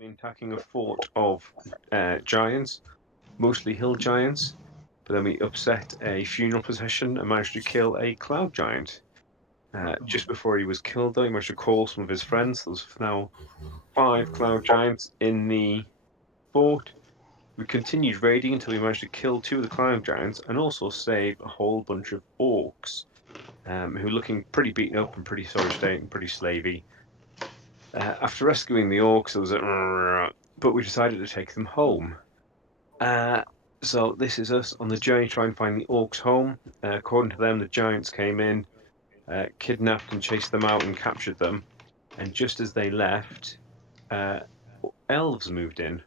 been attacking a fort of giants, mostly hill giants. But then we upset a funeral procession and managed to kill a cloud giant. Just before he was killed, though, he managed to call some of his friends. There's now 5 cloud giants in the fort. We continued raiding until we managed to kill 2 of the cloud giants and also save a whole bunch of orcs, who were looking pretty beaten up and pretty sorry state and pretty slavey. After rescuing the orcs, it was but we decided to take them home. So this is us on the journey to try and find the orcs home. According to them, the giants came in, kidnapped and chased them out and captured them. And just as they left, elves moved in.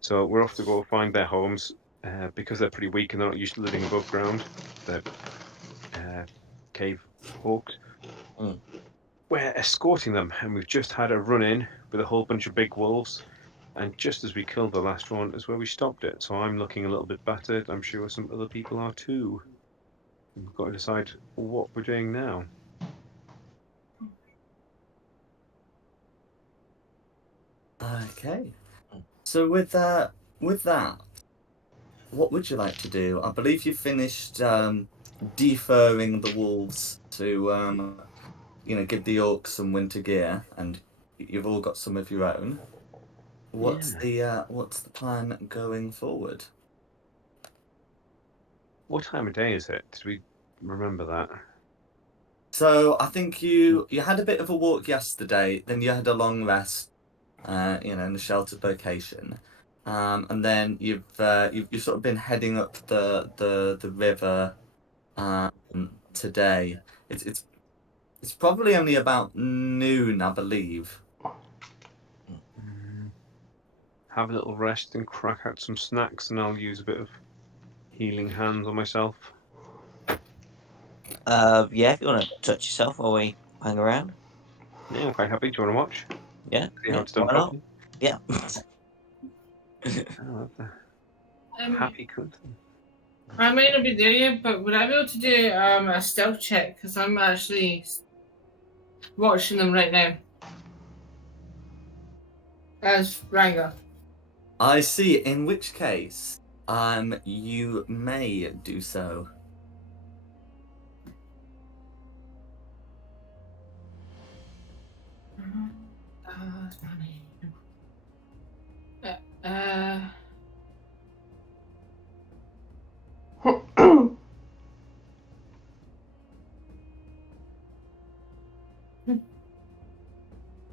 So we're off to go find their homes because they're pretty weak and they're not used to living above ground. They're cave orcs. We're escorting them, and we've just had a run-in with a whole bunch of big wolves. And just as we killed the last one is where we stopped it. So I'm looking a little bit battered. I'm sure some other people are too. We've got to decide what we're doing now. Okay. So with that, what would you like to do? I believe you finished deferring the wolves to, give the orcs some winter gear, and you've all got some of your own. What's the plan going forward? What time of day is it? Did we remember that? So I think you had a bit of a walk yesterday, then you had a long rest, in a sheltered location, and then you've sort of been heading up the river today. It's probably only about noon, I believe. Have a little rest and crack out some snacks, and I'll use a bit of healing hands on myself. Yeah, if you want to touch yourself while we hang around. Yeah, I'm quite happy. Do you want to watch? Yeah. See how it's done why not? properly? Yeah. Oh, happy country. I might not be there yet, but would I be able to do a stealth check? Because I'm actually watching them right now. As Ranga. I see. In which case, you may do so.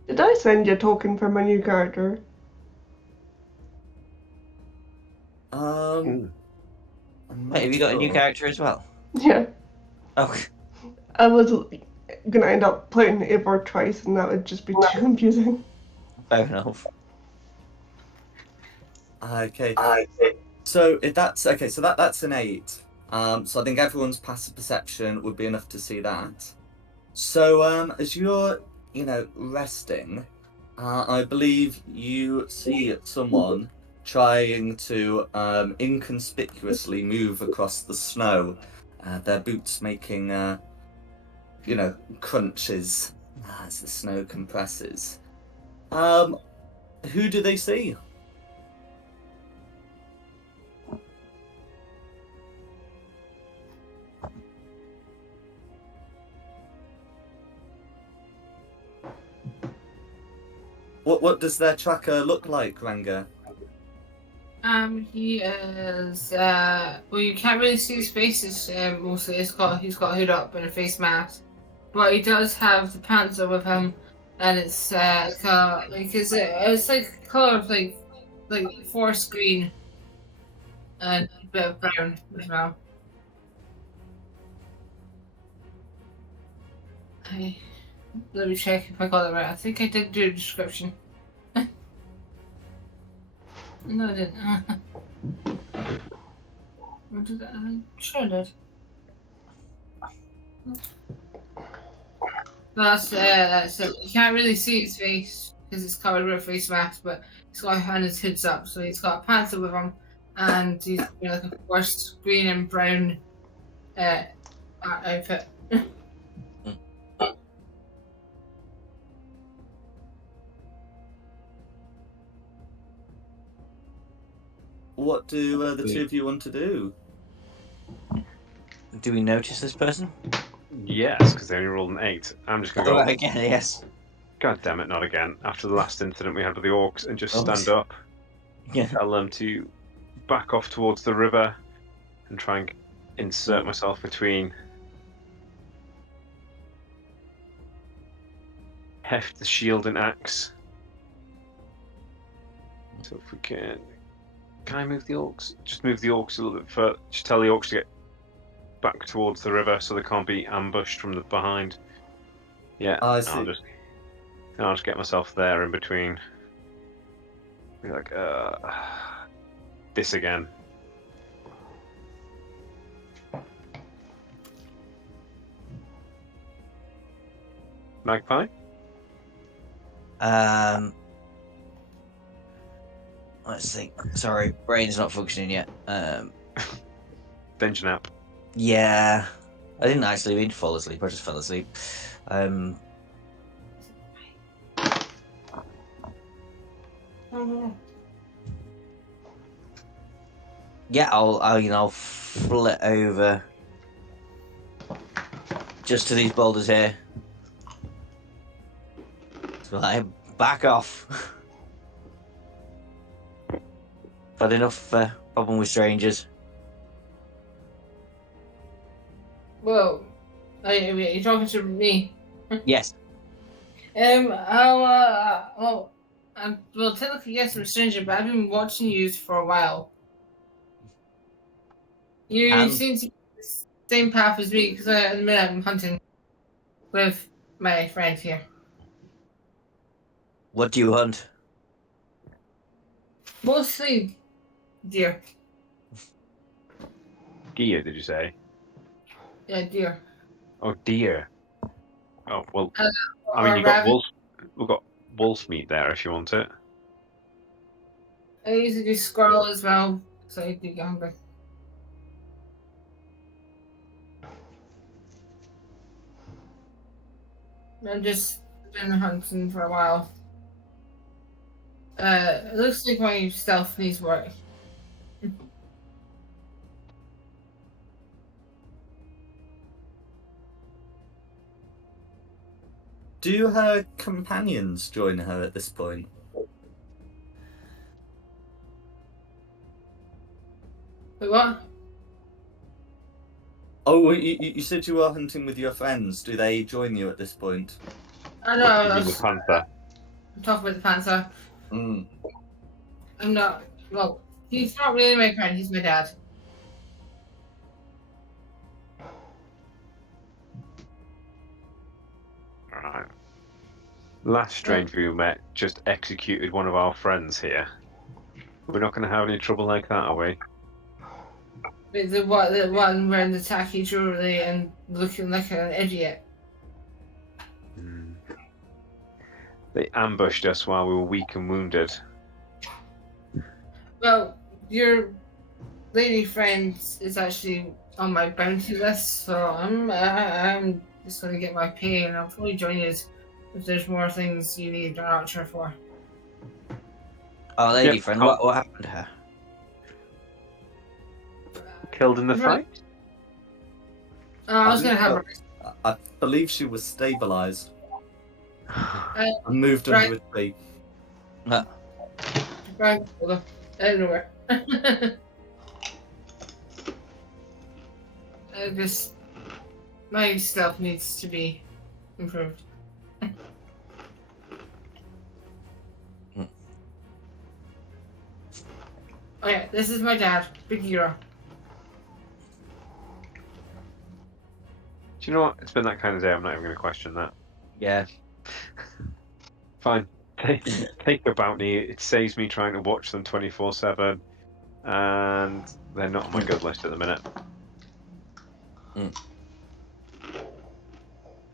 Did I send you a token for my new character? Wait, have you got a new character as well? Yeah. Oh. I was gonna end up playing Eivor twice, and that would just be too confusing. Fair enough. Okay. So if that's okay, so that's an 8. So I think everyone's passive perception would be enough to see that. So as you're, resting, I believe you see someone trying to inconspicuously move across the snow. Their boots making, crunches as the snow compresses. Who do they see? What does their tracker look like, Ranga? He is well, you can't really see his face. Mostly he's got a hood up and a face mask, but he does have the pants up with him, and it's color, like it's like color of like forest green and a bit of brown as well. Let me check if I got it right. I think I did do a description. No, I didn't. What did I? I'm sure I did. That's so you can't really see his face because it's covered with a face mask, but he's got his hood's up, so he's got a panther with him, and he's like a forest green and brown outfit. what do the two of you want to do? Do we notice this person? Yes, because they only rolled an 8. I'm just going to Oh, go, again, yes. God damn it, not again. After the last incident we had with the orcs, and just stand Orcs. up, Yeah. tell them to back off towards the river, and try and insert myself between. Heft the shield and axe. So if we can I move the orcs? Just move the orcs a little bit further. Just tell the orcs to get back towards the river so they can't be ambushed from the behind. Yeah, I see. I'll just get myself there in between. Be like, this again. Magpie? Let's think. Sorry, brain's not functioning yet. Dungeon app. Yeah. I didn't actually mean to fall asleep, I just fell asleep. Yeah, I'll flit over just to these boulders here. So like, back off. Had enough problem with strangers. Well, you're talking to me. Yes. Well, technically yes, I'm a stranger, but I've been watching you for a while. You And? seem to be the same path as me, because at the minute I'm hunting with my friend here. What do you hunt? Mostly deer. Gear, did you say? Yeah, deer. Oh, deer. Oh, well, I Or mean, rabbit. we've got wolf meat there if you want it. I usually do squirrel as well, so I do get hungry. I've just been hunting for a while. It looks like my stealth needs work. Do her companions join her at this point? Wait, what? Oh, you said you were hunting with your friends. Do they join you at this point? I know, What do you mean the panther? I'm talking about the panther. Mm. I'm not. Well, he's not really my friend. He's my dad. Alright. Last stranger we met just executed one of our friends here. We're not going to have any trouble like that, are we? Wait, the one wearing the tacky jewelry and looking like an idiot. Hmm. They ambushed us while we were weak and wounded. Well, your lady friend is actually on my bounty list, so I'm just gonna get my pay, and I'll probably join you if there's more things you need an archer for. Our lady Yeah, friend, I'll- what happened to her? Killed in the Right. fight? I was gonna have her. I believe she was stabilized Uh, and moved Right. under a tree. Right, hold on. I don't know where. Just my stuff needs to be improved. Oh yeah, this is my dad, Big Hero. Do you know what? It's been that kind of day, I'm not even going to question that. Yeah. Fine. Take the bounty. It saves me trying to watch them 24/7. And they're not on my good list at the minute. Mm.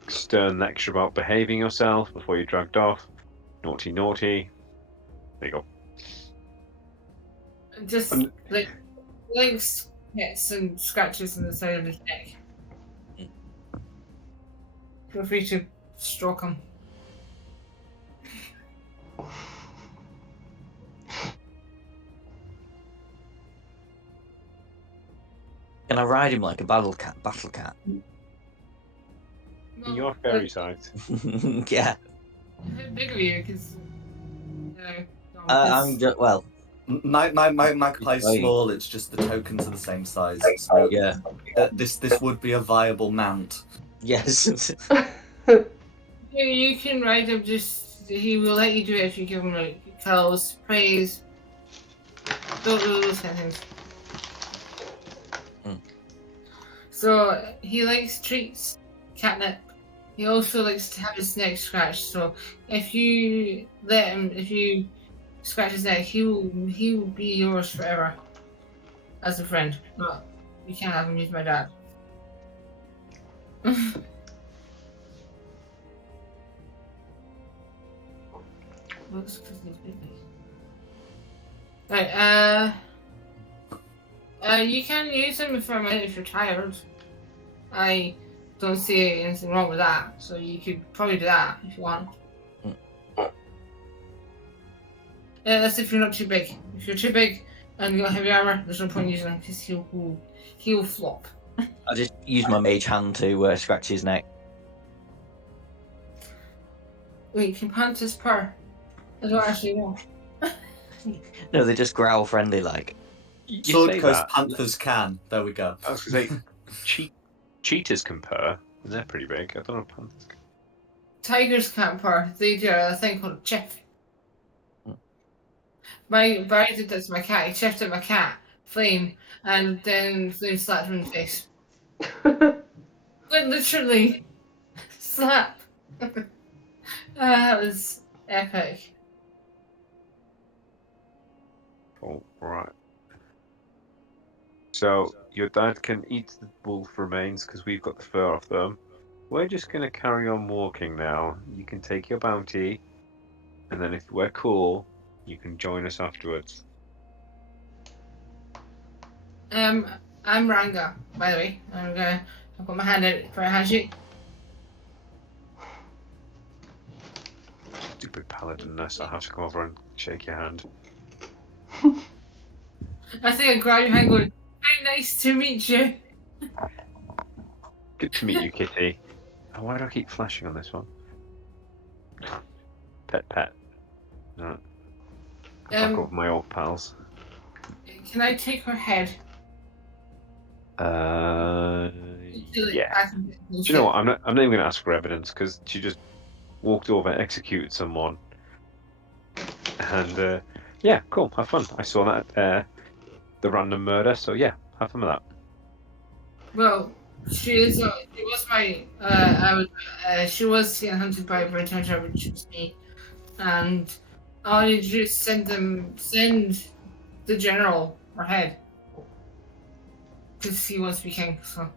Stern lecture about behaving yourself before you're dragged off. Naughty, naughty. There you go. Just And- like links, hits, and scratches on the side of his neck. Feel free to stroke him. Can I ride him like a battle cat? Battle cat. Well, You're fairy sized. Yeah. How big are you? Because I'm just well. My magpie's Right. small. It's just the tokens are the same size. So Yeah. this would be a viable mount. Yes. you can ride him. Just he will let you do it if you give him like colors, praise, those kind of things. So he likes treats, catnip. He also likes to have his neck scratched. So if you scratch his neck, he will be yours forever as a friend. But you can't have him use my dad. Right, you can use him for a minute if you're tired. I don't see anything wrong with that, so you could probably do that if you want. That's if you're not too big. If you're too big and you got heavy armor, there's no point using him because he'll flop. I just use my mage hand to scratch his neck. Wait, can panthers purr? I don't actually know. No, they just growl friendly like. You Sword say Coast that. Panthers can. There we go. I was going to say, cheetahs can purr, and they're pretty big. I don't know if panthers can. Tigers can't purr. They do a thing called chiff. My Barry did that to my cat. He chiffed at my cat, Flame, and then Flame slapped him in the face. Like literally, slap. That was epic. Oh, right. So, your dad can eat the wolf remains because we've got the fur off them. We're just going to carry on walking now. You can take your bounty, and then if we're cool, you can join us afterwards. I'm Ranga, by the way. I'll put my hand out for a handshake. Stupid paladin-ness, I have to come over and shake your hand. I think I grab your hand going, very nice to meet you. Good to meet you, Kitty. Oh, why do I keep flashing on this one? Pet. No. Fuck off my old pals. Can I take her head? Yeah. Do you know what? I'm not even going to ask for evidence because she just walked over and executed someone. And yeah, cool. Have fun. I saw that the random murder. So yeah, have fun with that. Well, she was my she was getting hunted by a British hunter, which was me, and all you do is send the general her head because he wants to be king. So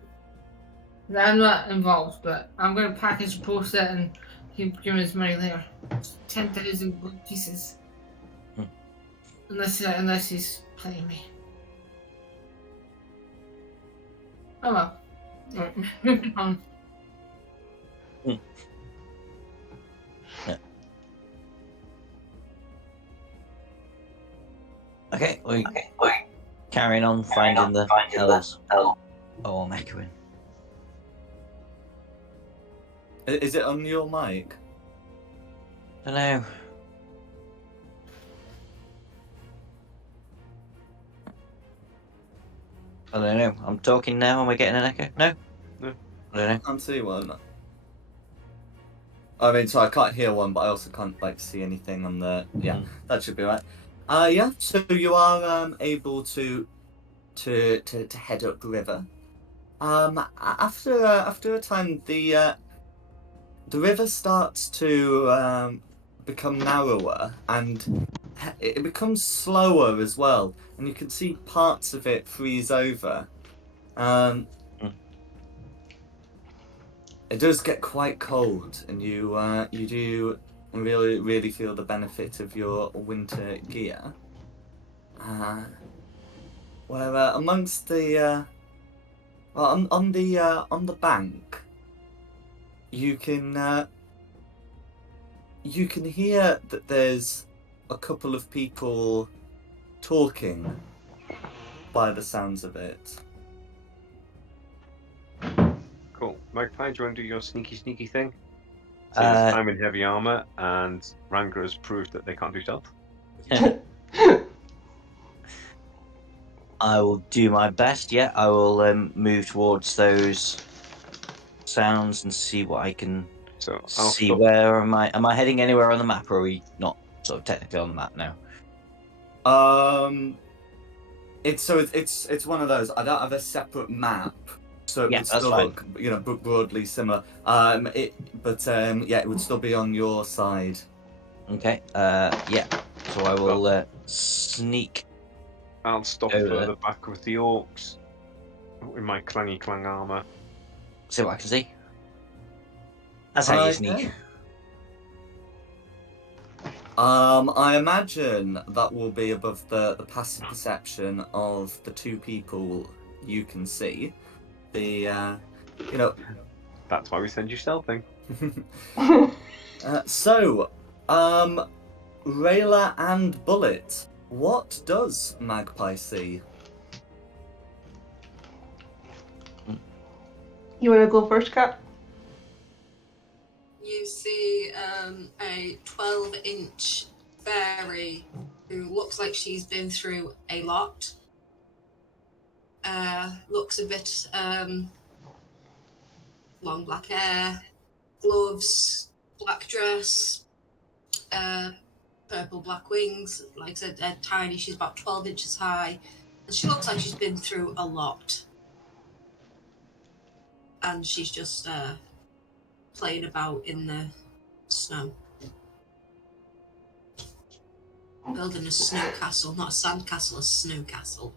I'm not involved, but I'm gonna package and post it, and he'll give me his money later. 10,000 gold pieces. Unless he's playing me. Oh well. Moving on. Yeah. Okay, we carrying on finding the elves. Oh, I'm echoing. Is it on your mic? I don't know. I don't know. I'm talking now. Am I getting an echo? No. No. I don't know. I can't see one. I mean, so I can't hear one, but I also can't see anything on the. Yeah, that should be right. Yeah. So you are able to head up the river. After a time, the river starts to become narrower and it becomes slower as well, and you can see parts of it freeze over. It does get quite cold, and you do really feel the benefit of your winter gear. Where amongst the on the bank, you can hear that there's a couple of people talking by the sounds of it. Magpie, do you want to do your sneaky thing? Uh, I'm in heavy armor, and Ranger has proved that they can't do stealth. I will do my best. Yeah, I will move towards those sounds and see what I can So I'll see. stop. Where am I? Am I heading anywhere on the map, or are we not sort of technically on the map now? It's one of those. I don't have a separate map, so it Yeah, would that's still fine. look, broadly similar. It would still be on your side. Okay. Yeah. So I will sneak. I'll stop Over further there. back with the orcs in my clangy clang armor. See what I can see. That's how you sneak. Okay. I imagine that will be above the passive perception of the two people you can see. That's That's why we send you stealthing. Rayla and Bullet, what does Magpie see? You want to go first, Kat? You see a 12-inch fairy who looks like she's been through a lot. Looks a bit long black hair, gloves, black dress, purple black wings. Like I said, they're tiny. She's about 12 inches high. And she looks like she's been through a lot. And she's just playing about in the snow. Building a snow castle, not a sand castle, a snow castle.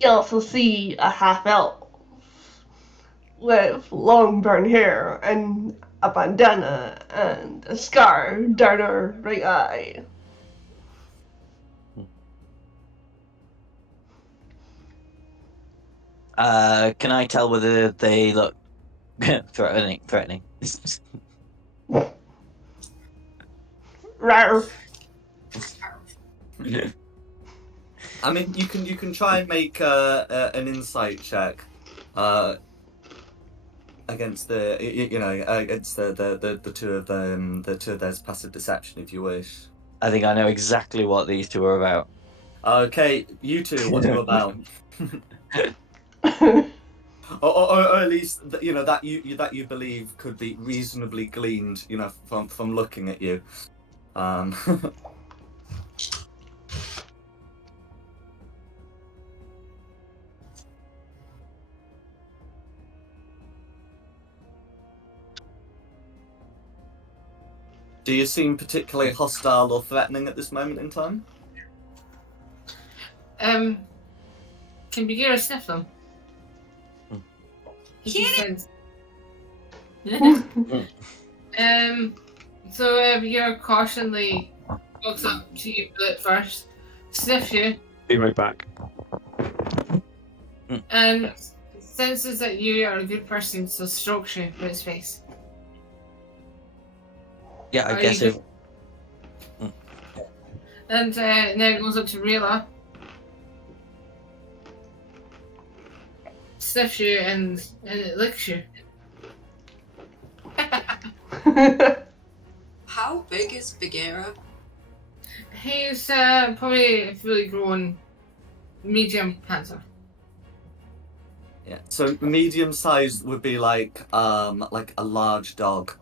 You also see a half elf with long brown hair and a bandana and a scar down her right eye. Can I tell whether they look threatening? Rawr. I mean, you can try and make an insight check against against the two of them, the two of theirs passive deception, if you wish. I think I know exactly what these two are about. Okay, you two, what are you about? or at least that you believe could be reasonably gleaned, from looking at you. Do you seem particularly hostile or threatening at this moment in time? Can Bagheera sniff them? Get So Bagheera cautionally walks up to you Bullet first, sniffs you, Be right back. and senses that you are a good person, so strokes you with his face. Yeah, I Are guess you if And then goes up to Rayla, sniffs you, and it licks you. How big is Bagheera? He's probably a fully grown medium panther. Yeah. So medium sized would be like a large dog.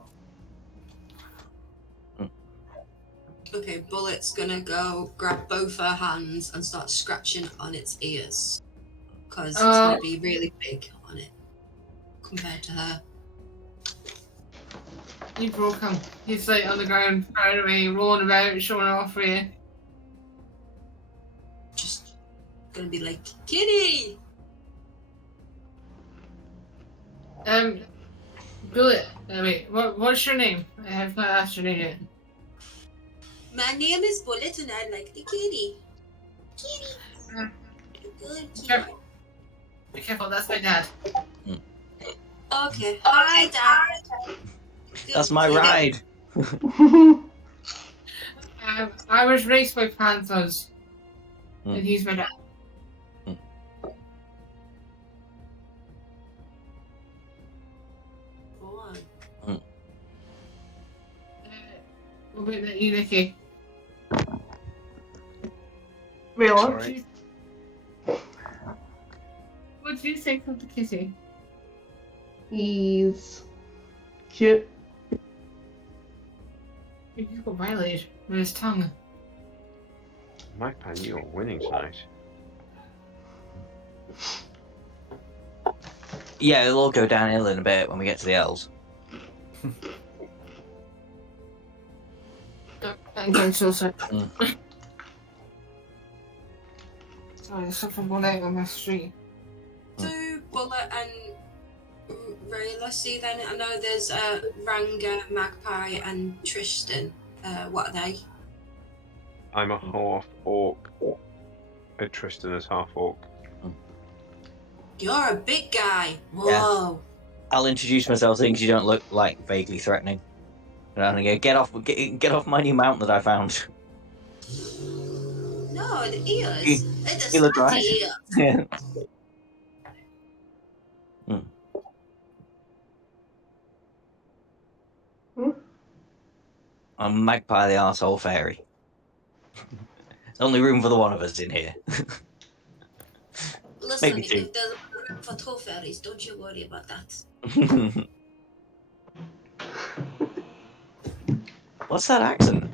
Okay, Bullet's gonna go grab both her hands and start scratching on its ears. Because it's gonna be really big on it compared to her. You broke him. He's like on the ground, far away, rolling about, showing off for you. Just gonna be like, Kitty! Bullet, wait, what's your name? I have not asked your name yet. My name is Bullet and I like the kitty. Kitty! Good kitty. Be careful, that's my dad. Okay, hi Dad! that's my kitty. ride. I was raised by panthers, Mm. and he's my dad. What about you, Nikki? Really? Sorry. What do you think of the kitty? He's cute. He's got violated with his tongue. Magpie, you're winning tonight. Yeah, it'll all go downhill in a bit when we get to the elves. I'm so sorry. Mm. Sorry, something went out on the street. Do Bullet and Rayla see then? I know there's Ranga, Magpie, and Tristan. What are they? I'm a half orc. Tristan is half orc. You're a big guy. Yeah. Whoa. I'll introduce myself, things you don't look like vaguely threatening. And I'm gonna go, get off my new mount that I found. No, the ears. They're the You look snotty right. ears. Yeah. I'm Magpie the arsehole fairy. There's only room for the one of us in here. Listen, Maybe two. if there's room for two fairies, don't you worry about that. What's that accent?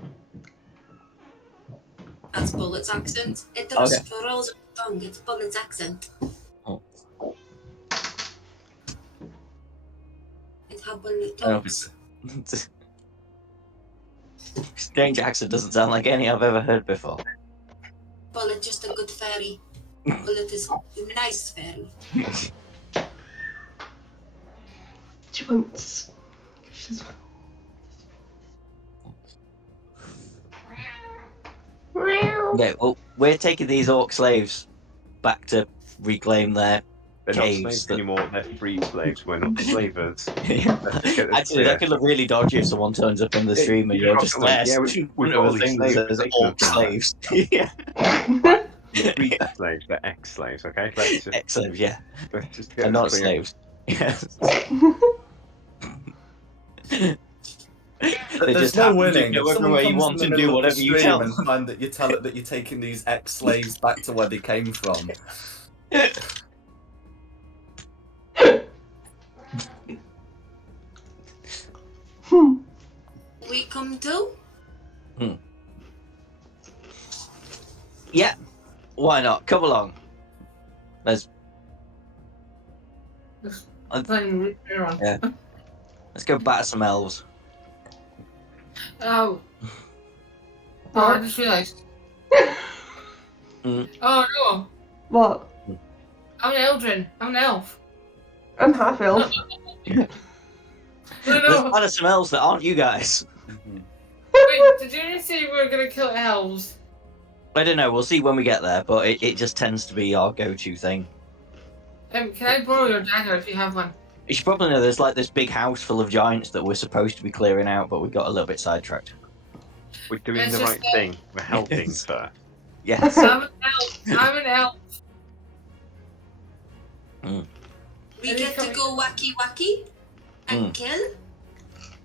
That's Bullet's accent. It Okay. just rolls off the tongue. It's Bullet's accent. Oh. It's how Bullet I don't know if talks. it's- Strange accent doesn't sound like any I've ever heard before. Bullet just a good fairy. Bullet is a nice fairy. She wants. She's. Okay, well, we're taking these orc slaves back to reclaim their They're not caves. slaves anymore, they're free slaves, we're not slavers. Let's just get this Actually, clear. that could look really dodgy if someone turns up in the Yeah, stream and you you're can't just come like, there. yeah, we've got all these thing that slaves, says take them orc from slaves. Yeah. Free slaves, they're ex-slaves, okay? Let's just, Ex-slaves, yeah. let's just They're get not this clear. slaves. Yes. They There's just no happen to winning. go If someone everywhere you comes want in the and middle do of the whatever you stream tell and them. find that you tell it that you're taking these ex-slaves back to where they came from. We come too? Yeah. Why not? Come along. Let's Playing around. Yeah. let's go batter some elves. Oh. Oh, I just realised. Mm. Oh no, What? I'm an Eldrin. I'm an elf. I'm half elf. No, Let's no. batter some elves that aren't you guys. Wait, did you say we were gonna kill elves? I don't know. We'll see when we get there, but it just tends to be our go-to thing. Can I borrow your dagger if you have one? You should probably know there's like this big house full of giants that we're supposed to be clearing out, but we got a little bit sidetracked. We're doing It's the just right thing, we're helping Yes. first. Yes. I'm an elf. I'm an elf. We Are you get to coming? go wacky and kill?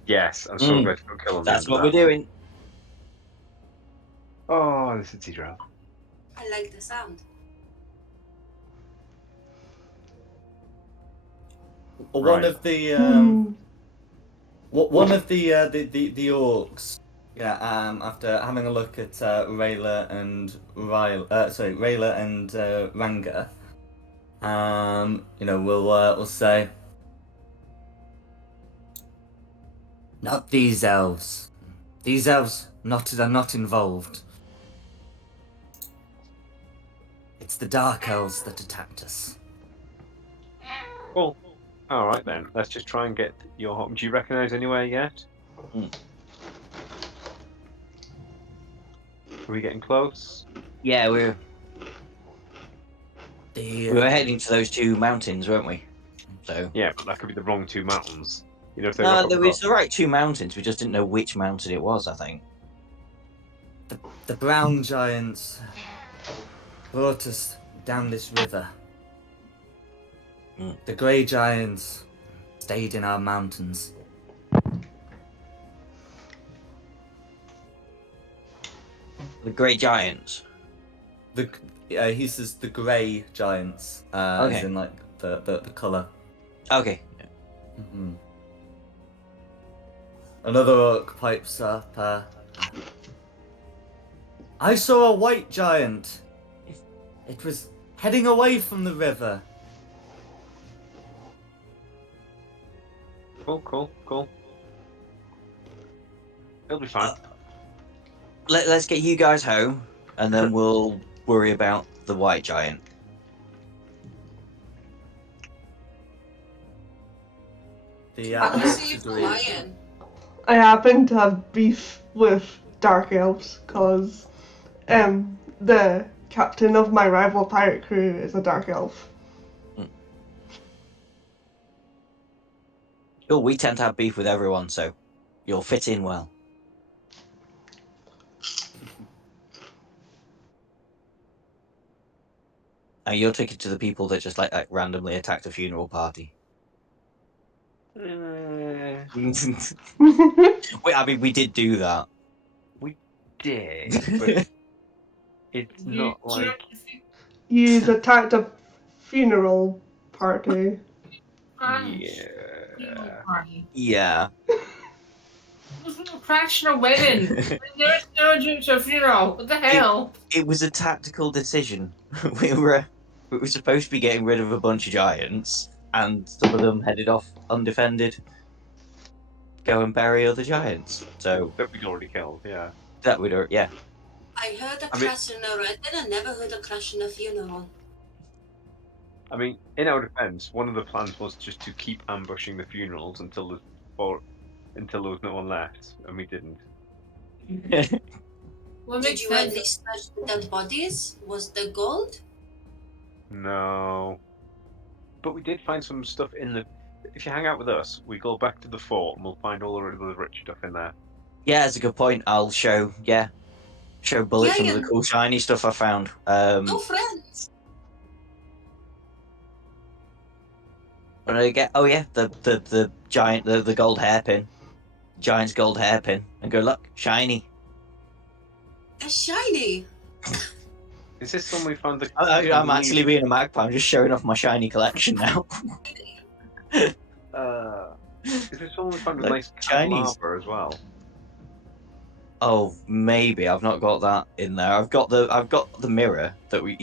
Yes, I'm so Mm. glad to go kill them. That's what we're doing. Oh, the city drill. I like the sound. One Right. of the Hmm. one of the orcs. Yeah. After having a look at Rayla and Rayla and Ranga. We'll say. Not these elves. These elves are not involved. It's the dark elves that attacked us. Cool. All right then. Let's just try and get your home. Do you recognise anywhere yet? Mm. Are we getting close? Yeah, we The were heading to those two mountains, weren't we? So Yeah, but that could be the wrong two mountains. You know, if they're no, up there above- was the right two mountains. We just didn't know which mountain it was. I think. the brown giants brought us down this river. Mm. The grey giants stayed in our mountains. The Grey Giants. He says the grey giants, as Okay. in like the colour. Okay. Mm-hmm. Another orc pipes up. I saw a white giant. It was heading away from the river. Cool. It'll be fine. Let's get you guys home, and then we'll worry about the white giant. The How do you orcs see if agree. lion? I happen to have beef with dark elves because the captain of my rival pirate crew is a dark elf. Oh, we tend to have beef with everyone, so you'll fit in well. And you'll take it to the people that just like randomly attacked a funeral party. Wait, I mean, we did do that. We did, but it's not like. He's attacked a funeral party. Yeah. Yeah. Crashing a wedding. There's no due to a funeral. What the hell? It was a tactical decision. we were supposed to be getting rid of a bunch of giants, and some of them headed off undefended. Go and bury other giants. So That we'd already killed, yeah. that would, yeah. I heard a I mean- crash in a wedding. I never heard a crash in a funeral. I mean, in our defense, one of the plans was just to keep ambushing the funerals until there was no one left, and we didn't. What Did makes you at sense? least touch the dead bodies? Was there gold? No. But we did find some stuff in the. If you hang out with us, we go back to the fort and we'll find all the rich stuff in there. Yeah, that's a good point. I'll show Bullet Yeah, some of yeah. the cool shiny stuff I found. No friends. What did I get? Oh yeah, the giant, the gold hairpin, giant's gold hairpin, and go look, shiny. A shiny. Is this when we found the? I'm actually being a magpie. I'm just showing off my shiny collection now. Is this when we found a Look, nice Chinese. candelabra as well? Oh, maybe I've not got that in there. I've got the mirror that we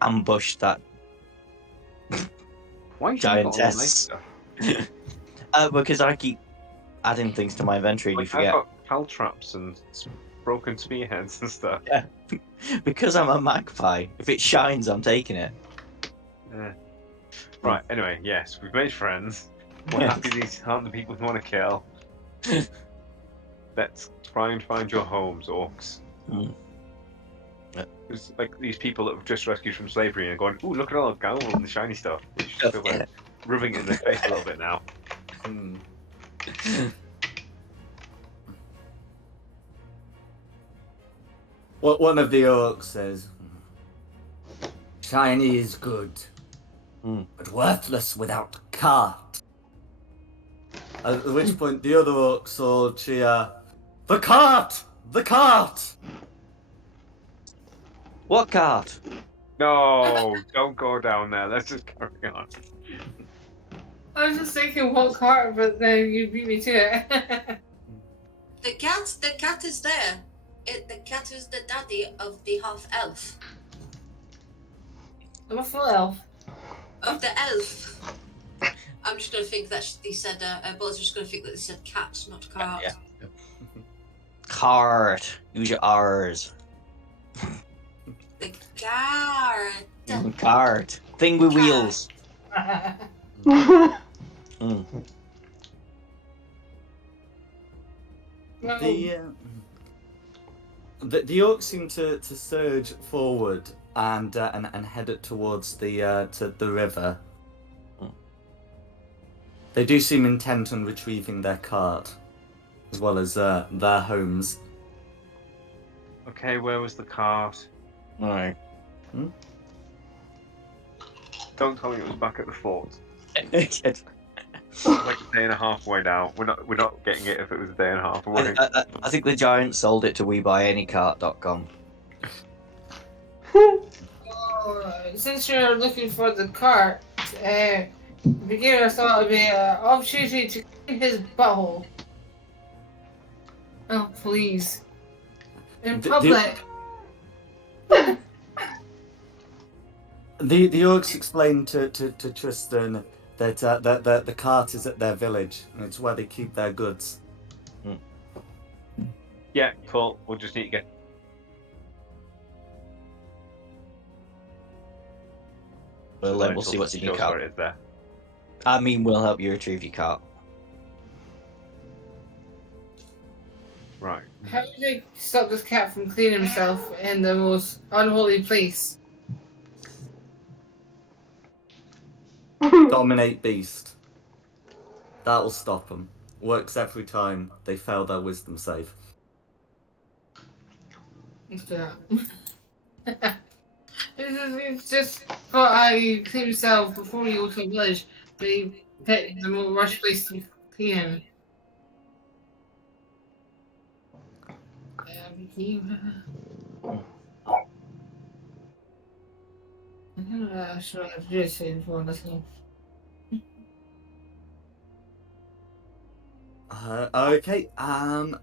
ambushed that Why have you got all the nice giantess. stuff? Because I keep adding things to my inventory and you Like, forget. I've got caltrops and broken spearheads and stuff. Yeah. Because I'm a magpie. If it shines, I'm taking it. Right, anyway, yes, we've made friends. We're happy these aren't the people we want to kill. Let's try and find your homes, orcs. Mm. It's like these people that have just rescued from slavery and going, ooh, look at all the gold and the shiny stuff. We should feel like rubbing it in their face a little bit now. One of the orcs says, "Shiny is good, but worthless without cart." At which point the other orcs all cheer, "The cart! The cart!" What cart? No, don't go down there. Let's just carry on. I was just thinking what cart, but then you beat me to it. The cat is there. The cat is the daddy of the half elf. I'm a full elf. Of the elf. I'm just gonna think that they said. Bullet's just gonna think that they said cat, not cart. Yeah. Cart. Use your R's. The cart. Cart. Thing with wheels. Mm. The orcs seem to surge forward and head it towards the river. They do seem intent on retrieving their cart, as well as their homes. Okay, where was the cart? Alright. Don't tell me it was back at the fort. Like a day and a half away now. We're not getting it if it was a day and a half away. I think the giant sold it to WeBuyAnyCart.com. Since you're looking for the cart, Bagheera thought it'd be an opportunity to clean his butthole. Oh, please. In public. The orcs explained to Tristan that the cart is at their village and it's where they keep their goods. Yeah, cool. We'll just need to get. We'll see what's in your Shows where cart. it is there. I mean, we'll help you retrieve your cart. Right. How do they stop this cat from cleaning himself in the most unholy place? Dominate beast. That'll stop them. Works every time they fail their wisdom save. Let's do that. It's just thought how you clean yourself before you go to a village, but you pick the more rush place to clean him. I don't know, I should have to do this for listening. Okay. No.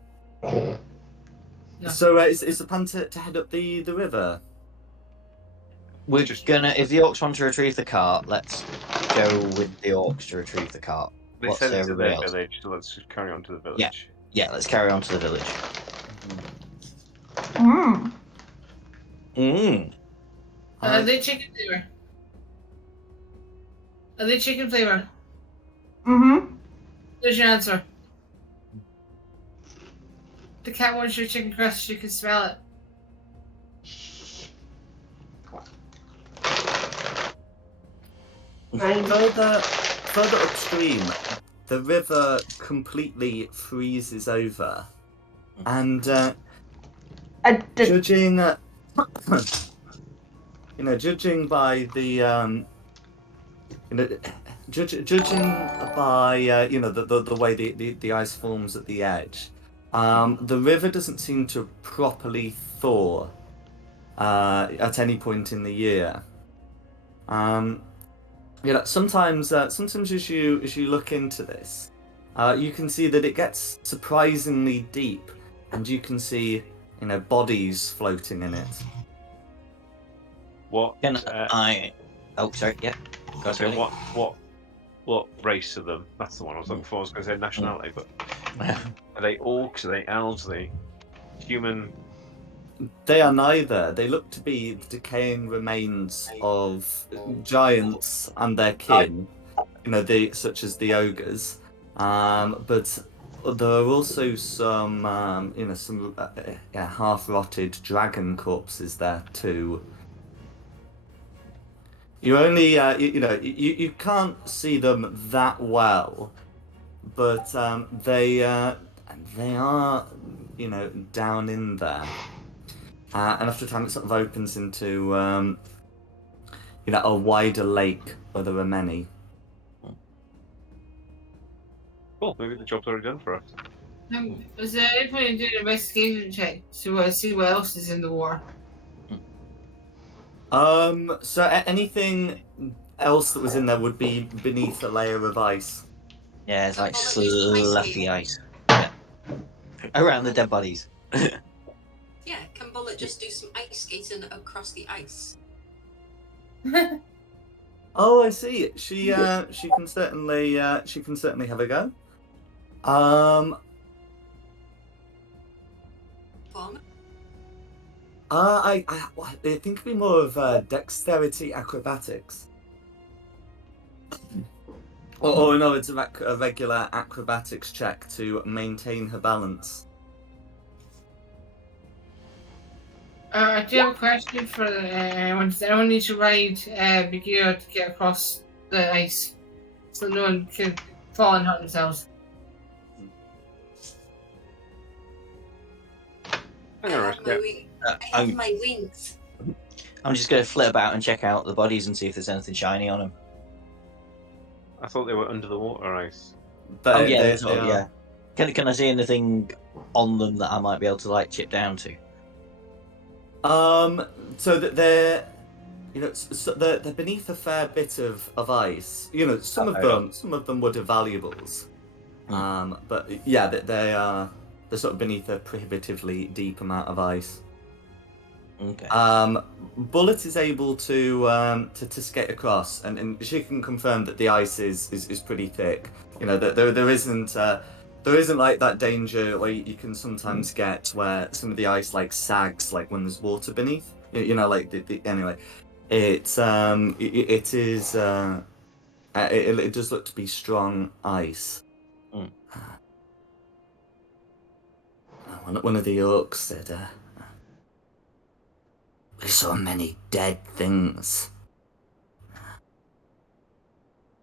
So is the plan to head up the river? We're gonna. If the orcs want to retrieve the cart, let's go with the orcs to retrieve the cart. They What's said it's to everybody their else? village, so let's just carry on to the village. Yeah, let's carry on to the village. Mm. Mmm. Are they chicken flavor? Are they chicken flavor? Mm-hmm. There's your answer. The cat wants your chicken crust, you can smell it. Further upstream, the river completely freezes over, and judging, judging by the, judging by the way the ice forms at the edge, the river doesn't seem to properly thaw at any point in the year. Sometimes as you look into this, you can see that it gets surprisingly deep, and you can see bodies floating in it. What? Can I? Oh, sorry. Yeah. Go Okay, Billy. what race are them? That's the one I was looking for. I was going to say nationality, but are they orcs? Are they elves? Are they human? They are neither. They look to be the decaying remains of giants and their kin, such as the ogres. But there are also some half-rotted dragon corpses there too. You only, you can't see them that well, but they are, down in there. And after a time, it sort of opens into, a wider lake where there are many. Cool. Maybe the job's already done for us. Is there any point in doing an investigation check to see what else is in the war? So anything else that was in there would be beneath a layer of ice. Yeah, it's like Well, at least fluffy ice. Yeah. Around the dead bodies. Yeah, can Bullet just do some ice skating across the ice? Oh, I see. She can certainly have a go. Form? I think it'd be more of dexterity acrobatics. Or no, it's a regular acrobatics check to maintain her balance. I do have a question for anyone. Does anyone need to ride Bagheera to get across the ice so no one can fall and hurt themselves? I have my wings. I'm just going to flit about and check out the bodies and see if there's anything shiny on them. I thought they were under the water ice. Oh They, yeah, they, that's they all, are. yeah. Can I see anything on them that I might be able to like chip down to? So that they're, they're beneath a fair bit of ice. Some Okay. of them would have valuables. But yeah, they're sort of beneath a prohibitively deep amount of ice. Okay. Bullet is able to skate across, and she can confirm that the ice is pretty thick. That there isn't like that danger where you can sometimes get where some of the ice like sags like when there's water beneath. Like anyway, it is it does look to be strong ice. Mm. One of the orcs said, "We saw many dead things."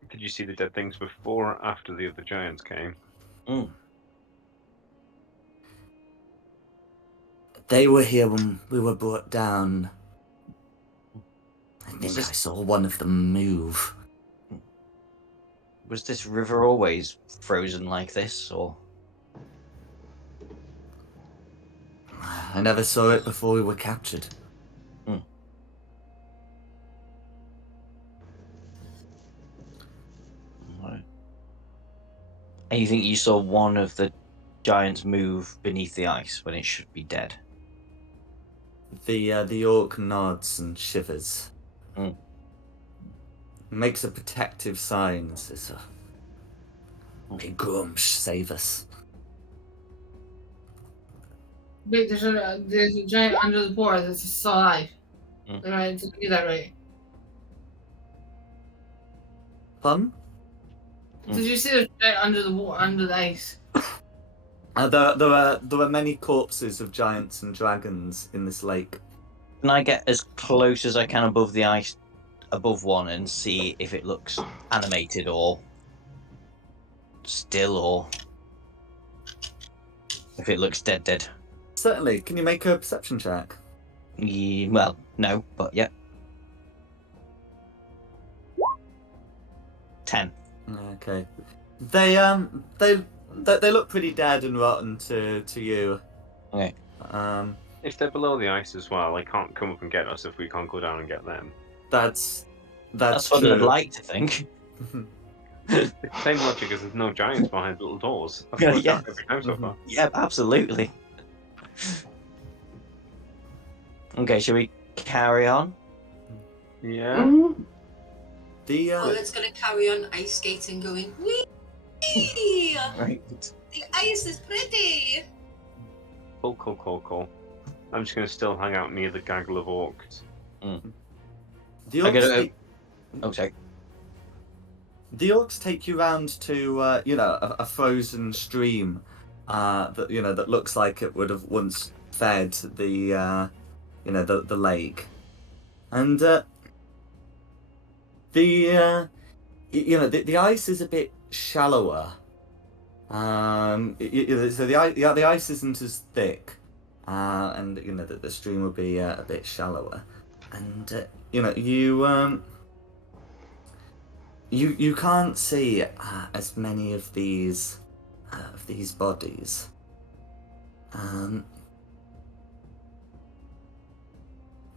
Did you see the dead things before or after the other giants came? Mm. They were here when we were brought down. I think this- I saw one of them move. Was this river always frozen like this, or? I never saw it before we were captured. Right. And you think you saw one of the giants move beneath the ice when it should be dead? The orc nods and shivers. Mm. Makes a protective sign and says, "May Grumsh save us." Wait, there's a giant under the water that's still alive. Mm. Right, did you get that right? Pardon? Did you see the giant under the water, under the ice? There were many corpses of giants and dragons in this lake. Can I get as close as I can above the ice, above one, and see if it looks animated or still, or if it looks dead? Certainly. Can you make a perception check? Well, no, but yeah. 10. Okay. They look pretty dead and rotten to you. Okay. If they're below the ice as well, they can't come up and get us if we can't go down and get them. That's That's what true. I'd like to think. It's the same logic as there's no giants behind little doors. That's Yeah, worked yeah. out every time so far. Yeah, absolutely. Okay, shall we carry on? Yeah. Mhm. Bullet's gonna carry on ice skating, going, wee! Right. The ice is pretty! Cool. I'm just going to still hang out near the gaggle of orcs. The I orcs, gotta- take, Oh, sorry. the orcs take you round to a frozen stream that looks like it would have once fed the lake, and the ice is a bit shallower. So the ice isn't as thick, and the stream will be a bit shallower, and you can't see as many of these bodies.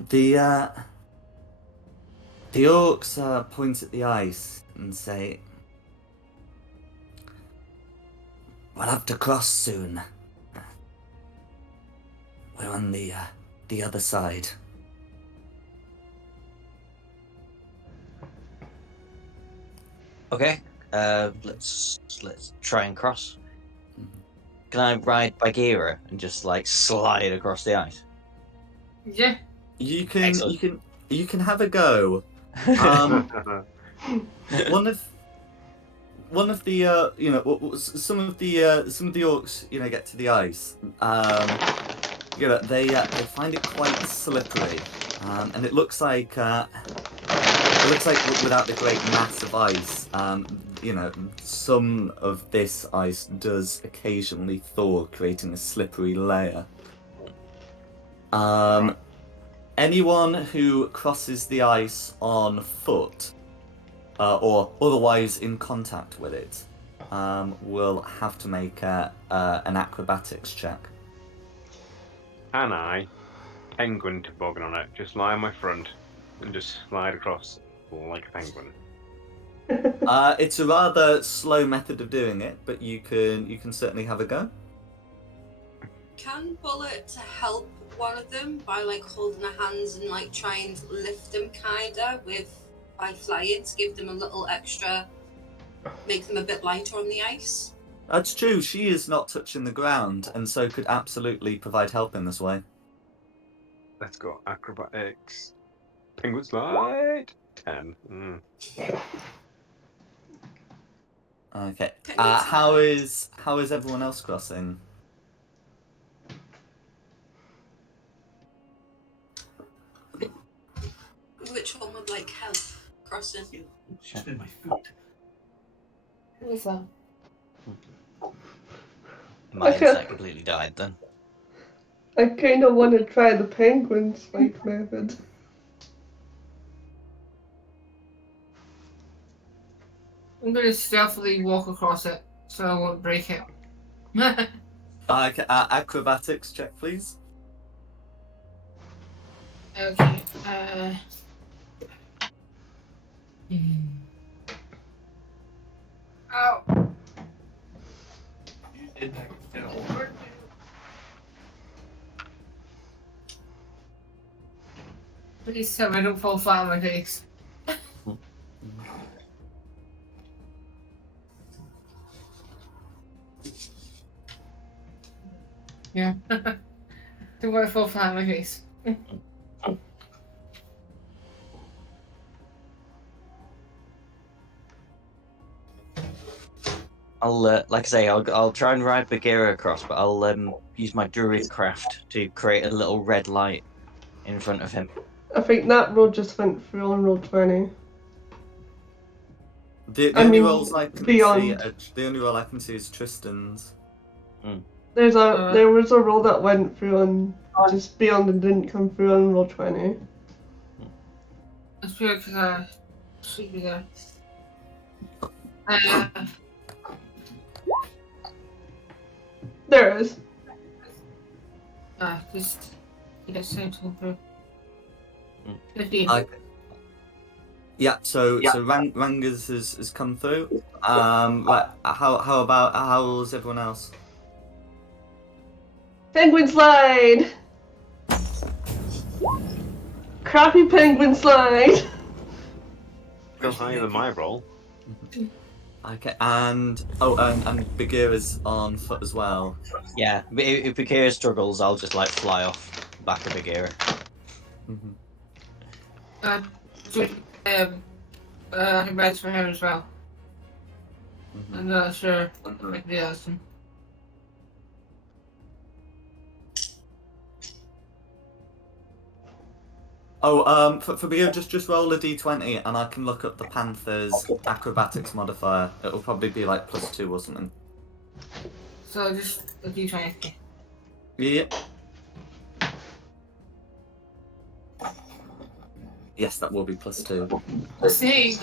The orcs point at the ice and say, "We'll have to cross soon. We're on the other side." Okay. Let's try and cross. Can I ride Bagheera and just like slide across the ice? Yeah. You can Excellent. you can have a go. One of the some of the orcs get to the ice. They find it quite slippery, and it looks like without the great mass of ice, some of this ice does occasionally thaw, creating a slippery layer. Anyone who crosses the ice on foot or otherwise in contact with it, will have to make an acrobatics check. Can I penguin toboggan on it? Just lie on my front and just slide across like a penguin. It's a rather slow method of doing it, but you can certainly have a go. Can Bullet help one of them by like holding their hands and like try and lift them kinda by flying to give them a little extra, make them a bit lighter on the ice? That's true. She is not touching the ground, and so could absolutely provide help in this way. Let's go acrobatics. Penguin slide. 10. Okay. Penguin How is everyone else crossing? Which one would like help crossing? What's that? Mine's Okay. like completely died then. I kind of want to try the penguin spike method. I'm gonna stealthily walk across it so I won't break it. Okay, acrobatics check, please. Okay. Ow. Please tell me I don't fall flat on my face. Yeah. Don't worry, fall flat on my face. I'll, like I say, I'll try and ride Bagheera across, but I'll use my druid craft to create a little red light in front of him. I think that roll just went through on roll 20. The I only mean, rolls I can beyond. see, the only roll I can see is Tristan's. There was a roll that went through on just beyond and didn't come through on roll 20. That's weird because I should be there. There it is. Just get same to come through. 15. Yeah, so Rangas has come through. Right, how's everyone else? Penguin slide! Crappy penguin slide! Still higher than my roll. Okay, and Bagheera's on foot as well. Yeah, if Bagheera struggles, I'll just like fly off the back of Bagheera. Congrats for him as well. I'm not sure. Might be awesome. For Bagheera, just roll a d20 and I can look up the Panther's acrobatics modifier. It'll probably be like +2 or something. So just a d20. Yeah. Yes, that will be +2. Let's see.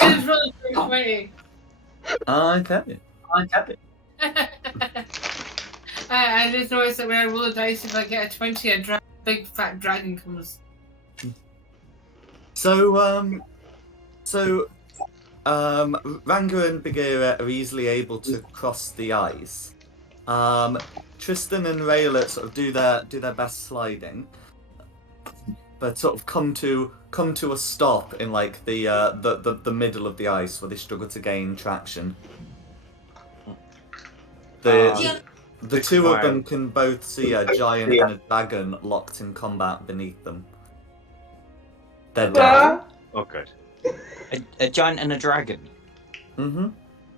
It is really 20. Okay. I just noticed that when I roll a dice, if I get a 20, a big fat dragon comes. So Ranga and Bagheera are easily able to cross the ice. Tristan and Rayla sort of do their best sliding, but sort of come to a stop in like the middle of the ice where they struggle to gain traction. The two of them can both see a giant and a dragon locked in combat beneath them. They're dead. Oh, good. A giant and a dragon. Mm-hmm.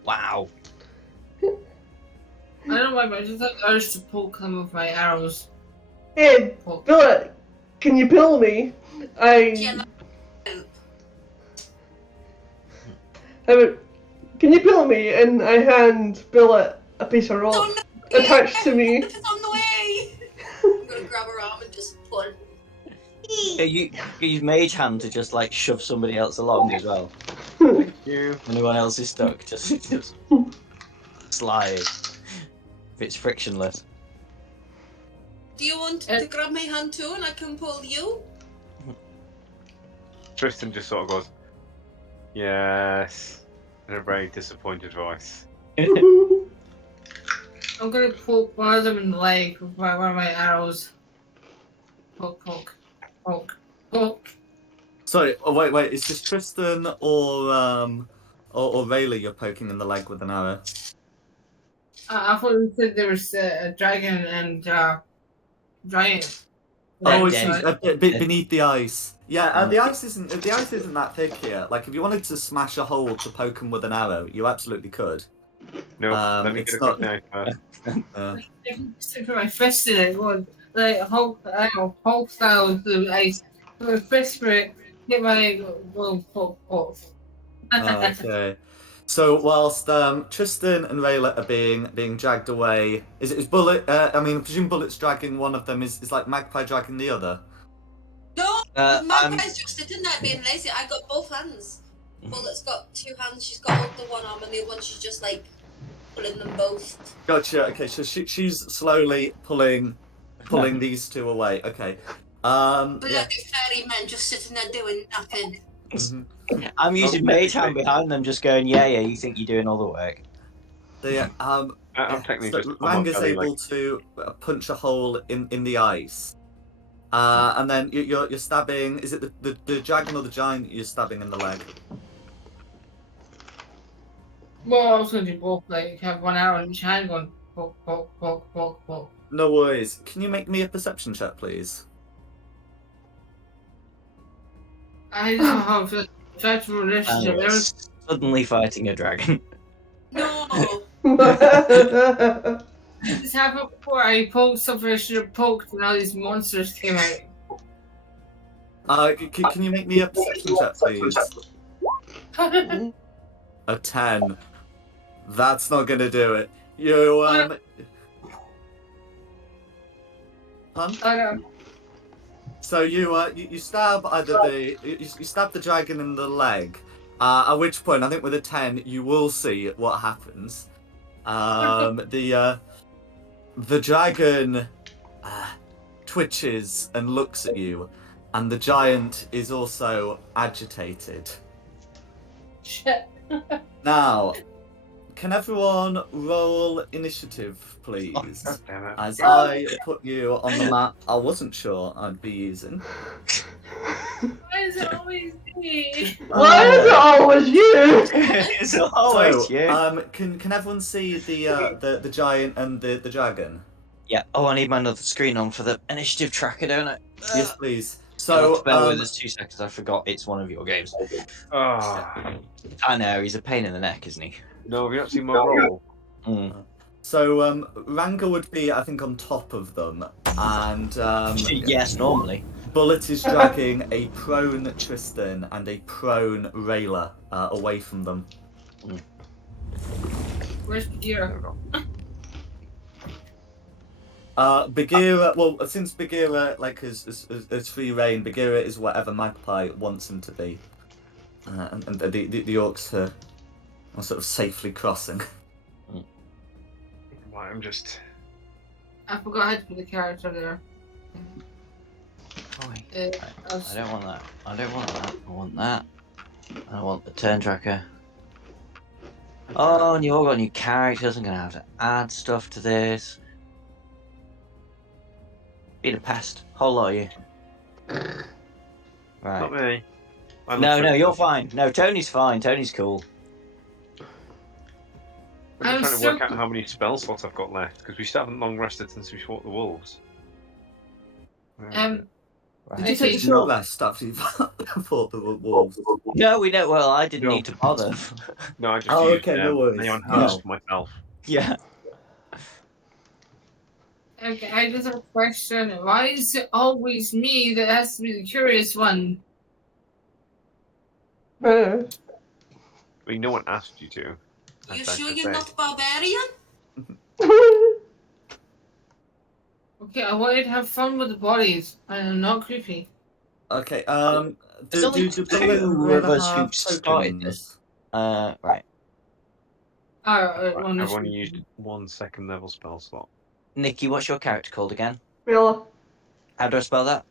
Wow. I don't know why, but I just had the urge to poke them with my arrows. Hey, Billet, can you pill me? Yeah, Can you pill me? And I hand Billet a piece of rope attached to me. It's on the way! I'm gonna grab her arm and just pull. You use Mage Hand to just like shove somebody else along as well. Thank you. Anyone else is stuck, just slide. If it's frictionless. Do you want to grab my hand too and I can pull you? Tristan just sort of goes, yes, in a very disappointed voice. I'm gonna poke one of them in the leg with one of my arrows. Poke, poke, poke, poke. Sorry, oh, wait, is this Tristan or Rayleigh you're poking in the leg with an arrow? I thought you said there was a dragon and giant. Oh, I Dead. see. A bit beneath the ice. Yeah, the ice isn't that thick here. Like, if you wanted to smash a hole to poke him with an arrow, you absolutely could. No, let me it's get a quick knife first. I can stick my fist in it, one like Hulk style through ice. Put my fist for it, hit my poke. Okay. So whilst Tristan and Rayla are being dragged away, is Bullet? I presume Bullet's dragging one of them. Is like Magpie dragging the other? No, I'm- Magpie's just sitting there being lazy. I got both hands. Bullet's got 2 hands. She's got hold of one arm, and the other one she's just like pulling them both. Gotcha. Okay, so she's slowly pulling these two away. Okay. But Yeah. like fairy men just sitting there doing nothing. Mhm. I'm using Mage Hand behind them, just going, yeah, you think you're doing all the work. So yeah, I'm technically so just Rang is belly, able to punch a hole in the ice, and then you're stabbing. Is it the dragon or the giant you're stabbing in the leg? Well, I was gonna do both, like have one arrow in each hand going poke, poke, poke, poke, poke. No worries. Can you make me a perception check, please? I just have to try to And relationship. we're suddenly fighting a dragon. No. This happened before I poked something I should have poked, and all these monsters came out. Can you make me a perception check, please? A 10. That's not gonna do it. You Huh? I know. So you stab you stab the dragon in the leg. At which point, I think with a 10, you will see what happens. The dragon twitches and looks at you, and the giant is also agitated. Shit. Now, can everyone roll initiative, please? God damn it. As I put you on the map I wasn't sure I'd be using. Why is it always me? Why is it always you? It's always So, you. can everyone see the giant and the dragon? Yeah. Oh, I need my other screen on for the initiative tracker, don't I? Yes, please. So, So, bear with us 2 seconds. I forgot it's one of your games. Ah, I know he's a pain in the neck, isn't he? no, have you not seen my roll? Mm. so Ranga would be, I think, on top of them, and Yes, normally. Bullet is dragging a prone Tristan and a prone Rayla away from them. Where's Bagheera? Bagheera, well, since Bagheera is free reign, Bagheera is whatever Magpie wants him to be, and the orcs are sort of safely crossing. Right, I'm just. I forgot how to put the character there. Oh, wait. I was- I don't want that. I don't want that. I want that. I want the turn tracker. Oh, and you all got new characters. I'm gonna have to add stuff to this. Being a pest. Whole lot of you. Not Right. me. I love No, Tristan. you're fine. No, Tony's fine. Tony's cool. I'm I'm just trying to work so- out how many spell slots I've got left because we still haven't long rested since we fought the wolves. Did you Okay, take a short rest after you fought the wolves? No, we don't. Well, I didn't No. need to bother. No, I just Oh, used okay, no worries. Neon No. Host for myself. Yeah. Okay, I just have a question. Why is it always me that has to be the curious one? But no one asked you to. You That's what I sure should you're say. not barbarian? Okay, I wanted to have fun with the bodies, and I'm not creepy. Okay. There's only Do two of us who have started this. tokens? Right. Alright, Right, one I've only used 1 second level spell slot. Nikki, what's your character called again? Rilla. How do I spell that?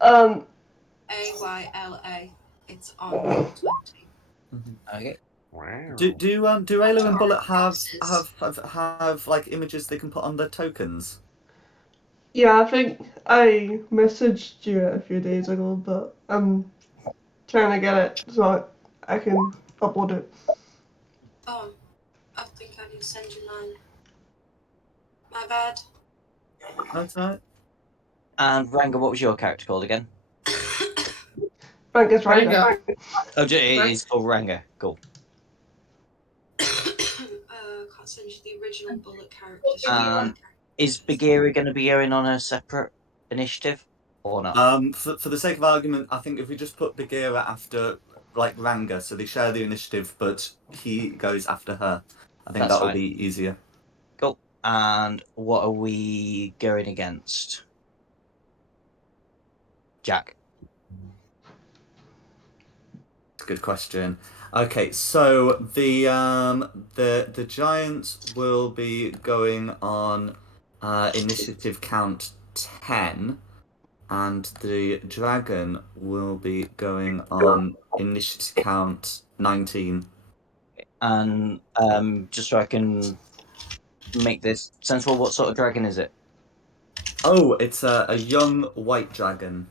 AYLA. It's on roll 20. Okay. Wow. Do Ayla and Bullet Houses. have like images they can put on their tokens? Yeah, I think I messaged you a few days ago, but I'm trying to get it so I can upload it. Oh, I think I need to send you mine. My bad. That's right. And Ranga, what was your character called again? Frank is right. Ranga. Oh, it's called Ranga. Cool. Can't send you the original bullet character. Is Bagheera going to be going on a separate initiative or not? For the sake of argument, I think if we just put Bagheera after like Ranga, so they share the initiative, but he goes after her. I think That's that'll fine. be easier. Cool. And what are we going against? Jack. Good question. Okay, so the giants will be going on initiative count 10, and the dragon will be going on initiative count 19. And just so I can make this sensible, what sort of dragon is it? Oh, it's a young white dragon.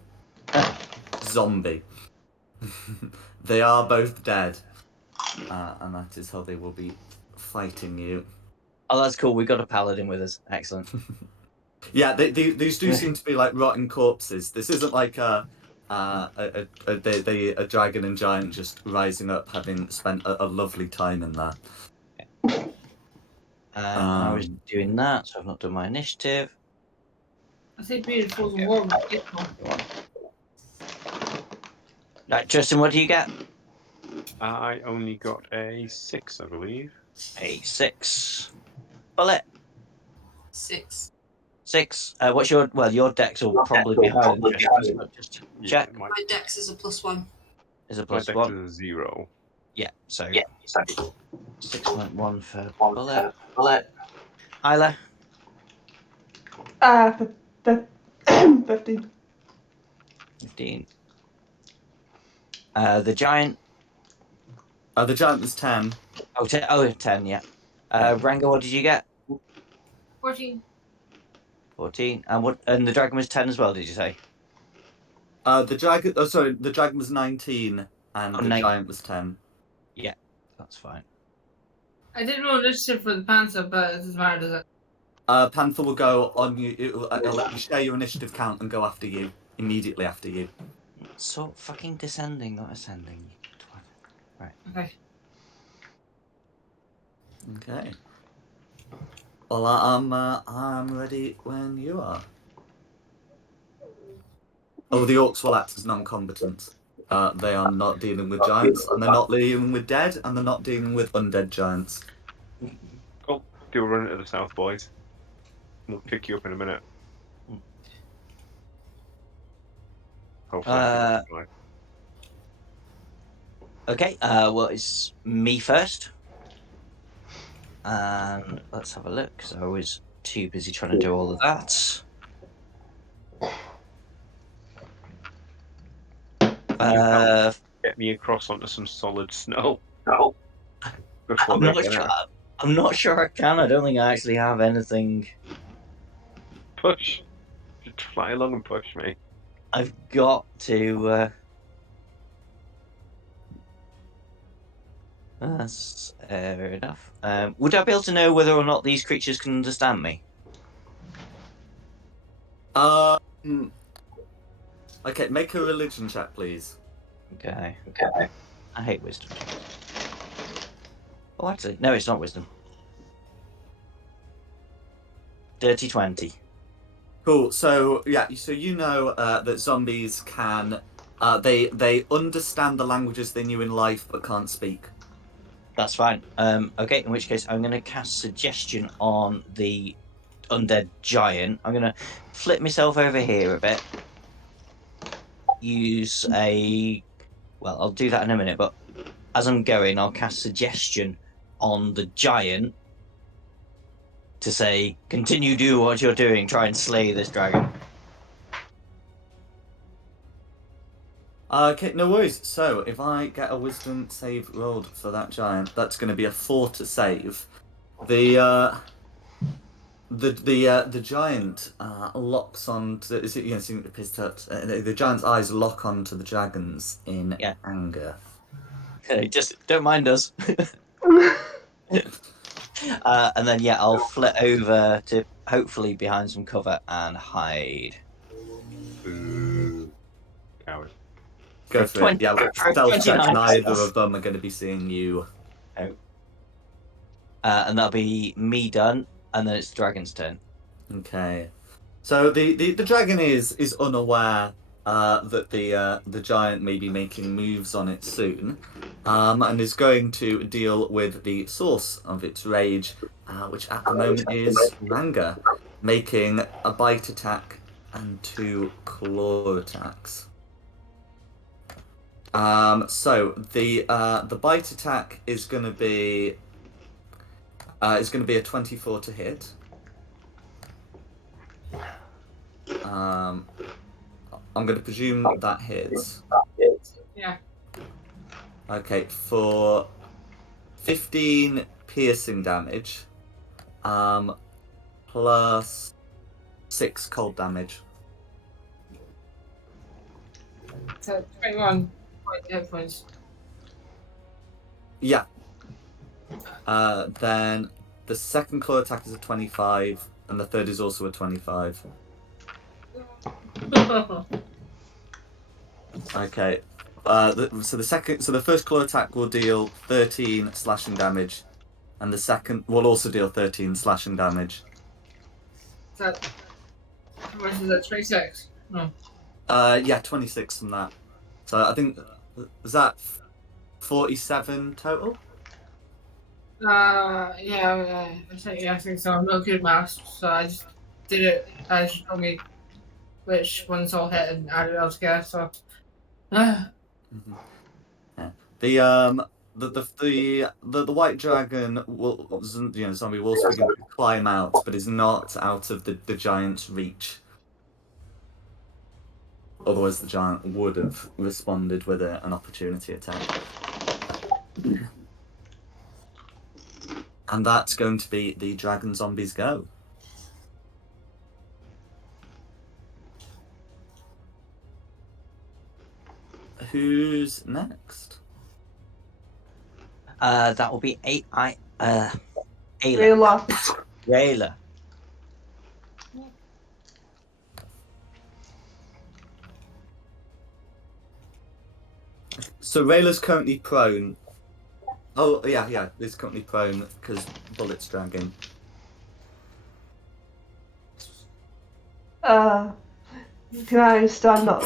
Zombie. They are both dead. And that is how they will be fighting you. Oh, that's cool. We got a paladin with us. Excellent. Yeah, these do seem to be like rotten corpses. This isn't like a dragon and giant just rising up, having spent a lovely time in there. I was doing that, so I've not done my initiative. I think being frozen warm would get one. Right, Tristan, what do you get? I only got a 6, I believe. A 6. Bullet. 6. 6. What's your... Well, your dex will probably be higher than Tristan's, but just check. Yeah, my dex is a +1. Is a dex +1. is a 0. Yeah, so 6.1 for bullet. Isla. 15. 15. The giant. The giant was 10. Oh, 10, yeah. Ranga, what did you get? 14. 14. And the dragon was 10 as well, did you say? The dragon. Oh, sorry. The dragon was 19, and the giant was 10. Yeah, that's fine. I didn't roll initiative for the Panther, but it doesn't matter, does it? Panther will go on you. It'll let you share your initiative count and go after you immediately after you. So fucking descending, not ascending. Right. Okay. Okay. Well, I'm ready when you are. Oh, the orcs will act as non-combatants. They are not dealing with giants, and they're not dealing with dead, and they're not dealing with undead giants. Cool. Do a run to the south, boys. We'll pick you up in a minute. Hopefully. Okay, well, it's me first. And let's have a look, because I was too busy trying to do all of that. Get me across onto some solid snow. I'm not sure I can. I don't think I actually have anything. Push. Just fly along and push me. I've got to. That's fair enough. Would I be able to know whether or not these creatures can understand me? Okay, make a religion check, please. Okay. I hate wisdom. Oh, actually, no, it's not wisdom. Dirty 20. Cool. So yeah, so you know that zombies can. They understand the languages they knew in life but can't speak. That's fine. Okay, in which case I'm going to cast Suggestion on the undead giant. I'm going to flip myself over here a bit. use a. Well, I'll do that in a minute, but as I'm going, I'll cast suggestion on the giant to say, continue do what you're doing, try and slay this dragon. Okay, no worries. So if I get a wisdom save rolled for that giant, that's going to be a 4 to save. The giant locks on to the giant's eyes lock onto the dragons in anger. Just don't mind us. And then I'll flit over to hopefully behind some cover and hide. Boo. Coward. Go for it. Yeah, stealth check. Neither of them are going to be seeing you. Oh. And that'll be me done, and then it's the dragon's turn. Okay. So the dragon is unaware that the giant may be making moves on it soon, and is going to deal with the source of its rage, which at the moment is Ranga, making a bite attack and 2 claw attacks. So the bite attack is going to be a 24 to hit. I'm going to presume that hits. Yeah. Okay, for 15 piercing damage, plus 6 cold damage. So 21 hit points. Yeah. Then the second claw attack is a 25, and the third is also a 25. Okay. So the first claw attack will deal 13 slashing damage, and the second will also deal 13 slashing damage. How much is that? 26? No. 26 from that. So I think is that 47 total? Yeah, I think so. I'm not good at maths, so I just did it as you told me which ones all hit and added it all together. So, Yeah. The white dragon will, zombie will begin to climb out, but is not out of the giant's reach. Otherwise, the giant would have responded with an opportunity attack. And that's going to be the dragon zombies go. Who's next? That will be Ayla. Rayla. Rayla. So Rayla's currently prone. Oh, yeah, he's currently prone because Bullet's dragging. Can I stand up?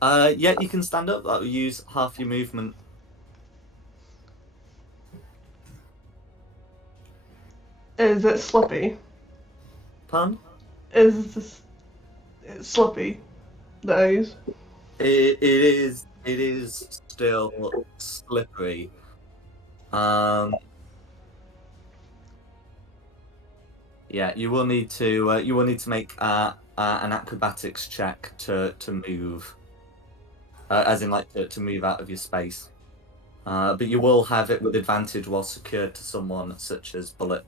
Yeah, you can stand up. That will use half your movement. Is it slippy? Pardon? Is this it's slippy? The eyes. It is still slippery. Yeah, you will need to make an acrobatics check to move, as in like to move out of your space. But you will have it with advantage while secured to someone such as Bullet.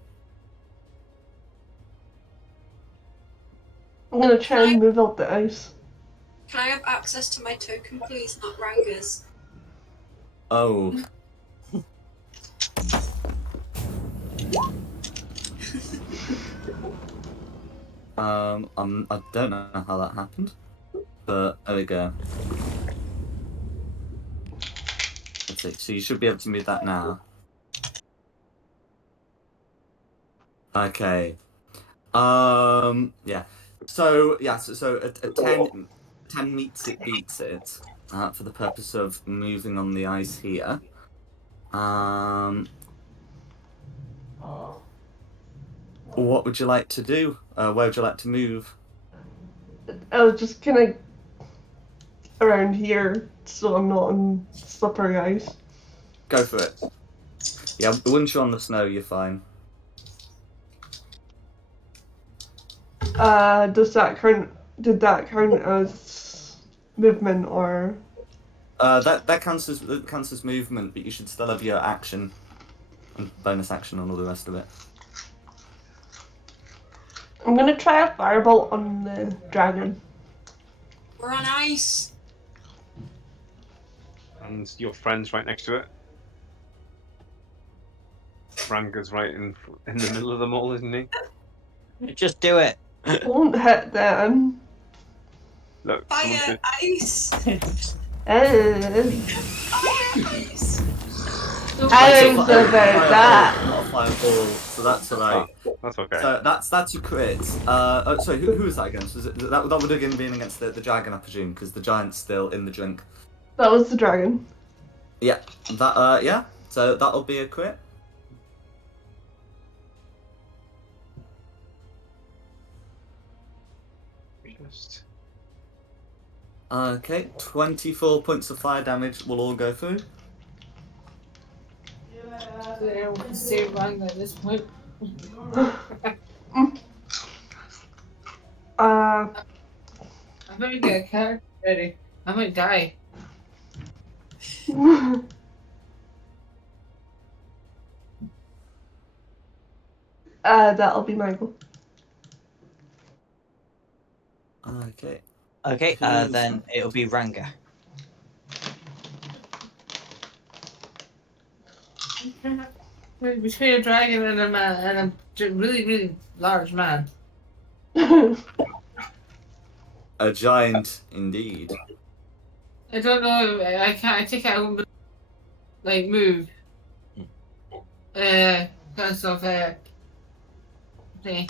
I'm gonna try and move out the ice. Can I have access to my token, please? Not Ranga's. Oh. I don't know how that happened, but there we go. Let's see. So you should be able to move that now. Okay. Yeah. So a 10 meets it, beats it, for the purpose of moving on the ice here. What would you like to do? Where would you like to move? I'll just kind of around here so I'm not on slippery ice. Go for it. Yeah, once you're on the snow, you're fine. Does that count? Did that count as movement or? That counts as movement, but you should still have your action and bonus action and all the rest of it. I'm gonna try a firebolt on the dragon. We're on ice. And your friend's right next to it. Ranga's right in the middle of them all, isn't he? Just do it. Won't hit them. Look, someone Fire should... ice. Fire ice. How is about that? Not a fireball, so that's alright. That's okay. So that's a crit. Sorry, who was that against? Was it that would have again been against the dragon, I presume, because the giant's still in the drink. That was the dragon. Yeah, that yeah. So that'll be a crit. Just... Okay, 24 points of fire damage will all go through. I can save Ranga at this point. I better get a character ready. I might die. That'll be Michael. Okay. Okay, Who's- then it'll be Ranga. Between a dragon and a man, and a really, really large man. A giant indeed. I don't know. I can't. I think I won't like move. Because of thing.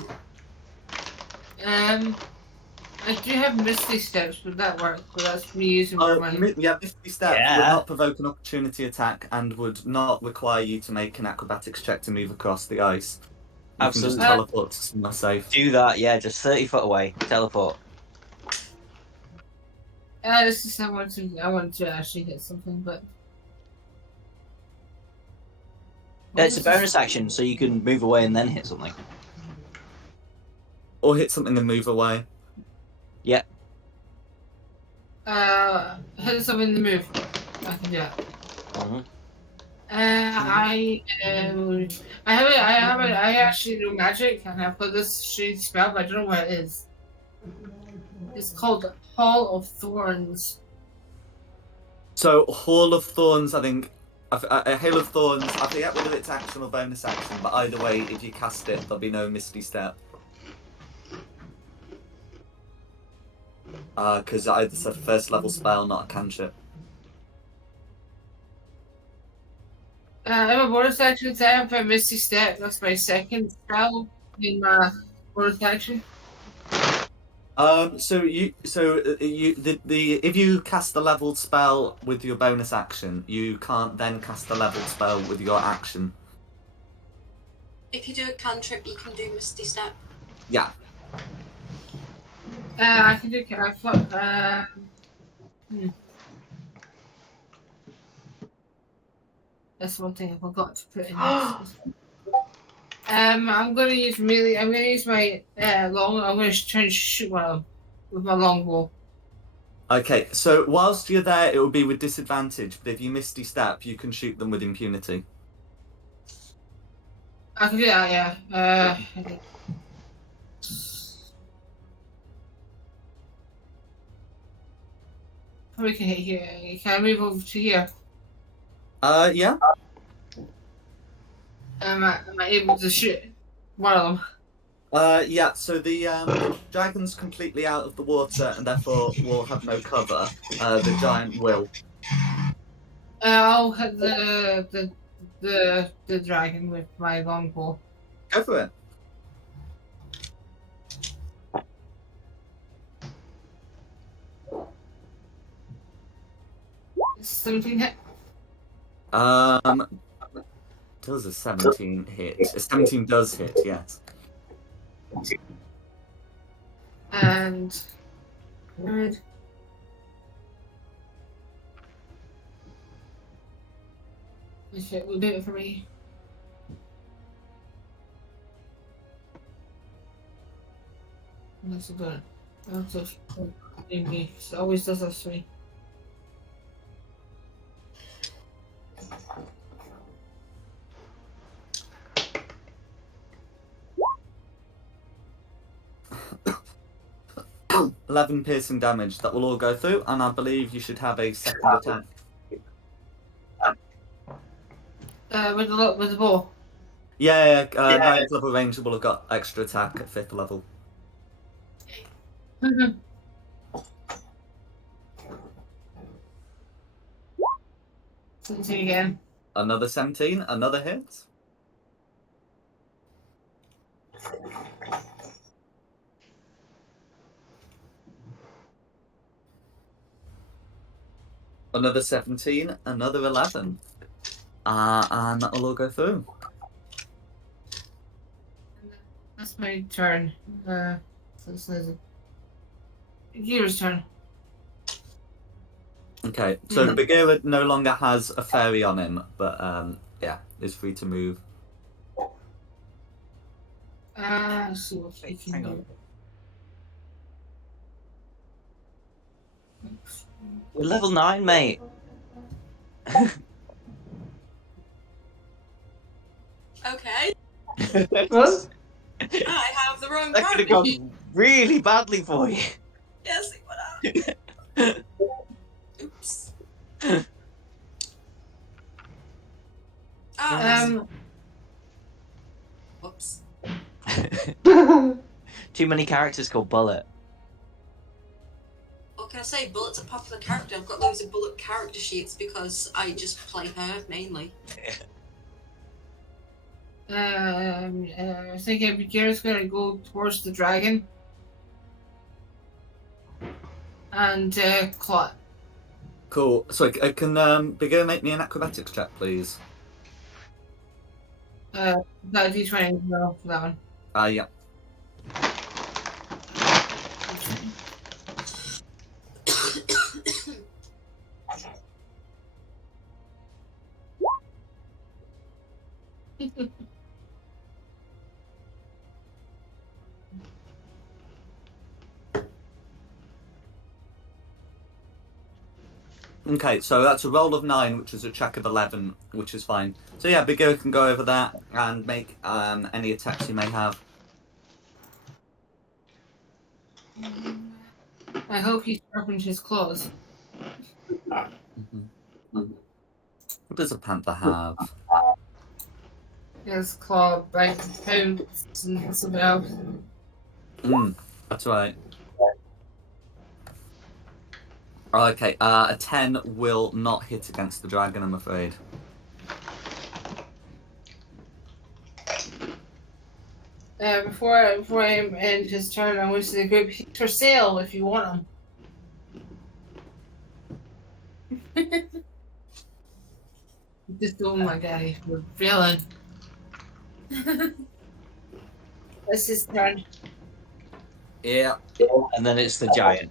I do have Misty Steps. Would that work? But that's me using more money. Yeah, Misty Step would Yeah. not provoke an opportunity attack and would not require you to make an acrobatics check to move across the ice. You Absolutely. can just teleport to somewhere safe. Do that, yeah, just 30 foot away. Teleport. It's just I want to actually hit something, but It's a bonus action, so you can move away and then hit something. Or hit something and move away. Yeah. hit something in the move. I can do that. Mhm. I actually know magic, and I've got this shitty spell, but I don't know what it is. It's called Hall of Thorns. So, Hall of Thorns, I think. Hail of Thorns, I forget whether it's action or bonus action, but either way, if you cast it, there'll be no Misty Step. Because it's a first level spell, not a cantrip. I'm a bonus action time for Misty Step. That's my second spell in my bonus action. If you cast a leveled spell with your bonus action, you can't then cast a leveled spell with your action. If you do a cantrip, you can do Misty Step. Yeah. I can do. That's one thing I forgot to put in this. I'm gonna use melee. I'm gonna use my long. I'm gonna try and shoot one of them with my longbow. Okay, so whilst you're there, it will be with disadvantage, but if you Misty Step, you can shoot them with impunity. I can do that. Yeah. Probably can hit here. Can I move over to here? Yeah. Am I able to shoot one of them? Yeah, so the dragon's completely out of the water and therefore will have no cover. The giant will. I'll hit the dragon with my longbow. Go for it. It's 17 hit. Does a 17 hit? A 17 does hit, yes. And Alright. This shit will do it for me. That's good. That's just me. It always does this to me. $11 piercing damage. That will all go through, and I believe you should have a second attack. With the bow. Yeah, 9th level ranger will have got extra attack at 5th level. See again. Another 17, another hit. Another 17, another 11. And that'll all go through. That's my turn. So this is Gira's turn. Okay, so Bagheera no longer has a fairy on him, but yeah, is free to move. Let's see what I can do. We're level 9, mate. Okay, What? I have the wrong That could have character. gone really badly for you. Yes, what up? Oops. Whoops. Too many characters called Bullet. What can I say? Bullet's a popular character. I've got loads of Bullet character sheets because I just play her mainly. I think Gira's gonna go towards the dragon. And Clot. Cool. So can Bagheera make me an acrobatics check, please? That D20 as well for that one. Yeah. Okay, so that's a roll of 9, which is a check of 11, which is fine. So yeah, Bagheera can go over that and make any attacks he may have. I hope he sharpened his claws. What does a panther have? His claw bites boots and something else. That's right. Okay, a 10 will not hit against the dragon, I'm afraid. Before I end his turn, I wish the group he's for sale if you want them. Just oh my god, we're villain. That's his turn. Yeah. And then it's the giant.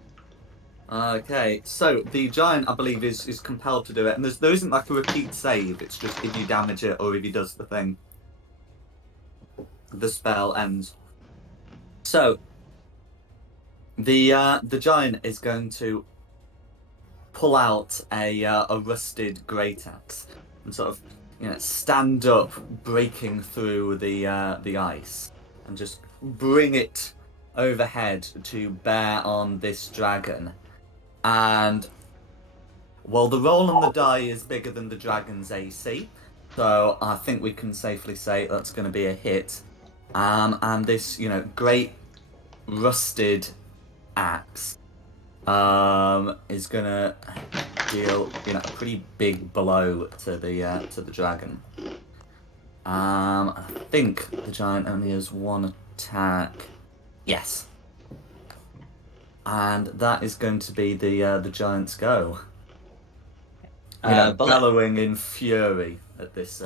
Okay, so the giant, I believe, is compelled to do it, and there isn't like a repeat save. It's just if you damage it or if he does the thing, the spell ends. So the giant is going to pull out a rusted great axe and sort of stand up, breaking through the ice, and just bring it overhead to bear on this dragon. And well, the roll on the die is bigger than the dragon's AC, so I think we can safely say that's going to be a hit. And this, great rusted axe is going to deal, a pretty big blow to the dragon. I think the giant only has one attack. Yes. And that is going to be the giant's go. Bellowing in fury at this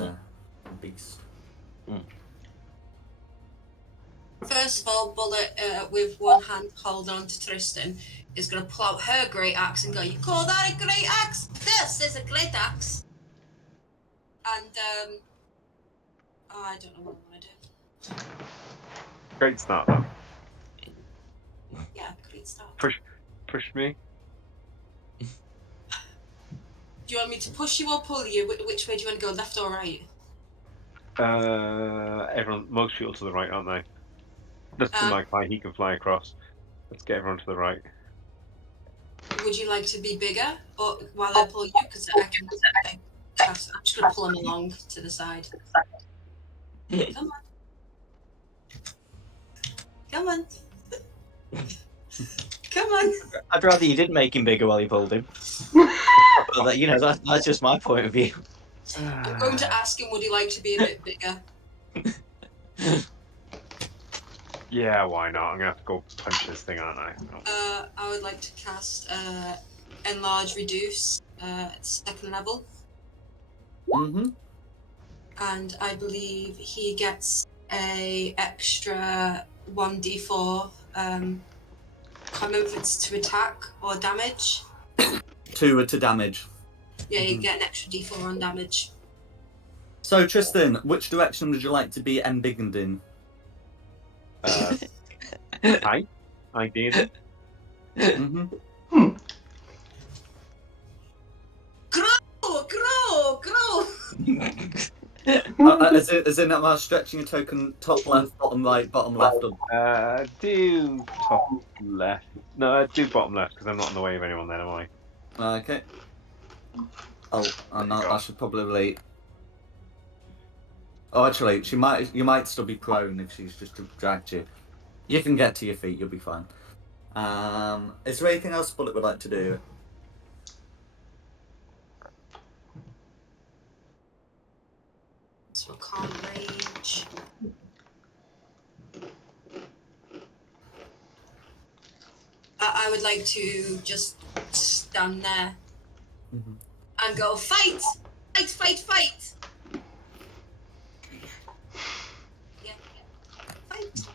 beast. First of all, Bullet, with one hand holding on to Tristan, is going to pull out her great axe and go, "You call that a great axe? This is a great axe." And I don't know what I want to do. Great start, though. Yeah, great start. Push me. Do you want me to push you or pull you? Which way do you want to go, left or right? Most people to the right, aren't they? That's the magpie. He can fly across. Let's get everyone to the right. Would you like to be bigger, or while I pull you? Because I'm just going to pull him along to the side. Come on. Come on. Come on. I'd rather you didn't make him bigger while you pulled him. But that's just my point of view. I'm going to ask him, would he like to be a bit bigger? Yeah, why not? I'm gonna have to go punch this thing, aren't I? I would like to cast Enlarge Reduce at 2nd level. Mm-hmm. And I believe he gets a extra 1d4 common if it's to attack or damage. 2 to damage. Yeah, you get an extra d4 on damage. So Tristan, which direction would you like to be embiggened in? Hi, ideally. Mm-hmm. Grow! As in, am I stretching a token top left, bottom right, bottom left? Or... Do top left. No, do bottom left because I'm not in the way of anyone then, am I? Okay. Oh, I should probably. Oh, actually, you might still be prone if she's just dragged you. You can get to your feet. You'll be fine. Is there anything else Bullet would like to do? So calm range. I would like to just stand there and go, fight! Fight, fight, fight! Yeah. Fight.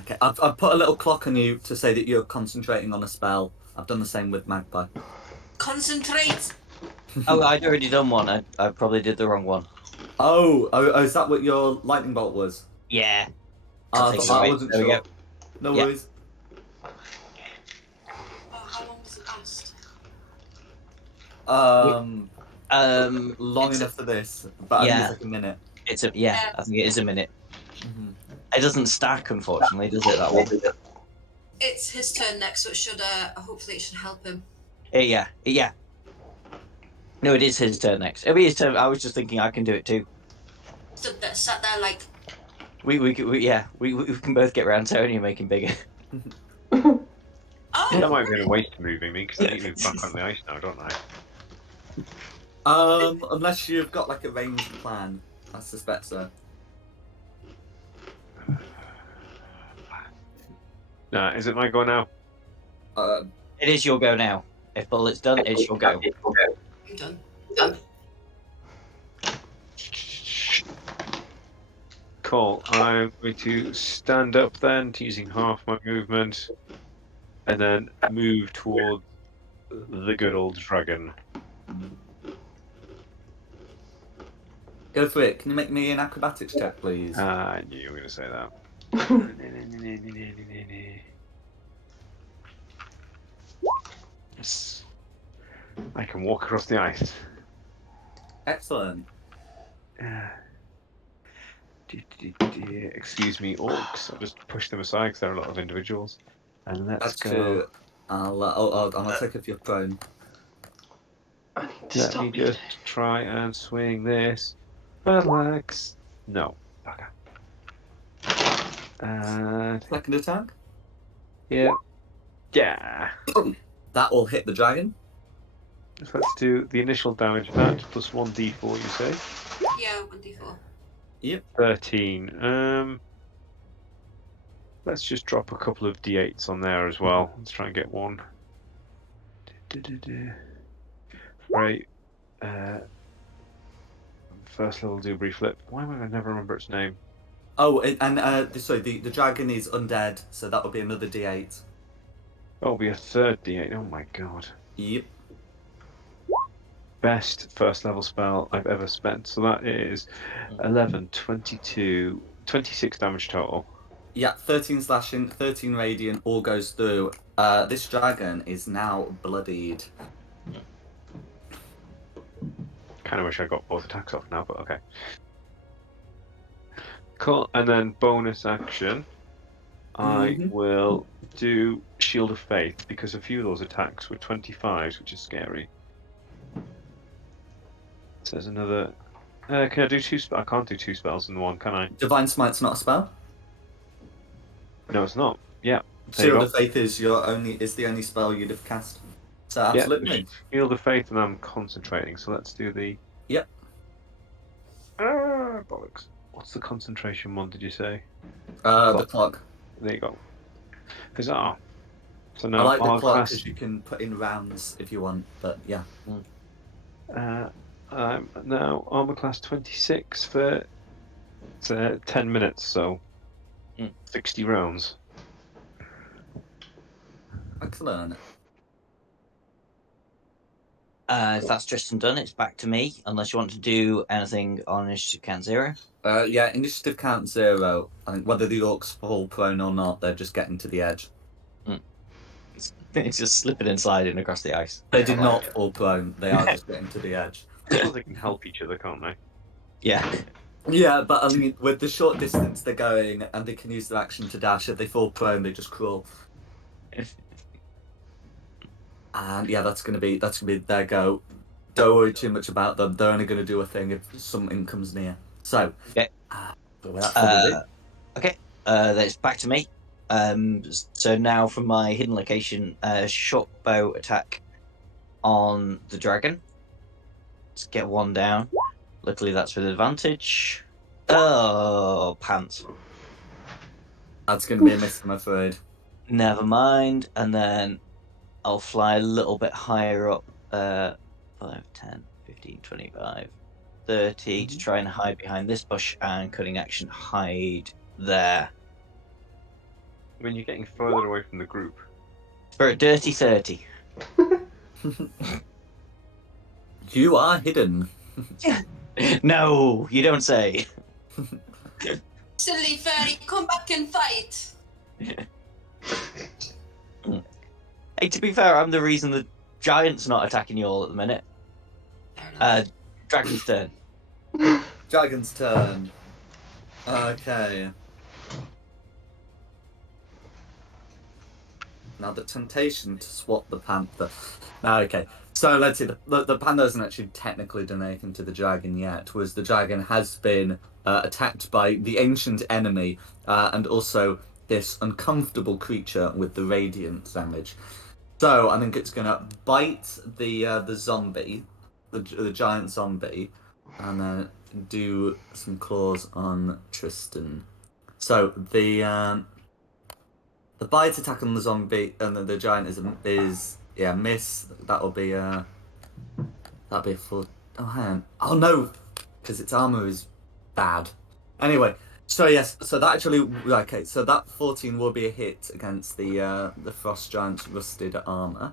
Okay, I've put a little clock on you to say that you're concentrating on a spell. I've done the same with Magpie. Concentrate! Oh, I'd already done one. I probably did the wrong one. Oh, is that what your lightning bolt was? Yeah. I wasn't There we sure. go. No Yeah. worries. How long does it last? Long enough for this, but I think it's like a minute. I think it is a minute. Mm-hmm. It doesn't stack, unfortunately, does it? That one. It's his turn next, so it should hopefully it should help him. Yeah. No, it is his turn next. It'll be his turn. I was just thinking I can do it too. Stood there, sat there like. We can both get round Tony and make him bigger. Oh! That might be a waste of moving me because I need to move back on the ice now, don't I? Unless you've got like a ranged plan, I suspect so. Nah, is it my go now? It is your go now. If Bullet's done, it's your go. I'm done. Cool. I'm going to stand up then, using half my movement, and then move toward the good old dragon. Go for it. Can you make me an acrobatics check, please? I knew you were going to say that. Yes. I can walk across the ice. Excellent. Excuse me, orcs. I'll just push them aside because there are a lot of individuals. And let's go. I'll take if you're prone. Let me just try and swing this. Relax. No. Okay. And Second attack. yeah. That will hit the dragon. So let's do the initial damage of that plus 1d4. You say? Yeah, 1d4. Yep. 13. Let's just drop a couple of d8s on there as well. Let's try and get one. Right. First level do reflip. Why would I never remember its name? Oh, sorry. The dragon is undead, so that will be another d8. Oh, it'll be a third D8. Oh my god. Yep. Best first level spell I've ever spent. So that is 11, 22, 26 damage total. Yeah, 13 slashing, 13 radiant, all goes through. This dragon is now bloodied. Kind of wish I got both attacks off now, but okay. Cool. And then bonus action, I will do Shield of Faith because a few of those attacks were 25s, which is scary. So there's another. Can I do two? I can't do two spells in one, can I? Divine Smite's not a spell. No, it's not. Yeah. There you Shield go. of Faith is the only spell you'd have cast. So absolutely. Yeah, Shield of Faith, and I'm concentrating. So let's do the. Yep. Bollocks. What's the concentration one? Did you say? The clock. There you go. Huzzah! So I now like the armor clock class. because you can put in rounds if you want, but yeah. I'm now armor class 26 for 10 minutes, so 60 rounds. Excellent. If that's just and done, it's back to me. Unless you want to do anything on initiative count 0. Yeah, initiative count 0. I think whether the orcs fall prone or not, they're just getting to the edge. It's just slipping and sliding across the ice. They did not fall prone. They are just getting to the edge. Well, they can help each other, can't they? Yeah. Yeah, but I mean, with the short distance they're going, and they can use their action to dash. If they fall prone, they just crawl. And yeah, that's gonna be their go. Don't worry too much about them. They're only gonna do a thing if something comes near. So, Okay. But without further ado, Okay. That's back to me. So now from my hidden location, short bow attack on the dragon. Let's get one down. Luckily, that's with advantage. Oh, pants. that's gonna be a miss, I'm afraid. Never mind. And then I'll fly a little bit higher up. 5, 10, 15, 25, 30 to try and hide behind this bush and cutting action hide there. When you're getting further away from the group. For a dirty 30. You are hidden. No, you don't say. Silly fairy, come back and fight! Hey, to be fair, I'm the reason the giant's not attacking you all at the minute. Fair enough. Dragon's turn. Dragon's turn. Okay. Now the temptation to swap the panther. Okay, so let's see. The panther hasn't actually technically done anything to the dragon yet. Was the dragon has been attacked by the ancient enemy and also this uncomfortable creature with the radiant damage. So I think it's gonna bite the zombie, the giant zombie, and then do some claws on Tristan. So the bite attack on the zombie and the giant is miss. That'll be a full. Oh hang on. Oh no, because its armor is bad. Anyway, so yes, so that actually okay. So that 14 will be a hit against the frost giant's rusted armor.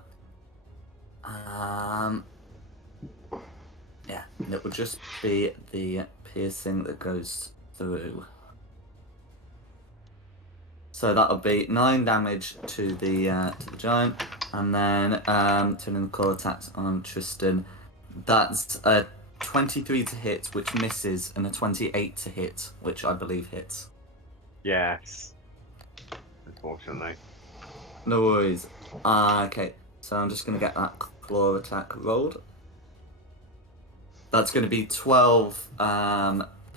Yeah, and it will just be the piercing that goes through. So that'll be 9 damage to the giant, and then turning the claw attacks on Tristan. That's a 23 to hit, which misses, and a 28 to hit, which I believe hits. Yes. Unfortunately. No worries. Okay, so I'm just gonna get that claw attack rolled. That's gonna be 12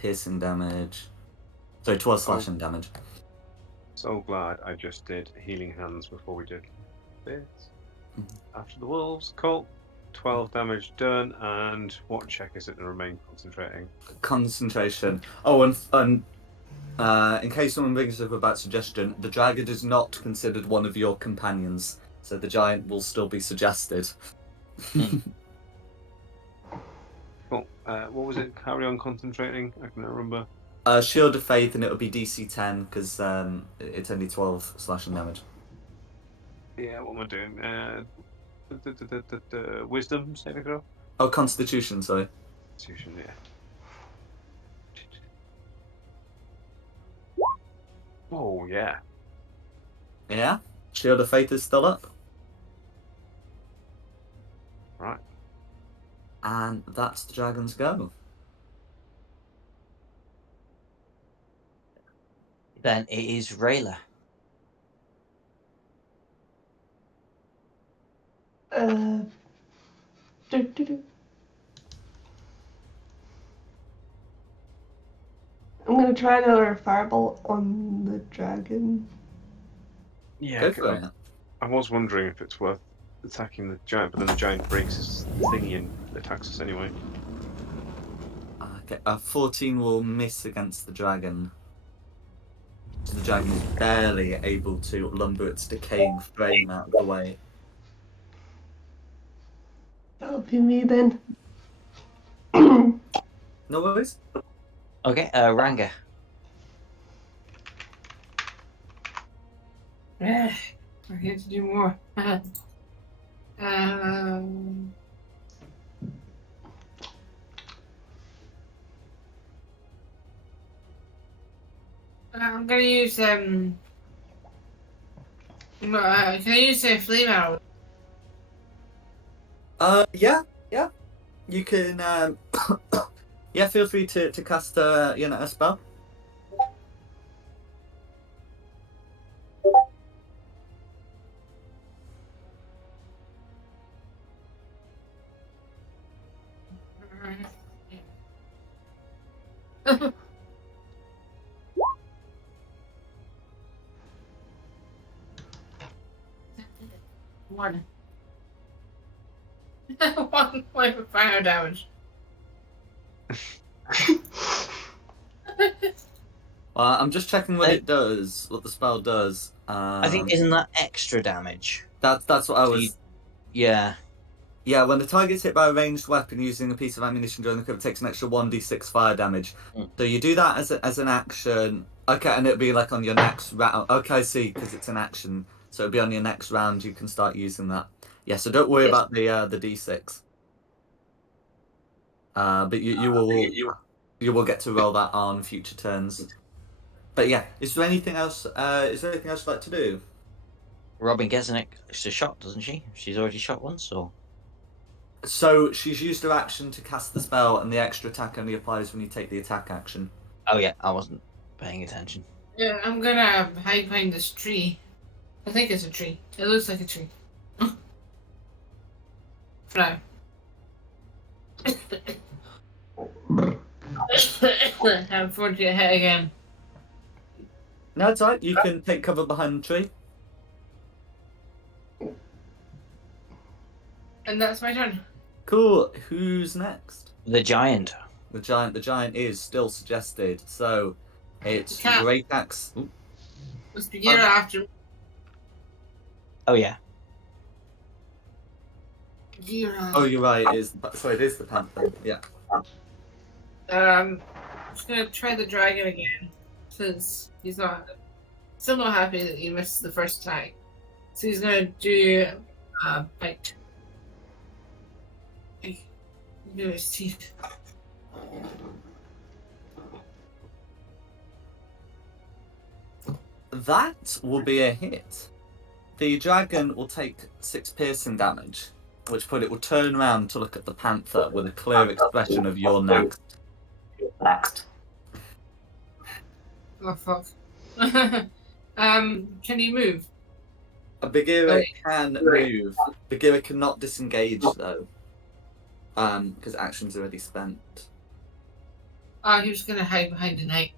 piercing damage. Sorry, 12 slashing damage. So glad I just did healing hands before we did this. After the wolves, cool. 12 damage done, and what check is it to remain concentrating? Concentration. Oh, and in case someone brings up a bad suggestion, the dragon is not considered one of your companions, so the giant will still be suggested. Cool. What was it? Carry on concentrating? I can't remember. Shield of Faith, and it'll be DC 10 because it's only 12 slashing damage. Yeah, what am I doing? Wisdom saving throw? Oh, Constitution, sorry. Constitution, yeah. Oh, yeah. Yeah? Shield of Faith is still up. Right. And that's the dragon's go. Then it is Rayla. Do, do, do. I'm gonna try another firebolt on the dragon. Yeah, Go for it. I was wondering if it's worth attacking the giant, but then the giant breaks his thingy and attacks us anyway. Okay, a 14 will miss against the dragon. So the dragon is barely able to lumber its decaying frame out of the way. That'll be me then. No worries. Okay, Ranga. I get to do more. I'm gonna use can I use a flame arrow? Yeah. You can, yeah, feel free to cast a spell. One. 1 point of fire damage. I'm just checking what it does, what the spell does. I think isn't that extra damage? That's what I So was. Yeah. Yeah, when the target's hit by a ranged weapon using a piece of ammunition during the cover, it takes an extra 1d6 fire damage. So you do that as an action. Okay, and it'll be like on your next round. Okay, I see, because it's an action. So it'll be on your next round. You can start using that. Yeah, so don't worry about the d6. But you will get to roll that on future turns. But yeah, is there anything else? Is there anything else you'd like to do? Robin gets an extra shot, doesn't she? She's already shot once, or? So she's used her action to cast the spell, and the extra attack only applies when you take the attack action. Oh yeah, I wasn't paying attention. Yeah, I'm gonna hide behind this tree. I think it's a tree. It looks like a tree. No. I'm fortunate to get hit again. No, it's alright. You can take cover behind the tree. And that's my turn. Cool. Who's next? The giant. The giant. The giant is still suggested. So it's Cat. Great Axe. Ooh. Let's begin after. Oh yeah. Oh, you're right. It is the panther. Yeah. Just gonna try the dragon again, since he's still not happy that he missed the first attack. So he's gonna do bite. Do his teeth. That will be a hit. The dragon will take 6 piercing damage, at which point it will turn around to look at the panther with a clear expression of "You're next." Oh fuck. Can you move? A Bagheera can move. Bagheera cannot disengage though, because action's already spent. Oh, he was gonna hide behind an egg.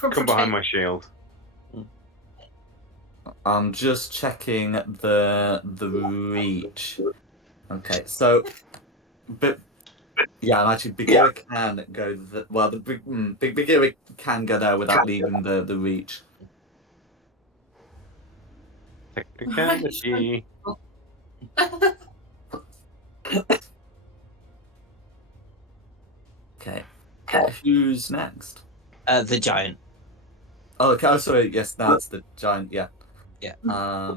Come behind my shield. I'm just checking the reach. Okay, so, but yeah, actually, Bagheera can go. Big Bagheera can go there without leaving the reach. Technicality. Okay, who's next? The giant. Oh, okay. Oh, sorry. Yes, now it's the giant. Yeah. Yeah.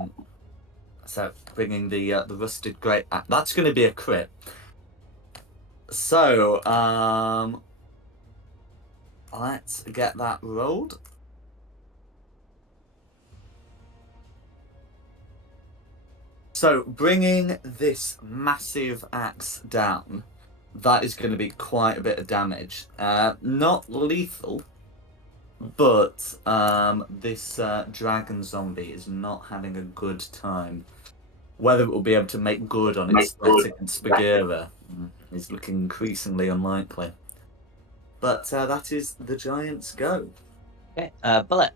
So bringing the rusted great axe. That's going to be a crit. So let's get that rolled. So bringing this massive axe down, that is going to be quite a bit of damage. Not lethal, but this dragon zombie is not having a good time. Whether it will be able to make good on its threat against Bagheera is looking increasingly unlikely. But that is the giant's go. Okay. Bullet.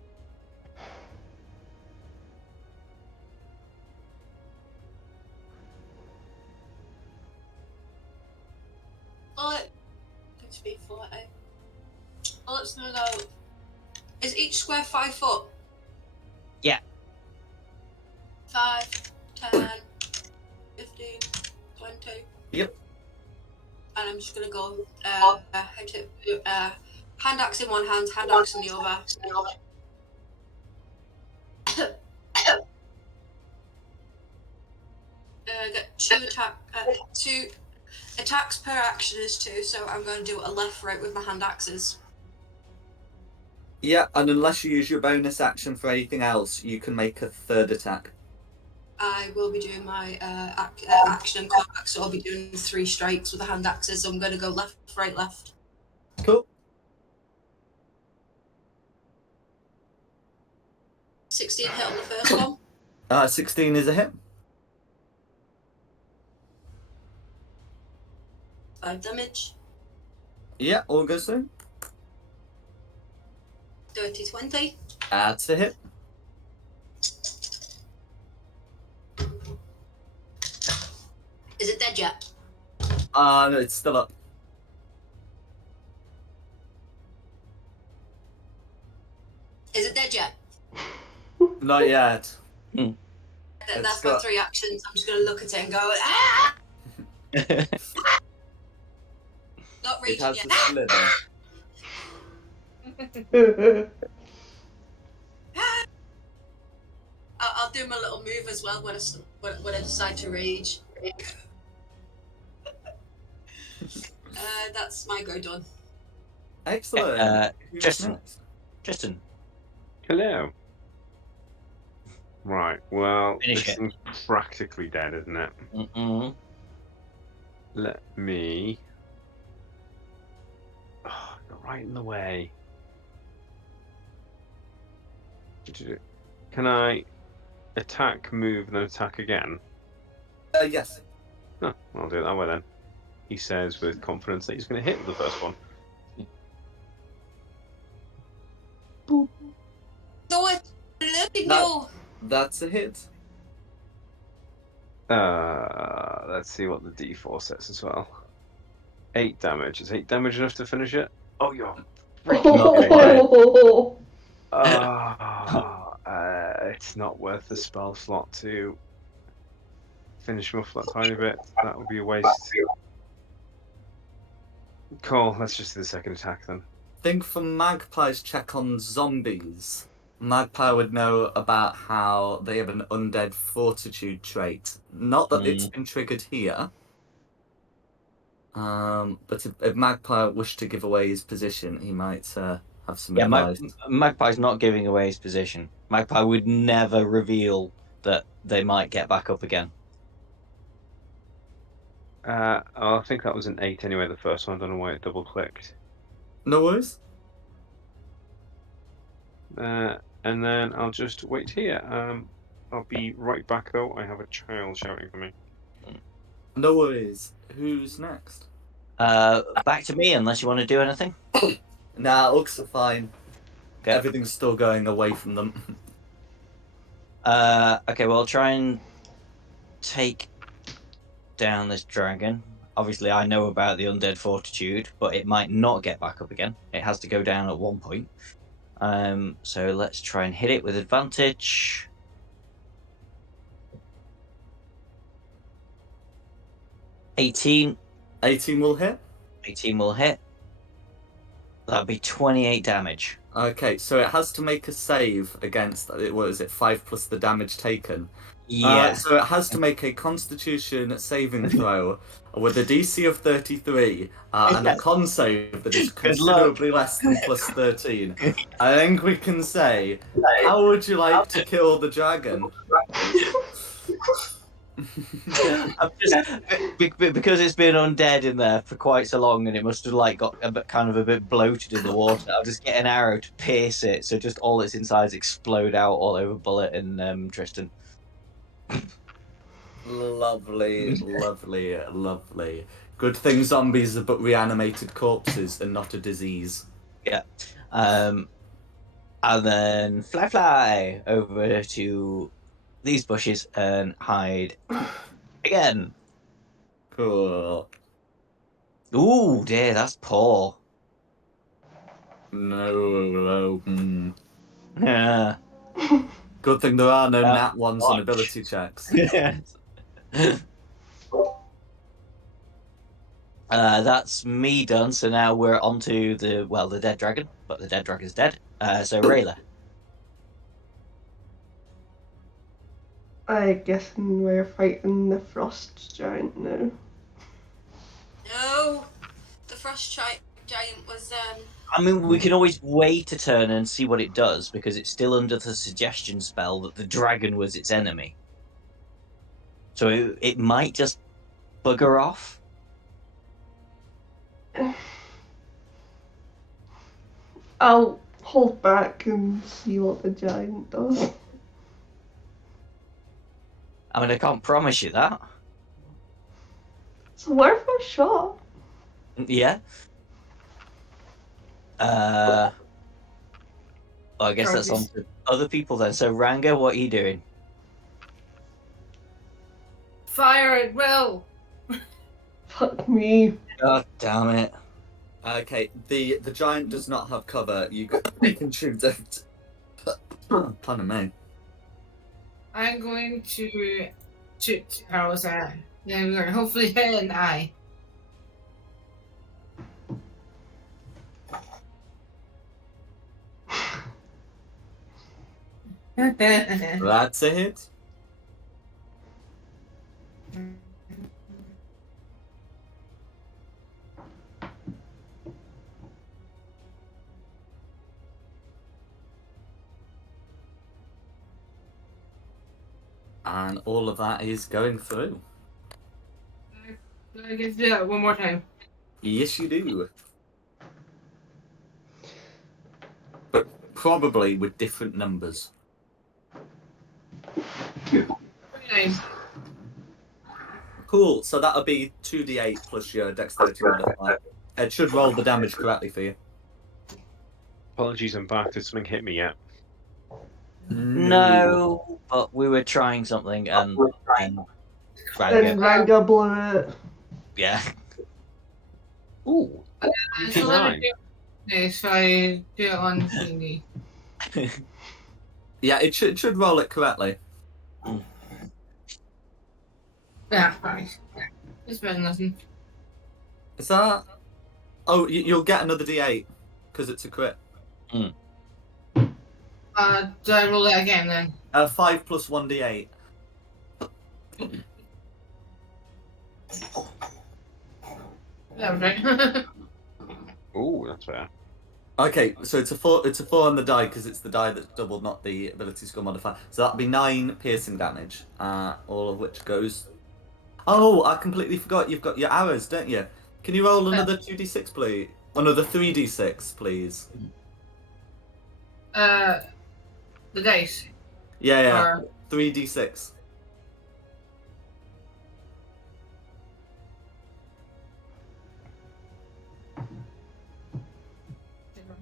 Bullet. Let's be 40. Bullet's gonna go. Is each square 5 foot? Yeah. 5, 10, 15, 20. Yep. And I'm just gonna go hand axe in one hand, hand axe in the other. Get 2 attacks per action is 2, so I'm going to do a left right with my hand axes. Yeah, and unless you use your bonus action for anything else, you can make a third attack. I will be doing my action and combat, so I'll be doing 3 strikes with the hand axes. So I'm going to go left, right, left. Cool. 16 hit on the first one. 16 is a hit. 5 damage. Yeah, all goes through. Dirty 20. That's a hit. Is it dead yet? No, it's still up. Is it dead yet? Not yet. That's got 3 actions. I'm just going to look at it and go, ah! Not It reaching has yet. the slither. I'll do my little move as well when I decide to rage. That's my go done. Excellent. Who's Tristan. next? Tristan. Hello. Right, well, Finish this it. thing's practically dead, isn't it? Mm-mm. Let me... Oh, you're right in the way. Can I attack, move, and then attack again? Yes. Oh, I'll do it that way then. He says with confidence that he's going to hit the first one. Do it! No! That's a hit. Let's see what the D4 says as well. 8 damage. Is 8 damage enough to finish it? Oh, you're it's not worth the spell slot to finish him off that tiny bit. That would be a waste. Cool, let's just do the second attack then. Think for Magpie's check on zombies. Magpie would know about how they have an undead fortitude trait. Not that it's been triggered here. But if Magpie wished to give away his position, he might have some advice. Magpie's not giving away his position. Magpie would never reveal that they might get back up again. I think that was an 8 anyway, the first one. I don't know why it double clicked. No worries. And then I'll just wait here. I'll be right back though. I have a child shouting for me. No worries. Who's next? Back to me, unless you want to do anything. Nah, Orcs are fine. Okay. Everything's still going away from them. Okay, well, I'll try and take down this dragon. Obviously, I know about the undead fortitude, but it might not get back up again. It has to go down at one point. So let's try and hit it with advantage. 18. 18 will hit. 18 will hit. That'd be 28 damage. Okay, so it has to make a save against, what is it, 5 plus the damage taken. Yeah. So it has to make a Constitution saving throw with a DC of 33 and a con save that is Good luck. considerably less than plus 13. I think we can say, how would you like to kill the dragon? I'm just, because it's been undead in there for quite so long, and it must have like got a bit, kind of a bit bloated in the water. I'll just get an arrow to pierce it, so just all its insides explode out all over Bullet and Tristan. Lovely, lovely, lovely. Good thing zombies are but reanimated corpses and not a disease. Yeah. And then fly over to these bushes and hide again. Cool. Ooh, dear, that's poor. No. Yeah. Good thing there are no Yeah. nat ones on ability checks. That's me done. So now we're on to the dead dragon, but the dead dragon's dead. So Rayla. I guess we're fighting the frost giant now. No, the frost giant was I mean, we can always wait a turn and see what it does because it's still under the suggestion spell that the dragon was its enemy. So it might just bugger off. I'll hold back and see what the giant does. I mean, I can't promise you that. It's worth a shot. Yeah. Well, I guess that's on to other people then. So Ranga, what are you doing? Fire at will. Fuck me. God damn it. Okay, the giant does not have cover. You can shoot it. Pardon me. I'm going to shoot arrows at it. Then we're going to hopefully hit an eye. That's a hit. And all of that is going through. I get to do that one more time. Yes, you do. But probably with different numbers. 29. Cool, so that'll be 2d8 plus your dexterity modifier. It should roll the damage correctly for you. Apologies, I'm back. Did something hit me yet? No, but we were trying something and Then Ranga. Ranga blew it. Yeah. Ooh, So let 29. me do this. I do it on thingy. Yeah, it should roll it correctly. Yeah, fine. It's better than nothing. Is that... Oh, you'll get another d8, because it's a crit. Do I roll it again then? 5 plus 1d8. That was right. Ooh, that's fair. Okay, so it's a 4 on the die, because it's the die that's doubled, not the ability skill modifier. So that'll be 9 piercing damage, all of which goes... Oh, I completely forgot, you've got your arrows, don't you? Can you roll another 2d6, please? Another 3d6, please. The dice. Yeah, Or 3d6.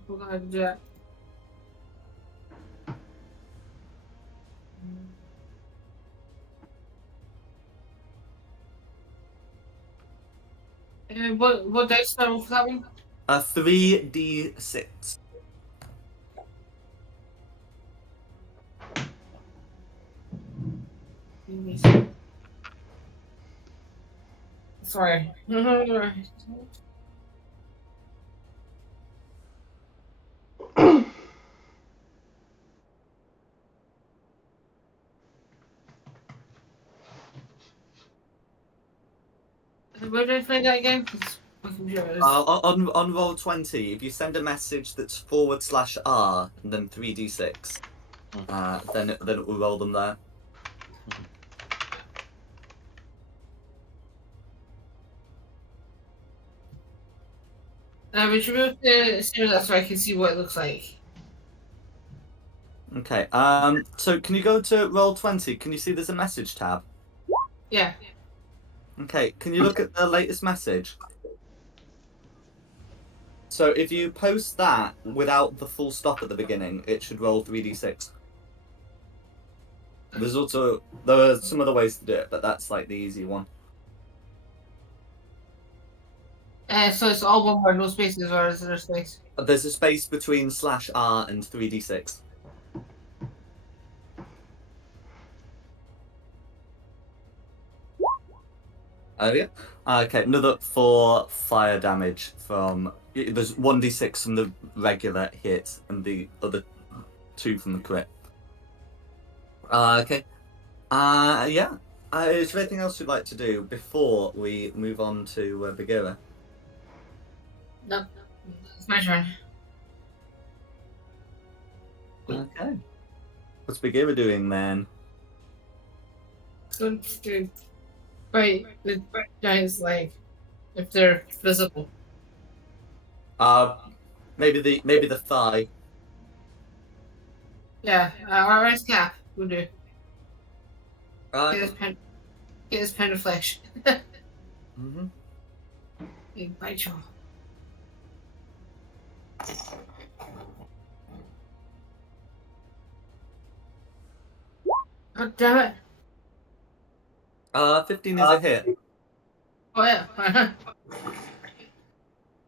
we're gonna do that. What dice do I roll for that one? 3d6. Sorry. do I find that again? 'Cause my computer is... On roll 20, if you send a message that's /R and then 3d6, then it will roll them there. Would you move the similar so I can see what it looks like? Okay. So can you go to roll 20? Can you see there's a message tab? Yeah. Okay. Can you look at the latest message? So if you post that without the full stop at the beginning, it should roll 3d6. There are some other ways to do it, but that's like the easy one. So it's all one word, no spaces, or is there a space? There's a space between /R and 3d6. Oh yeah. Okay. Another 4 fire damage from. There's 1d6 from the regular hit and the other 2 from the crit. Okay. Yeah. Is there anything else you'd like to do before we move on to Bagheera? No. It's my turn. Okay. What's Bagheera doing then? Going to bite the giant's leg if they're visible. Maybe the thigh. Yeah, or his calf would do. Uh, Get his pen of flesh. mhm. Big bite you. Oh, damn it. 15 is a hit. Oh, yeah.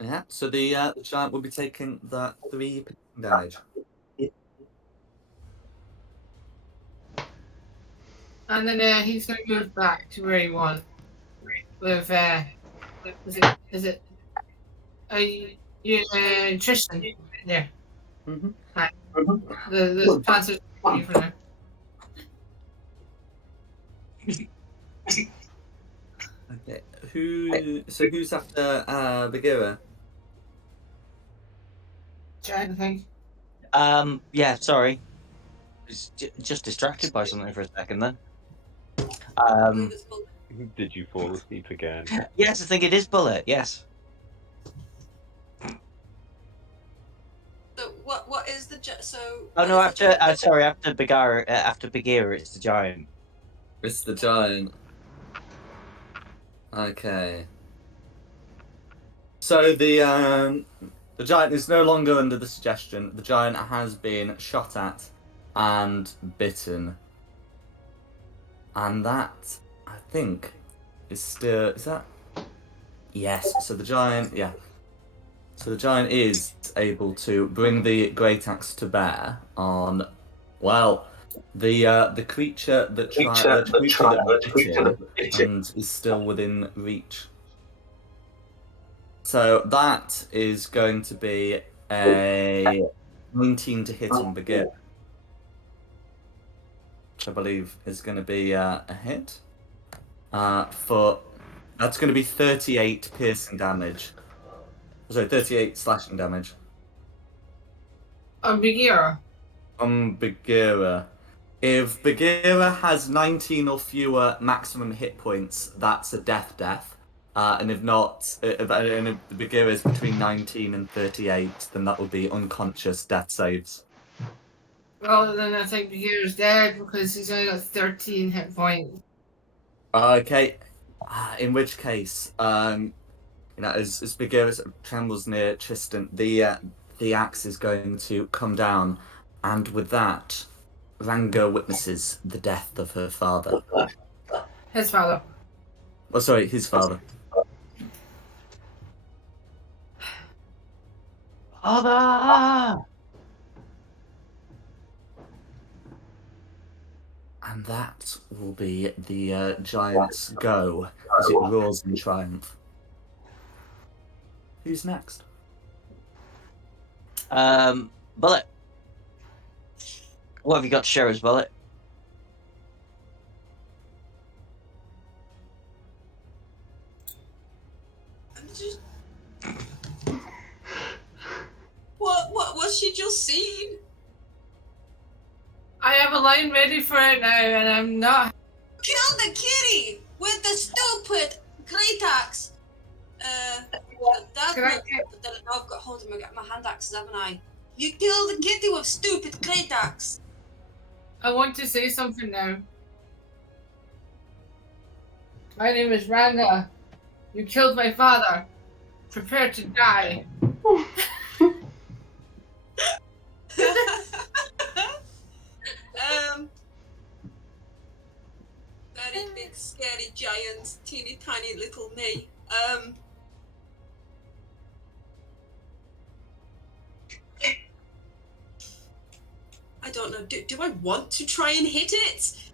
Yeah. So the giant will be taking that 3 damage. And then he's going to move back to where he was. With, is it Tristan? There. Mm-hmm. Hi. The plants are for now. Okay. Who's after Bagheera? Giant thing. Yeah, sorry. Was just distracted by something for a second then. Did you fall asleep again? Yes, I think it is Bullet, yes. So what is the so? Oh no, after Bagheera, it's the giant. It's the giant. Okay. So the giant is no longer under the suggestion. The giant has been shot at and bitten. And that, I think, is that? Yes. So the giant, yeah. So the giant is able to bring the great axe to bear on, well, the creature that bit him and is still within reach. So that is going to be a 19 to hit on Bagheera, which I believe is going to be a hit. That's going to be 38 piercing damage. Sorry, 38 slashing damage. On Bagheera. On Bagheera. If Bagheera has 19 or fewer maximum hit points, that's a death. And if not, if Bagheera is between 19 and 38, then that would be unconscious death saves. Well, then I think Bagheera's dead because he's only got 13 hit points. Okay. In which case, as Bagheera trembles near Tristan, the axe is going to come down, and with that, Ranga witnesses the death of her father. His father. Oh, sorry, his father. Father! And that will be the giant's go as it roars in triumph. Who's next? Bullet. What have you got to share us, Bullet? What's she just seen? I have a line ready for it now, and I'm not. Kill the kitty with the stupid great axe. That's Can I not. But then I've got hold of my hand axes, haven't I? You killed the kitty with stupid great axe. I want to say something now. My name is Ranga. You killed my father. Prepare to die. Very big, scary giant, teeny tiny little me. I don't know. Do I want to try and hit it?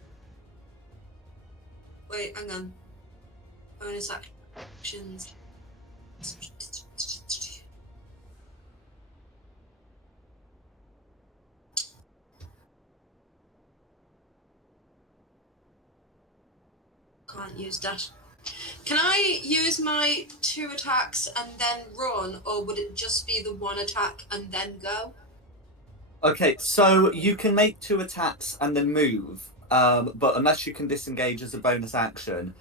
Wait, hang on. Bonus actions. Can't use that. Can I use my 2 attacks and then run, or would it just be the 1 attack and then go? Okay, so you can make 2 attacks and then move, but unless you can disengage as a bonus action,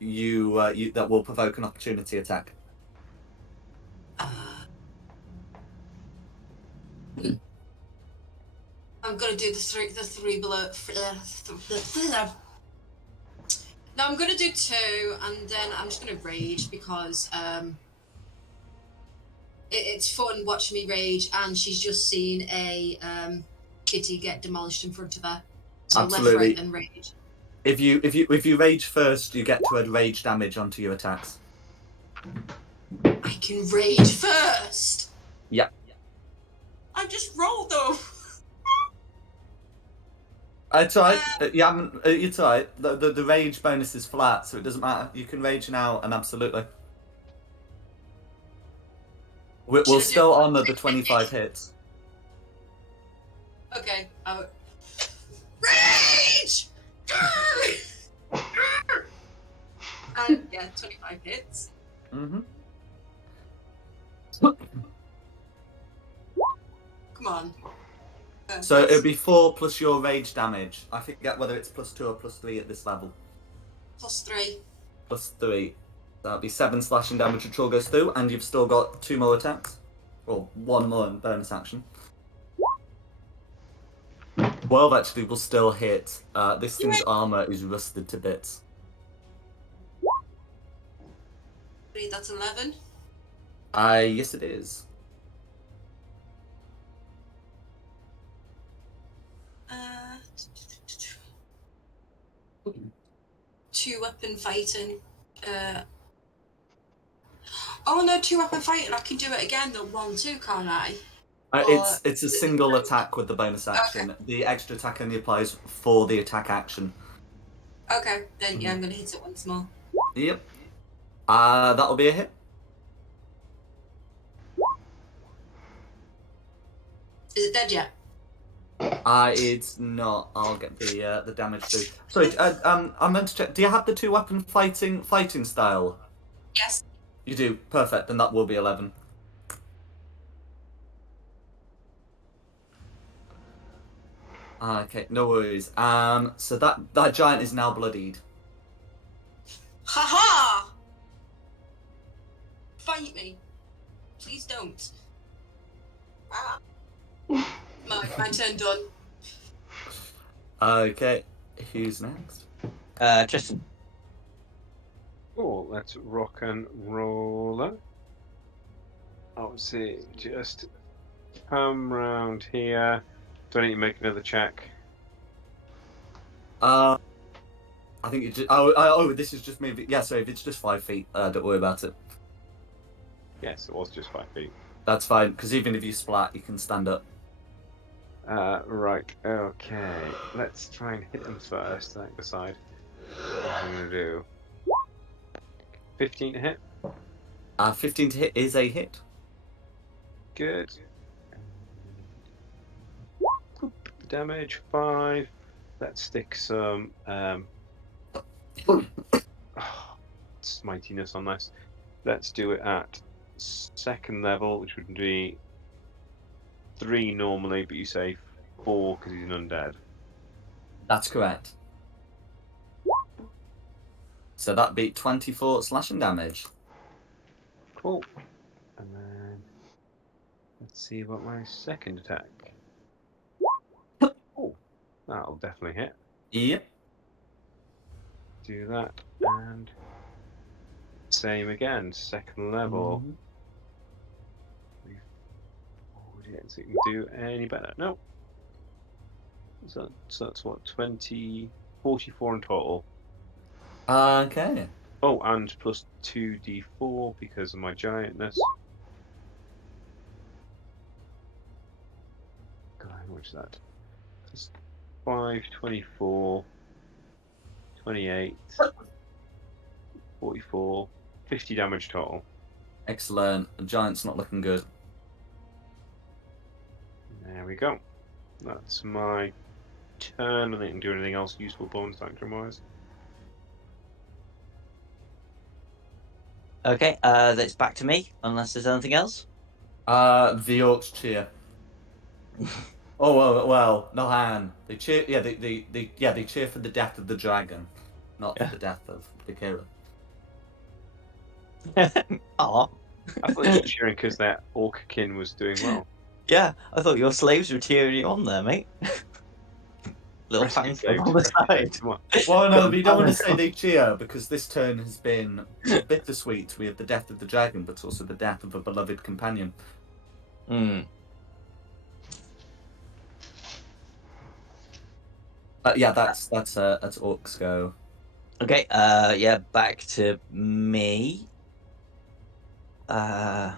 you that will provoke an opportunity attack. I'm gonna do the three below. No, I'm gonna do 2, and then I'm just gonna rage because it's fun watching me rage, and she's just seen a kitty get demolished in front of her. So Absolutely. left, right, then rage. If you rage first, you get to add rage damage onto your attacks. I can rage first. Yeah. I just rolled though. It's alright. It's alright. The rage bonus is flat, so it doesn't matter. You can rage now, and absolutely. We'll still honour the 25 hits. Okay. Rage! And yeah, 25 hits. Mm-hmm. Come on. So it'd be 4 plus your rage damage. I forget whether it's +2 or +3 at this level. +3. +3. That'd be 7 slashing damage a troll goes through, and you've still got 2 more attacks. Or 1 more in bonus action. 12 actually will still hit. This thing's armor is rusted to bits. That's 11. Yes it is. 2 weapon fighting. Oh no, 2 weapon fighting. I can do it again. The 1-2, can't I? It's a single attack with the bonus action. Okay. The extra attack only applies for the attack action. Okay, then yeah, I'm gonna hit it once more. Yep. That'll be a hit. Is it dead yet? It's not. I'll get the damage through. Sorry, I meant to check. Do you have the 2 weapon fighting style? Yes. You do. Perfect. Then that will be 11. Okay, no worries. So that giant is now bloodied. Ha! Fight me. Please don't. My turn done. Okay, who's next? Tristan. Oh, let's rock and roller. I'll see. Just come round here. Do I need to make another check? I think it just. Oh, this is just maybe. Yeah, sorry. If it's just 5 feet, don't worry about it. Yes, it was just 5 feet. That's fine, because even if you splat, you can stand up. Right. Okay. Let's try and hit them first. Then decide what I'm gonna do. 15 to hit. 15 to hit is a hit. Good. Damage 5. Let's stick some smitiness on this. let's do it at second level, which would be 3 normally, but you say 4 because he's an undead. That's correct. So that beat 24 slashing damage. Cool. And then let's see about my second attack. Oh, that'll definitely hit. Yep. Do that, and same again, second level. Oh, yeah, so you can do any better. No. So that's what, 20, 44 in total. Okay. Oh, and plus 2d4 because of my giantness. God, how much is that? Plus 5, 24, 28, 44, 50 damage total. Excellent. The giant's not looking good. There we go. That's my turn. I didn't do anything else useful bonus action wise. Okay, that's back to me, unless there's anything else. The orcs cheer. Oh well, no, hang. They cheer. Yeah, they cheer for the death of the dragon, not for the death of the hero. Aw. I thought you were cheering because their orc kin was doing well. Yeah, I thought your slaves were cheering you on there, mate. Little Rescue fan club slaves, on the rescue side. slaves, come on. Well, no, but you don't want to say they cheer because this turn has been bittersweet. We have the death of the dragon, but also the death of a beloved companion. Hmm. Yeah, that's orcs go. Okay, yeah, back to me. Let's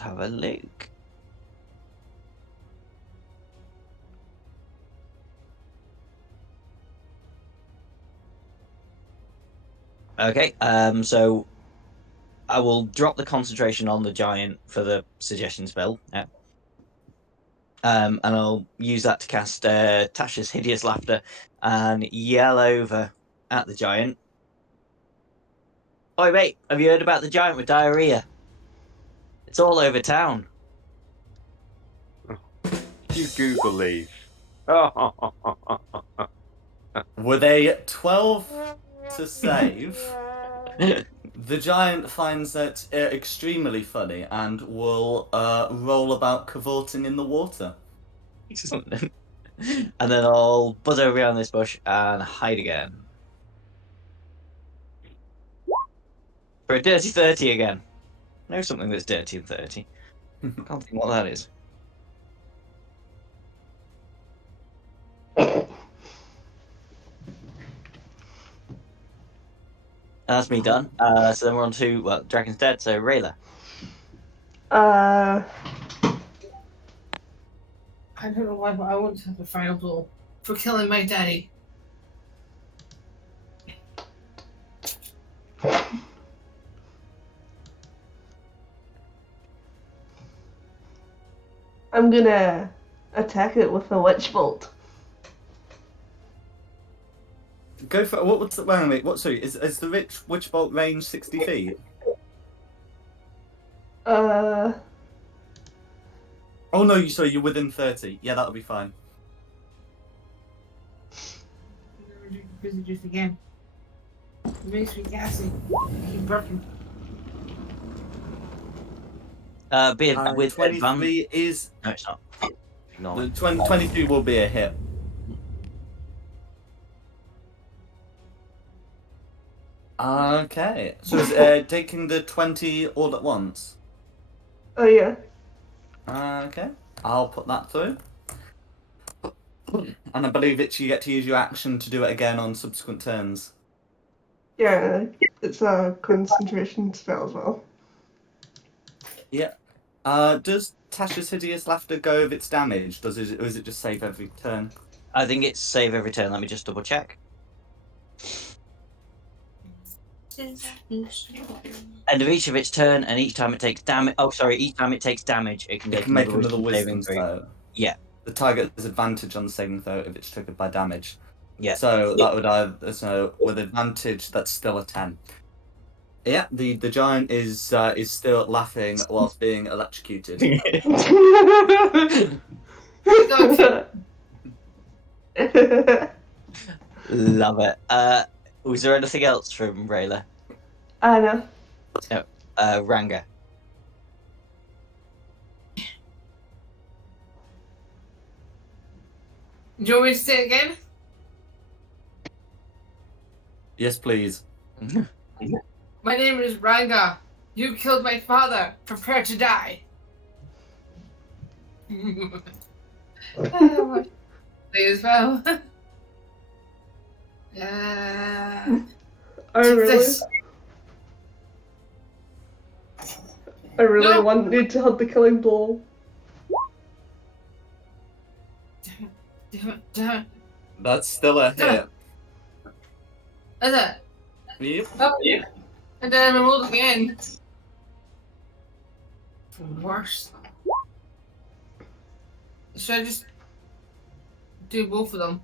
have a look. Okay, so I will drop the concentration on the giant for the suggestion spell. Yeah. And I'll use that to cast Tasha's Hideous Laughter and yell over at the giant. Oi, mate, have you heard about the giant with diarrhea? It's all over town. You Google leave. Oh, Were they 12 to save? The giant finds that extremely funny and will roll about cavorting in the water. Excellent. And then I'll buzz over behind this bush and hide again. For a dirty 30 again. Know something that's dirty and 30. Can't think what that is. That's me done. So then we're on to, well, Dragon's dead, so Rayla. I don't know why, but I want to have a final blow for killing my daddy. I'm gonna attack it with a witch bolt. Go for what's the wait? What? Sorry, is the witch bolt range 60 feet? Uh, Oh no, sorry, you're within 30. Yeah, that'll be fine. Busy juice again. It makes me gassy. I keep burping. With 23 is No, it's not. Ignore the it. 23 will be a hit. Okay, so it's taking the 20 all at once. oh yeah. Okay, I'll put that through. And I believe you get to use your action to do it again on subsequent turns. Yeah, it's a concentration spell as well. Yeah. Does Tasha's Hideous Laughter go with its damage? Or is it just save every turn? I think it's save every turn. Let me just double check. End of each of its turn, and each time it takes damage. Oh, sorry. Each time it takes damage, it can It make can make another wisdom wisdom saving throw. throw. Yeah. The target has advantage on the saving throw if it's triggered by damage. Yeah. So that would with advantage, that's still a 10. Yeah, the giant is still laughing whilst being electrocuted. Love it. Was there anything else from Rayla? Anna. No. Ranga. Do you want me to say it again? Yes, please. My name is Ranga. You killed my father. Prepare to die. Me as well. I Take really, this. I really No. wanted to have the killing blow. Damn it. That's still a hit. Is it? Yep. Oh, yeah. And then I rolled again. Worse. Should I just do both of them?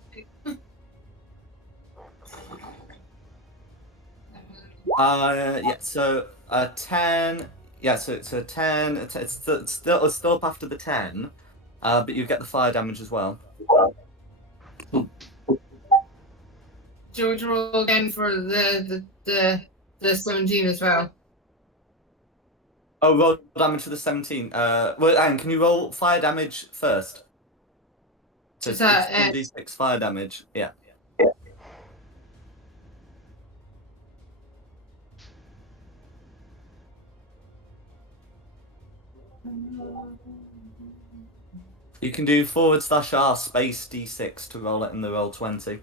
Yeah. So 10. Yeah. So 10. It's still up after the 10. But you get the fire damage as well. Do you want to roll again for the 17 as well? Oh, roll damage for the 17. Well, Anne, can you roll fire damage first? So Is that, it's 1d6 fire damage. Yeah. You can do /r space d6 to roll it in the roll 20.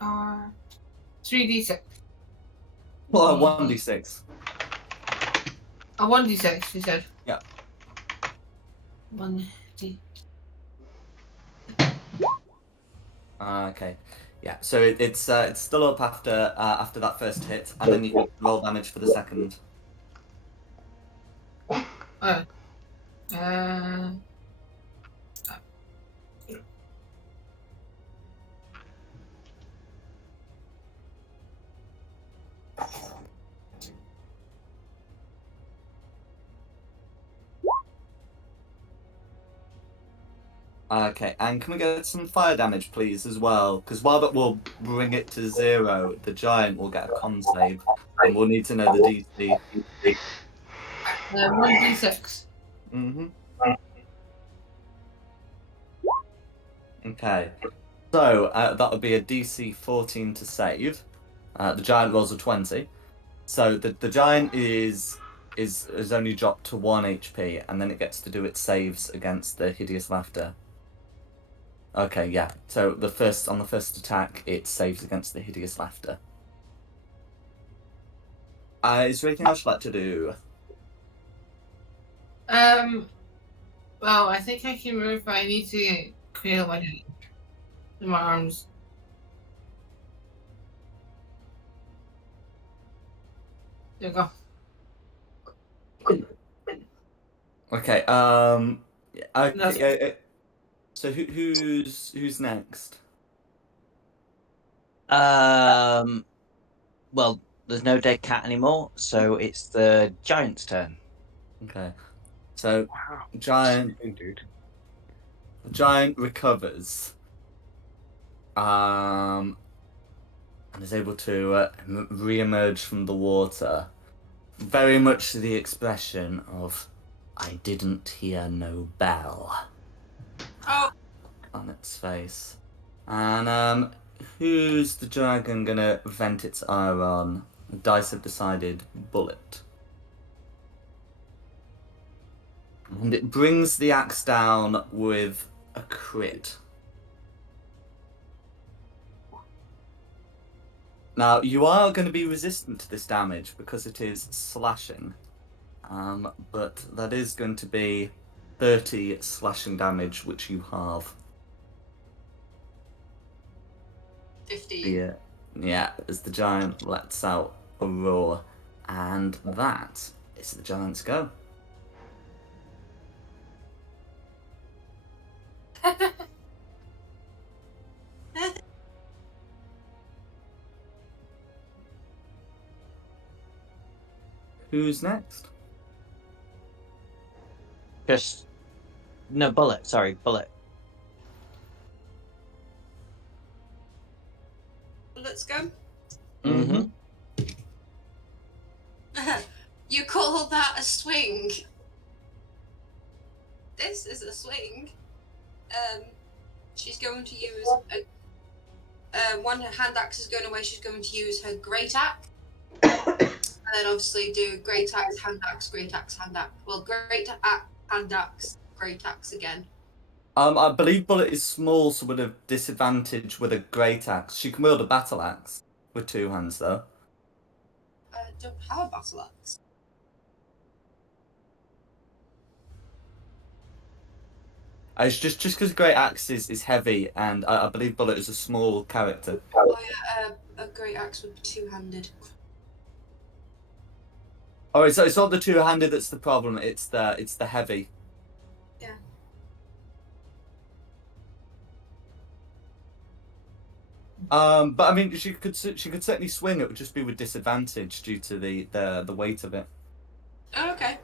3d6. Well, 1d6. Oh, 1d6, you said. Yeah. 1d. Okay. Yeah. So it's still up after that first hit, and then you can roll damage for the second. Uh, Okay, and can we get some fire damage, please, as well? Because while that will bring it to 0, the giant will get a con save, and we'll need to know the DC. 1d6. Mm-hmm. Okay, so that would be a DC 14 to save. The giant rolls a 20, so the giant is only dropped to 1 HP, and then it gets to do its saves against the hideous laughter. Okay, yeah. So on the first attack, it saves against the hideous laughter. Is there anything else you'd like to do? Well, I think I can move, but I need to clear my arms. There you go. Okay. Okay. So who's next? Well, there's no dead cat anymore, so it's the giant's turn. Okay. So Wow. giant Dude. recovers. And is able to re-emerge from the water. Very much the expression of "I didn't hear no bell" on its face. And who's the dragon gonna vent its ire on? The dice have decided Bullet. And it brings the axe down with a crit. Now, you are going to be resistant to this damage because it is slashing. But that is going to be 30 slashing damage, which you halve. 15. Yeah, as the giant lets out a roar. And that is the giant's go. Who's next? No, Bullet. Sorry, Bullet. Let's go. Mm-hmm. You call that a swing? This is a swing. She's going to use one hand axe is going away. She's going to use her great axe, and then obviously do great axe, hand axe, great axe, hand axe. Well, great axe, hand axe, great axe again. I believe Bullet is small, so would have disadvantage with a great axe. She can wield a battle axe with 2 hands, though. Don't have a battle axe. It's just because great axe is heavy, and I believe Bullet is a small character. Oh yeah, a great axe would be 2-handed. Oh, so it's not the 2-handed that's the problem. It's the heavy. Yeah. But I mean, she could certainly swing. It would just be with disadvantage due to the weight of it. Oh, okay.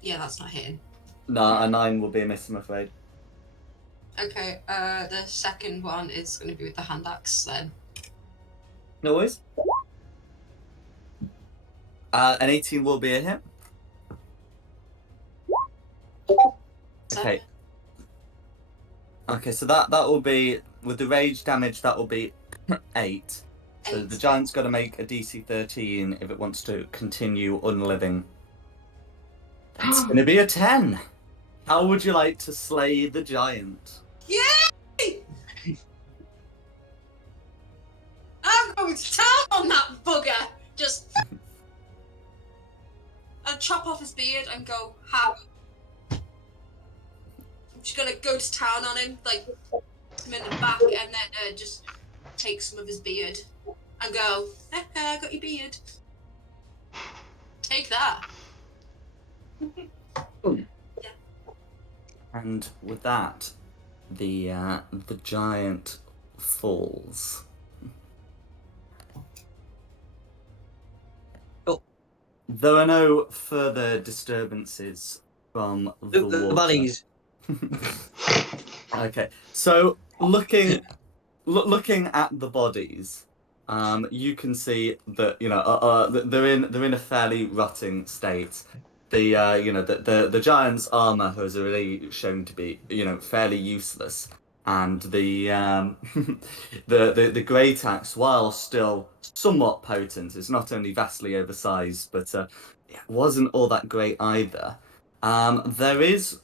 Yeah, that's not hitting. No, a 9 will be a miss, I'm afraid. Okay, the second one is going to be with the hand axe then. No worries. An 18 will be a hit. Okay. Okay, so that will be, with the rage damage, that will be 8. So the giant's got to make a DC 13 if it wants to continue unliving. That's going to be a 10. How would you like to slay the giant? Yay! I'm going to town on that bugger! Just... I'll chop off his beard and go, how? I'm just gonna go to town on him, like, him in the back, and then just take some of his beard and go, I got your beard. Take that. Yeah. And with that, the giant falls. Oh. There are no further disturbances from the water. bodies. Okay, so looking at the bodies, you can see that they're in a fairly rotting state. The giant's armor has really shown to be fairly useless, and the the great axe, while still somewhat potent, is not only vastly oversized, but it wasn't all that great either. There is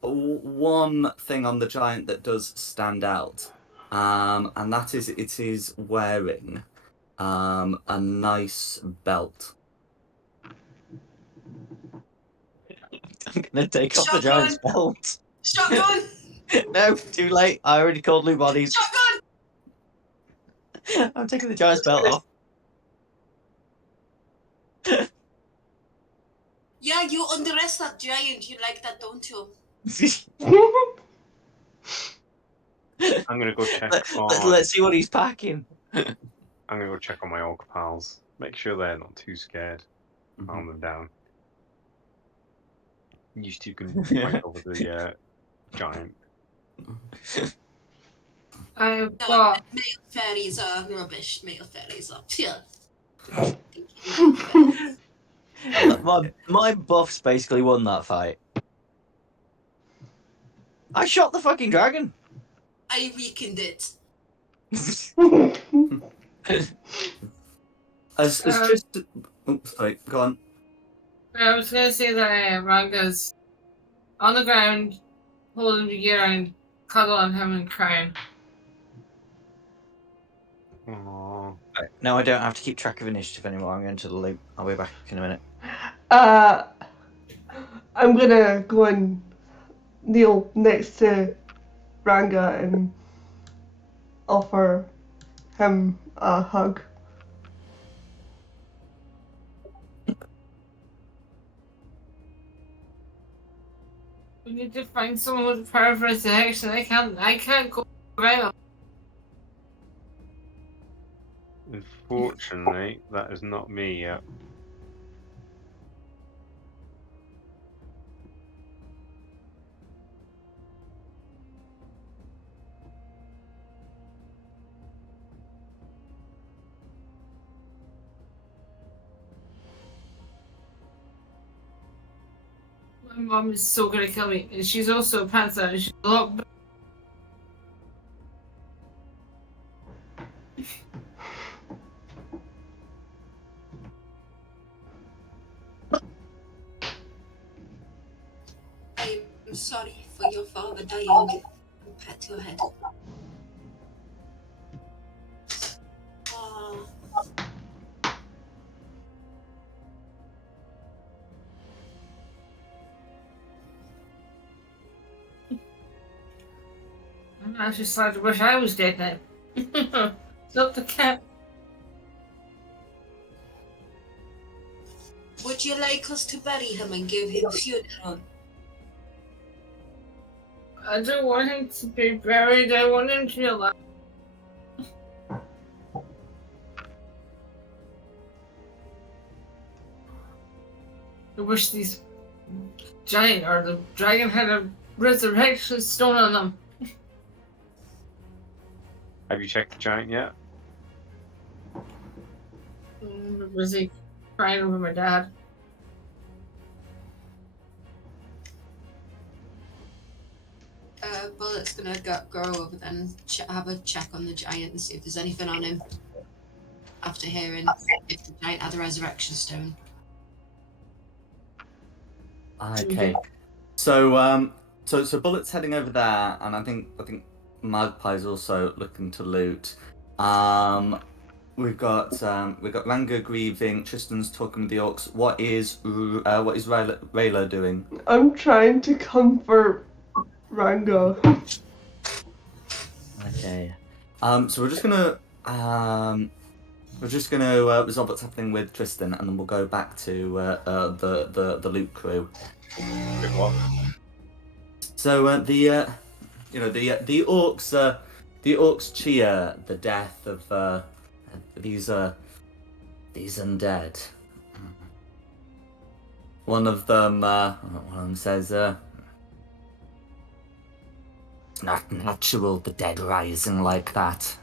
one thing on the giant that does stand out, and that is it is wearing a nice belt. I'm gonna take off the giant's belt. Shotgun! No, too late. I already called loot bodies. Shotgun! I'm taking the giant's belt off. Yeah, you underest that giant. You like that, don't you? I'm gonna go check Let's see what he's packing. I'm gonna go check on my orc pals. Make sure they're not too scared. Calm them down. You two can fight over the giant. I've No, got. male fairies are rubbish. Male fairies are pure. My buffs basically won that fight. I shot the fucking dragon. I weakened it. As just oops, sorry, go on. I was gonna say that Ranga's on the ground, holding the gear and cuddle on him and crying. Aww. No, I don't have to keep track of initiative anymore. I'm going to the loop. I'll be back in a minute. I'm gonna go and kneel next to Ranga and offer him a hug. need to find someone with power for resurrection. I can't go around. Unfortunately, that is not me yet. My mom is so gonna kill me, and she's also a panther. And she's a lot. I'm sorry for your father dying. Pat your head. Oh, I'm actually starting to wish I was dead now. Not the cat. would you like us to bury him and give him funeral? I don't want him to be buried. I want him to be alive. I wish these giant or the dragon had a resurrection stone on them. Have you checked the giant yet? Was he crying over my dad? Bullet's gonna go over then, have a check on the giant and see if there's anything on him. After hearing if the giant had a resurrection stone. Okay. So so Bullet's heading over there, and I think Magpie's also looking to loot. We've got Ranga grieving. Tristan's talking with the orcs. What is Rayla doing? I'm trying to comfort Ranga. Okay. So we're just gonna resolve what's happening with Tristan, and then we'll go back to the loot crew. Good what? So the orcs cheer the death of these undead. One of them says, "It's not natural, the dead rising like that.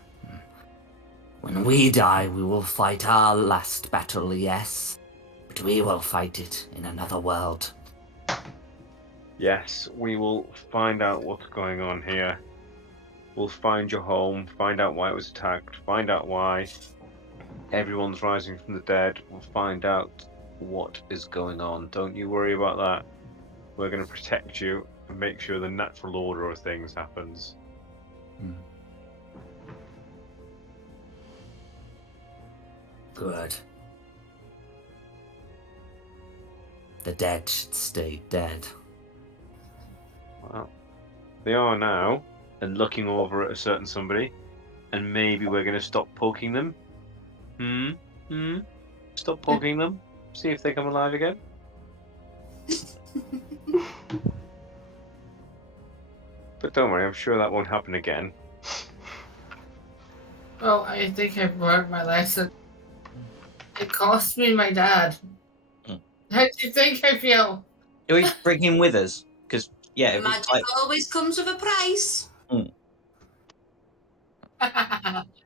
When we die, we will fight our last battle, yes, but we will fight it in another world." Yes, we will find out what's going on here. We'll find your home, find out why it was attacked, find out why everyone's rising from the dead. We'll find out what is going on. Don't you worry about that. We're going to protect you and make sure the natural order of things happens. Good. The dead should stay dead. Well, they are now, and looking over at a certain somebody, and maybe we're going to stop poking them. Stop poking them. See if they come alive again. But don't worry, I'm sure that won't happen again. Well, I think I've learned my lesson. It cost me my dad. How do you think I feel? Do we bring him with us? Because, yeah, if we, Magic always comes with a price.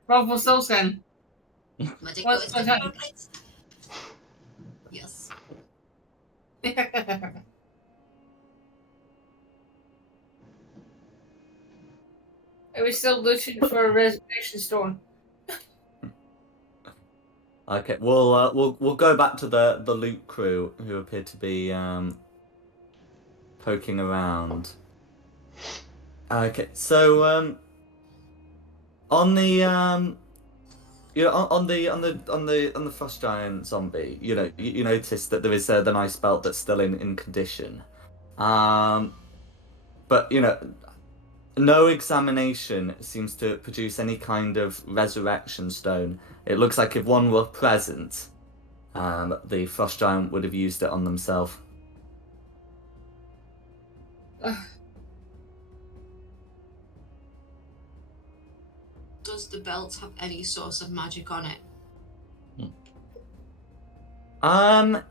Rumpelstiltskin. Magic What's always the comes time? with a price. Yes. Are we still looking for a resurrection stone? Okay, we'll go back to the loot crew who appear to be poking around. Okay, so on the on the frost giant zombie, you notice that there is the nice belt that's still in condition, but no examination seems to produce any kind of resurrection stone. It looks like if one were present, the frost giant would have used it on themselves. Does the belt have any source of magic on it?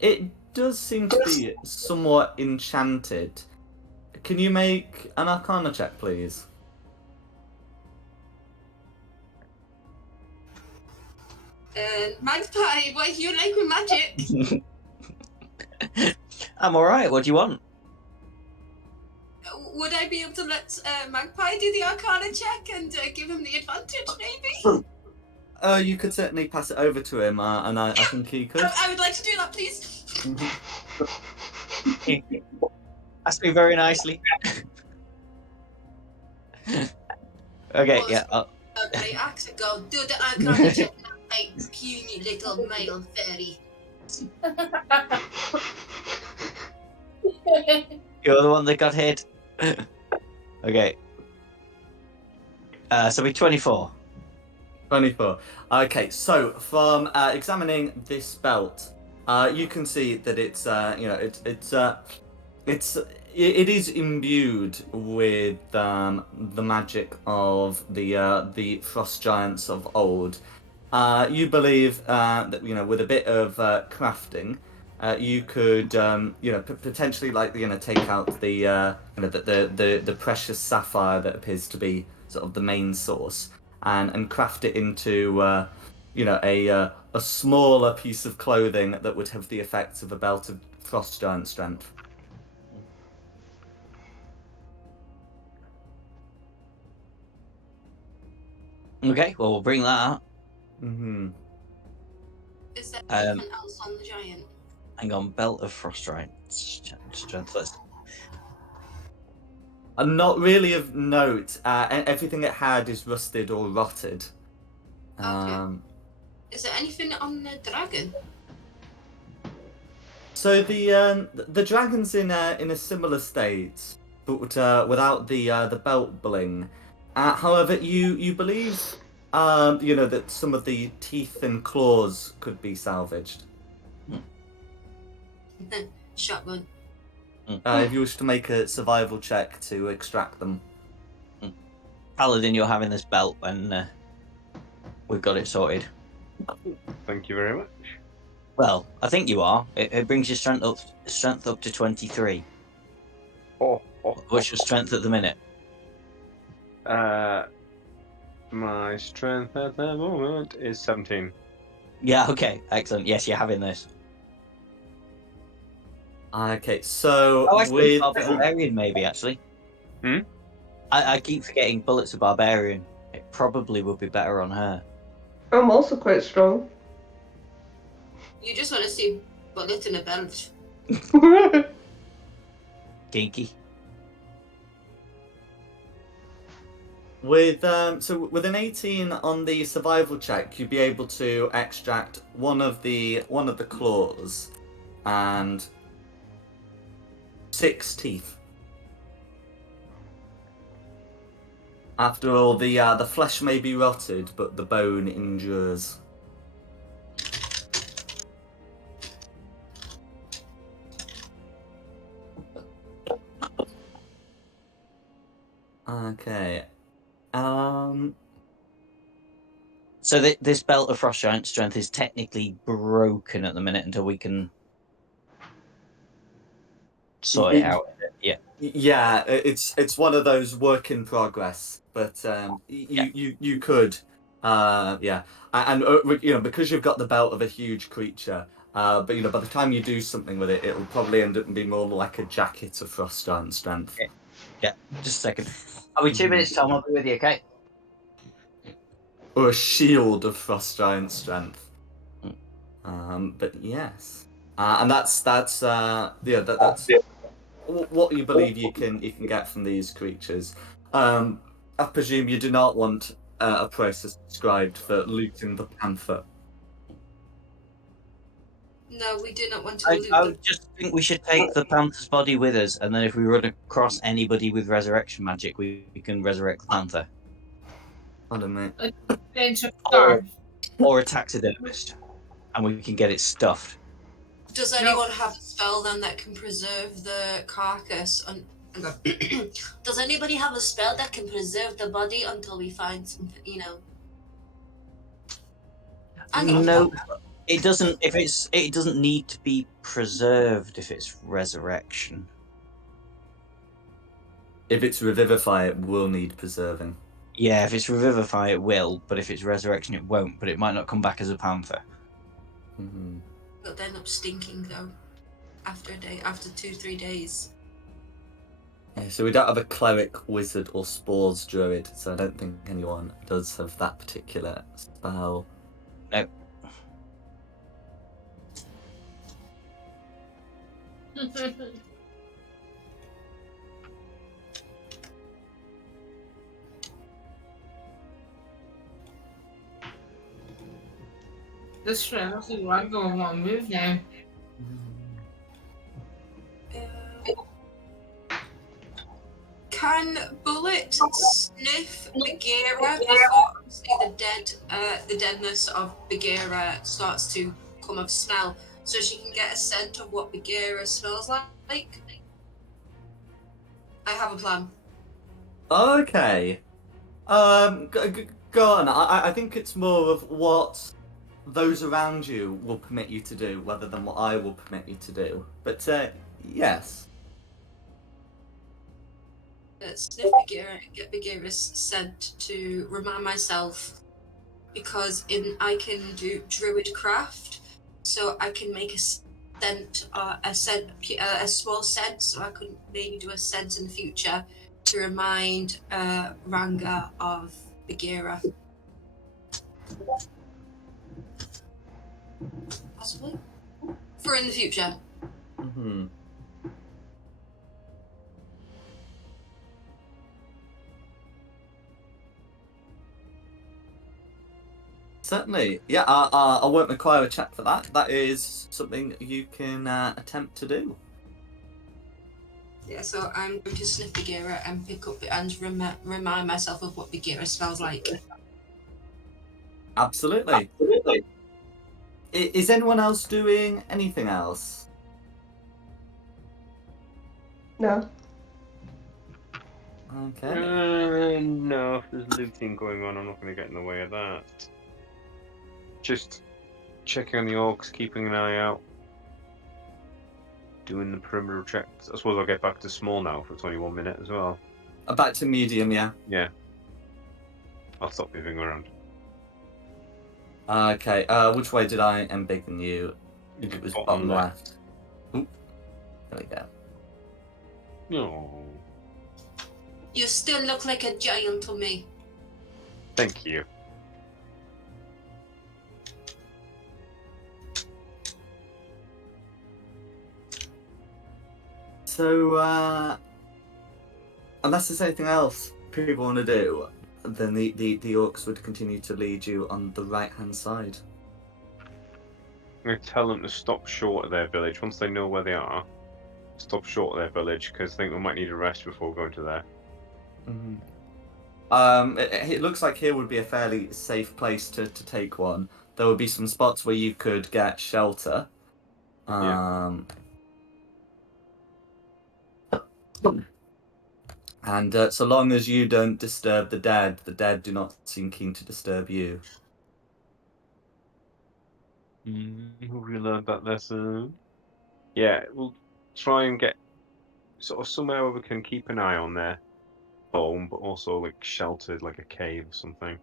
It does seem to be somewhat enchanted. Can you make an Arcana check, please? Magpie, what do you like with magic? I'm alright, what do you want? Would I be able to let Magpie do the Arcana check and give him the advantage, maybe? You could certainly pass it over to him, and I think he could. I would like to do that, please. Ask me very nicely. Okay, yeah. I ask and go, do the Arcana check, my puny little male fairy. You're the one that got hit. Okay. So we 24. 24. Okay, so from examining this belt, you can see that it's it is imbued with the magic of the frost giants of old. You believe that with a bit of crafting, you could potentially take out the precious sapphire that appears to be sort of the main source, and craft it into a smaller piece of clothing that would have the effects of a belt of frost giant strength. Okay, well, we'll bring that out. Mm-hmm. Is there anything else on the giant? Hang on, belt of frost giant strength. Let's... Not really of note. Everything it had is rusted or rotted. Okay. Is there anything on the dragon? So the dragon's in a similar state, but without the belt bling. However, you believe that some of the teeth and claws could be salvaged. Shotgun. If you wish to make a survival check to extract them. Paladin, you're having this belt when we've got it sorted. Thank you very much. Well, I think you are. It brings your strength up to 23. What's your strength at the minute? My strength at the moment is 17. Yeah, okay, excellent. Yes, you're having this. Okay, so with barbarian, maybe actually. Hmm? I keep forgetting bullets of barbarian. It probably would be better on her. I'm also quite strong. You just want to see bullet in a belt. Kinky. With an 18 on the survival check, you'd be able to extract one of the claws and 6 teeth. After all, the flesh may be rotted, but the bone endures. Okay. So this belt of frost giant strength is technically broken at the minute until we can sort it out. Yeah. Yeah, it's one of those work in progress, but you could, yeah, and because you've got the belt of a huge creature, but by the time you do something with it, it'll probably end up being more like a jacket of frost giant strength. Yeah, just a second. Are we 2 minutes, Tom? I'll be with you, okay? Or a shield of frost giant strength. But yes, and that's what you believe you can get from these creatures. I presume you do not want a process described for looting the panther. No, we do not want to loot I just think we should take the panther's body with us, and then if we run across anybody with resurrection magic, we can resurrect the panther. Pardon me. Or a taxidermist, and we can get it stuffed. Does anyone have a spell then that can preserve the carcass and go, does anybody have a spell that can preserve the body until we find something, you know? I'm gonna No, pop- it doesn't. It doesn't need to be preserved if it's resurrection. If it's revivify, it will need preserving. Yeah, if it's revivify, it will, but if it's resurrection, it won't. But it might not come back as a panther. Mm-hmm. It'll end up stinking though. After a day, after 2-3 days. Yeah, so we don't have a cleric, wizard, or spores druid, so I don't think anyone does have that particular spell. No. This shit looks like I'm going to want to move now. Can Bullet sniff Bagheera before the deadness of Bagheera starts to come of smell, so she can get a scent of what Bagheera smells like? I have a plan. Okay. Go on. I think it's more of what those around you will permit you to do, rather than what I will permit you to do. But yes. Sniff Bagheera and get Bagheera's scent to remind myself, because I can do druid craft, so I can make a small scent, so I could maybe do a scent in the future to remind Ranga of Bagheera. Possibly. For in the future. Mm-hmm. Certainly. Yeah, I won't require a check for that. That is something you can attempt to do. Yeah, so I'm going to sniff Bagheera and pick up and remind myself of what Bagheera smells like. Absolutely. Is anyone else doing anything else? No. Okay. No, if there's looting going on, I'm not going to get in the way of that. Just checking on the orcs, keeping an eye out, doing the perimeter checks. I suppose I'll get back to small now for 21 minutes as well. Back to medium, yeah. Yeah. I'll stop moving around. Okay, which way did I embiggen you? It was bottom left. Oop. There we go. No. You still look like a giant to me. Thank you. So, unless there's anything else people want to do, then the orcs would continue to lead you on the right-hand side. I'm going to tell them to stop short of their village. Once they know where they are, stop short of their village, because I think we might need a rest before going to there. Mm-hmm. It looks like here would be a fairly safe place to take one. There would be some spots where you could get shelter. And so long as you don't disturb the dead do not seem keen to disturb you. We learned that lesson. Yeah, we'll try and get sort of somewhere where we can keep an eye on their home, but also like sheltered, like a cave or something.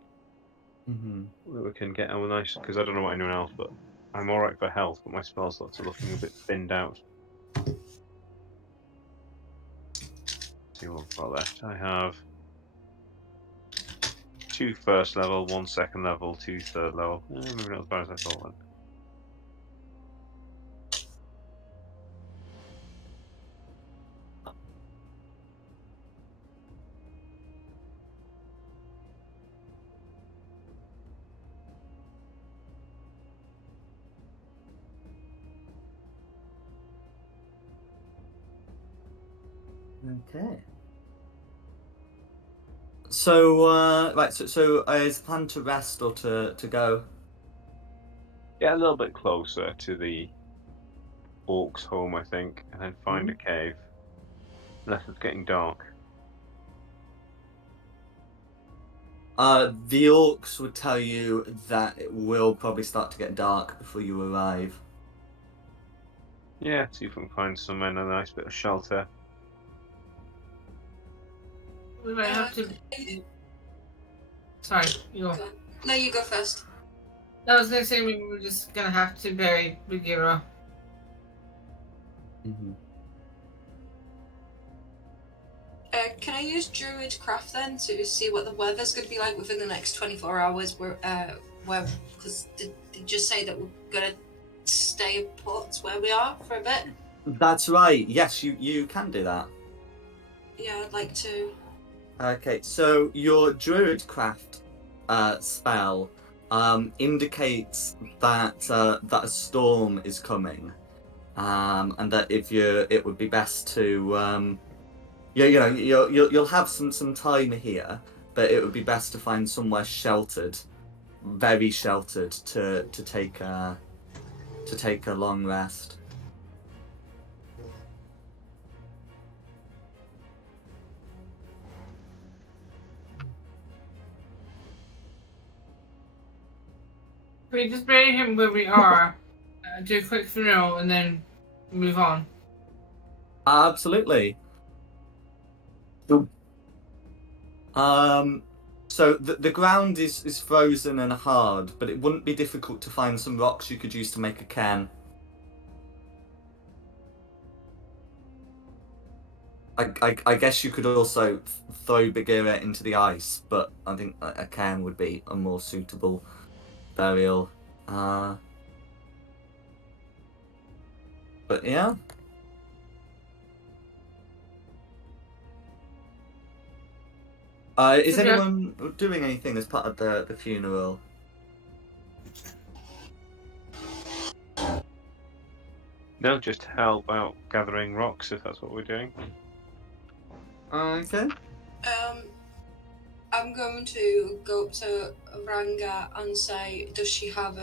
Mm-hmm. Where we can get a nice, because I don't know about anyone else, but I'm alright for health, but my spell slots are looking a bit thinned out. See what I've got left. I have 2 first level, 1 second level, 2 third level. Maybe not as bad as I thought then. Okay. So, right, so is the plan to rest or to go? Get a little bit closer to the orcs' home, I think, and then find a cave. unless it's getting dark. The orcs would tell you that it will probably start to get dark before you arrive. Yeah, see if we can find somewhere in a nice bit of shelter. We might have to. Sorry, you go. No, you go first. I was gonna say we were just gonna have to bury Bagheera. Can I use Druid Craft then to see what the weather's going to be like within the next 24 hours? Because did you just say that we're going to stay put where we are for a bit? That's right. Yes, you can do that. Yeah, I'd like to. Okay, so your Druidcraft spell indicates that that a storm is coming, and that it would be best to you'll have some time here, but it would be best to find somewhere sheltered, very sheltered, to take a long rest. We just bury him where we are, do a quick funeral, and then move on. Absolutely. So the ground is frozen and hard, but it wouldn't be difficult to find some rocks you could use to make a cairn. I guess you could also throw Bagheera into the ice, but I think a cairn would be a more suitable burial. But yeah. Is Okay. anyone doing anything as part of the funeral? No, just help out gathering rocks if that's what we're doing. Okay. I'm going to go up to Ranga and say, do you have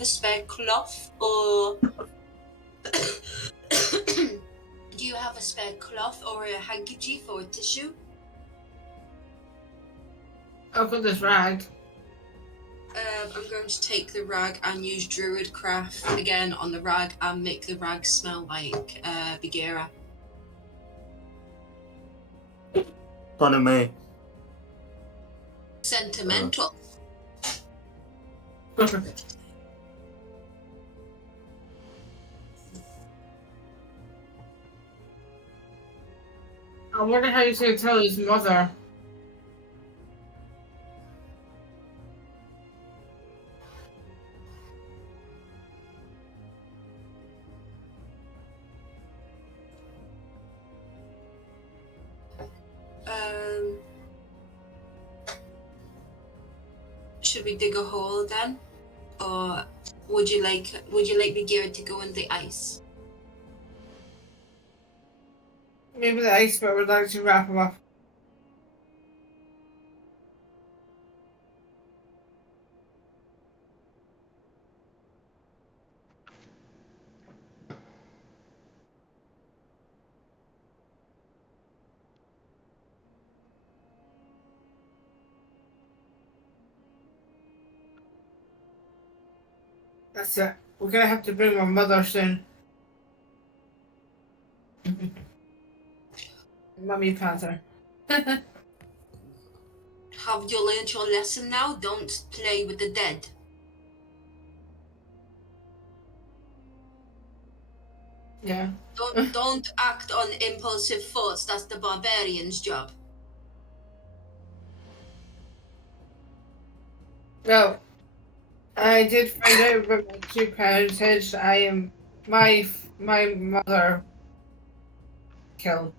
a spare cloth or do you have a spare cloth or a handkerchief or a tissue? I've got this rag. I'm going to take the rag and use Druid Craft again on the rag and make the rag smell like Bagheera. Pardon me. Sentimental. I wonder how he's going to tell his mother. Should we dig a hole then, or would you like Bagheera to go in the ice? Maybe the expert would like to wrap him up. That's it. We're gonna have to bring my mother soon. Mummy Panther. Have you learned your lesson now? Don't play with the dead. Yeah. Don't act on impulsive thoughts. That's the barbarian's job. No. I did find out about my true parentage. I am my mother killed,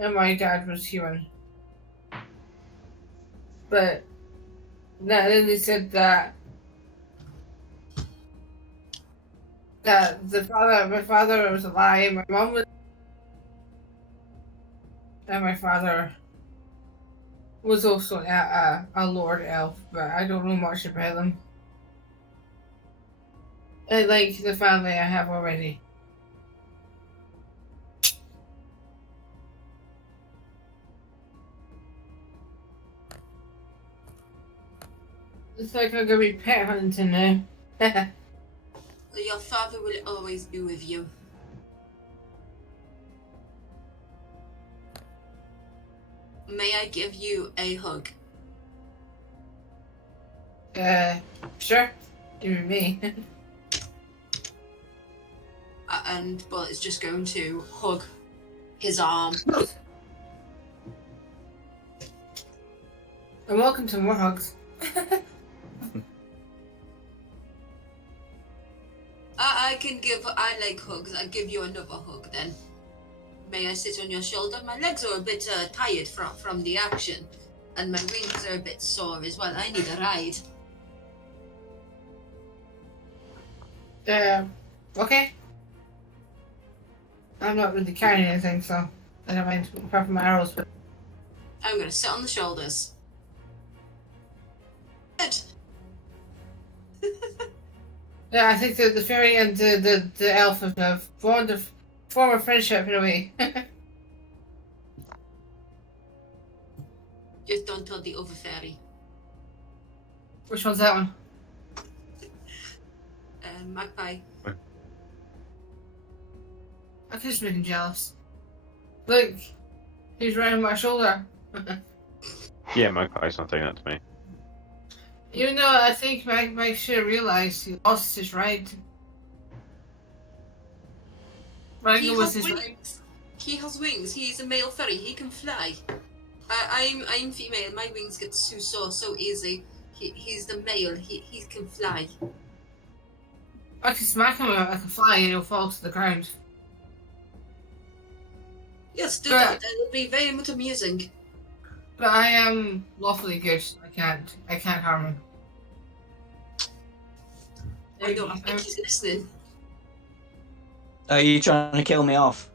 and my dad was human. But then they said that my father was alive, my mom was, and my father was also a Lord Elf, but I don't know much about them. I like the family I have already. It's like I'm gonna be pet hunting now. Your father will always be with you. May I give you a hug? Sure. Even me. And Bullet is just going to hug his arm. And welcome to more hugs. I like hugs. I'll give you another hug then. May I sit on your shoulder? My legs are a bit tired from the action. And my wings are a bit sore as well. I need a ride. Okay. I'm not really carrying anything, so I don't mind apart from my arrows, but I'm gonna sit on the shoulders. Good. yeah, I think the fairy and the elf have formed a friendship in a way. Just don't tell the other fairy. Which one's that one? Magpie. I just make him jealous. Look, he's right on my shoulder. Yeah, Magpie's not saying that to me. Even though I think Mike should have realized he lost his right. He was has his right. wings. He has wings. He's a male fairy. He can fly. I'm female. My wings get too sore so easy. He's the male. He can fly. I can smack him like a fly and he'll fall to the ground. Yes, do Correct. that. That will be very much amusing. But I am lawfully good. I can't harm him. I don't think he's listening. Are you trying to kill me off?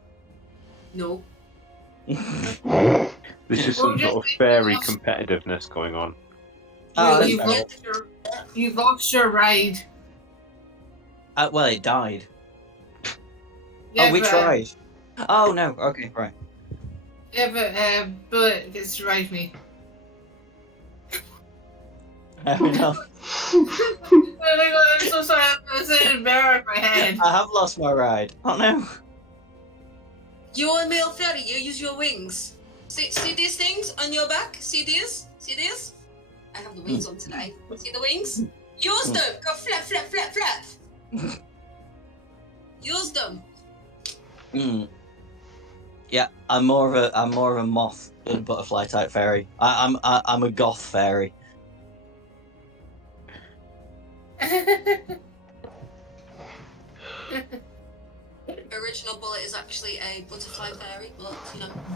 No. There's just some sort of fairy competitiveness going on. Oh, you, that's fair. you lost your ride. Well, it died. Yeah, oh, which but, ride? Oh, no. Okay, right. Yeah, but Bullet gets to ride me. Fair enough. Oh my god, I'm so sorry. I'm saying a bear in my head. I have lost my ride. Oh, no. You're a male fairy. You use your wings. See these things on your back? See these? See these? I have the wings on today. See the wings? Use them. Go flap, flap, flap, flap. Use them. Mm. Yeah, I'm more of a moth than a butterfly type fairy. I'm a goth fairy. Original Bullet is actually a butterfly fairy, but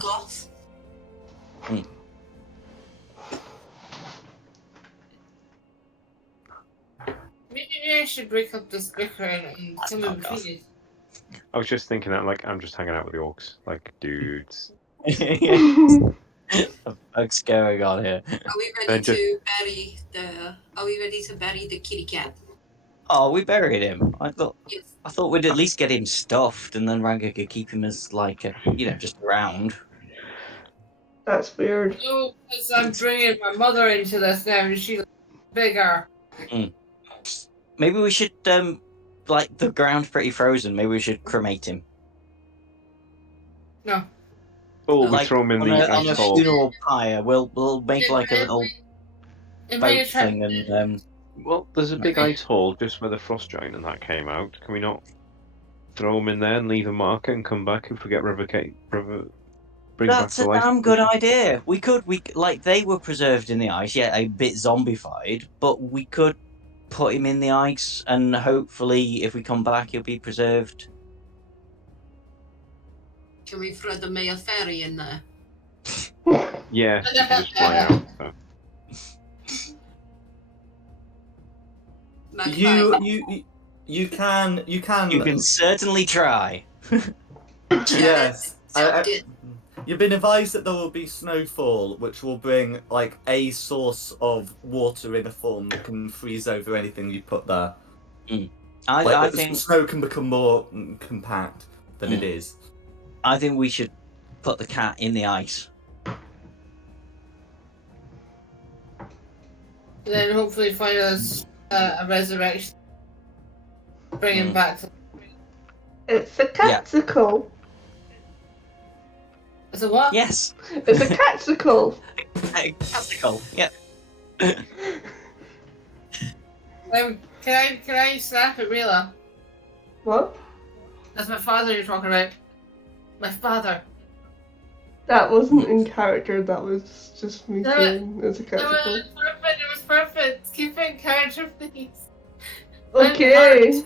goth. Maybe I should break up this bickering and come in between it. I was just thinking that, like, I'm just hanging out with the orcs. Like, dudes. What's going on here? Are we ready to bury the? Are we ready to bury the kitty cat? Oh, we buried him. I thought Yes. we'd at least get him stuffed, and then Ranga could keep him as like a, just around. That's weird. No, because I'm bringing my mother into this now, and she's bigger. Maybe we should like the ground's pretty frozen. Maybe we should cremate him. No. Oh, we Like throw him in on the a ice hole. funeral pyre. We'll make like a little boat thing, and Well, there's a big ice hole just where the frost giant and that came out. Can we not throw him in there and leave a marker and come back if we get bring back that's to a life? damn good idea. We like they were preserved in the ice, yeah, a bit zombified, but we could put him in the ice, and hopefully, if we come back, he'll be preserved. Can we throw the male fairy in there? Yeah, you can just fly out. So. Magpie. You can. You can certainly try. Yes. Sounds good. You've been advised that there will be snowfall, which will bring like a source of water in a form that can freeze over anything you put there. I think snow can become more compact than it is. I think we should put the cat in the ice. then hopefully find us a resurrection. Bring him back to... It's a tactical. Is it what? Yes. It's a tactical. Tactical. Yeah. Can I snap at Rila? What? That's my father you're talking about. My father. That wasn't in character. That was just me No, saying it's a It tactical. was perfect. It was perfect. Keep it in character, please. Okay.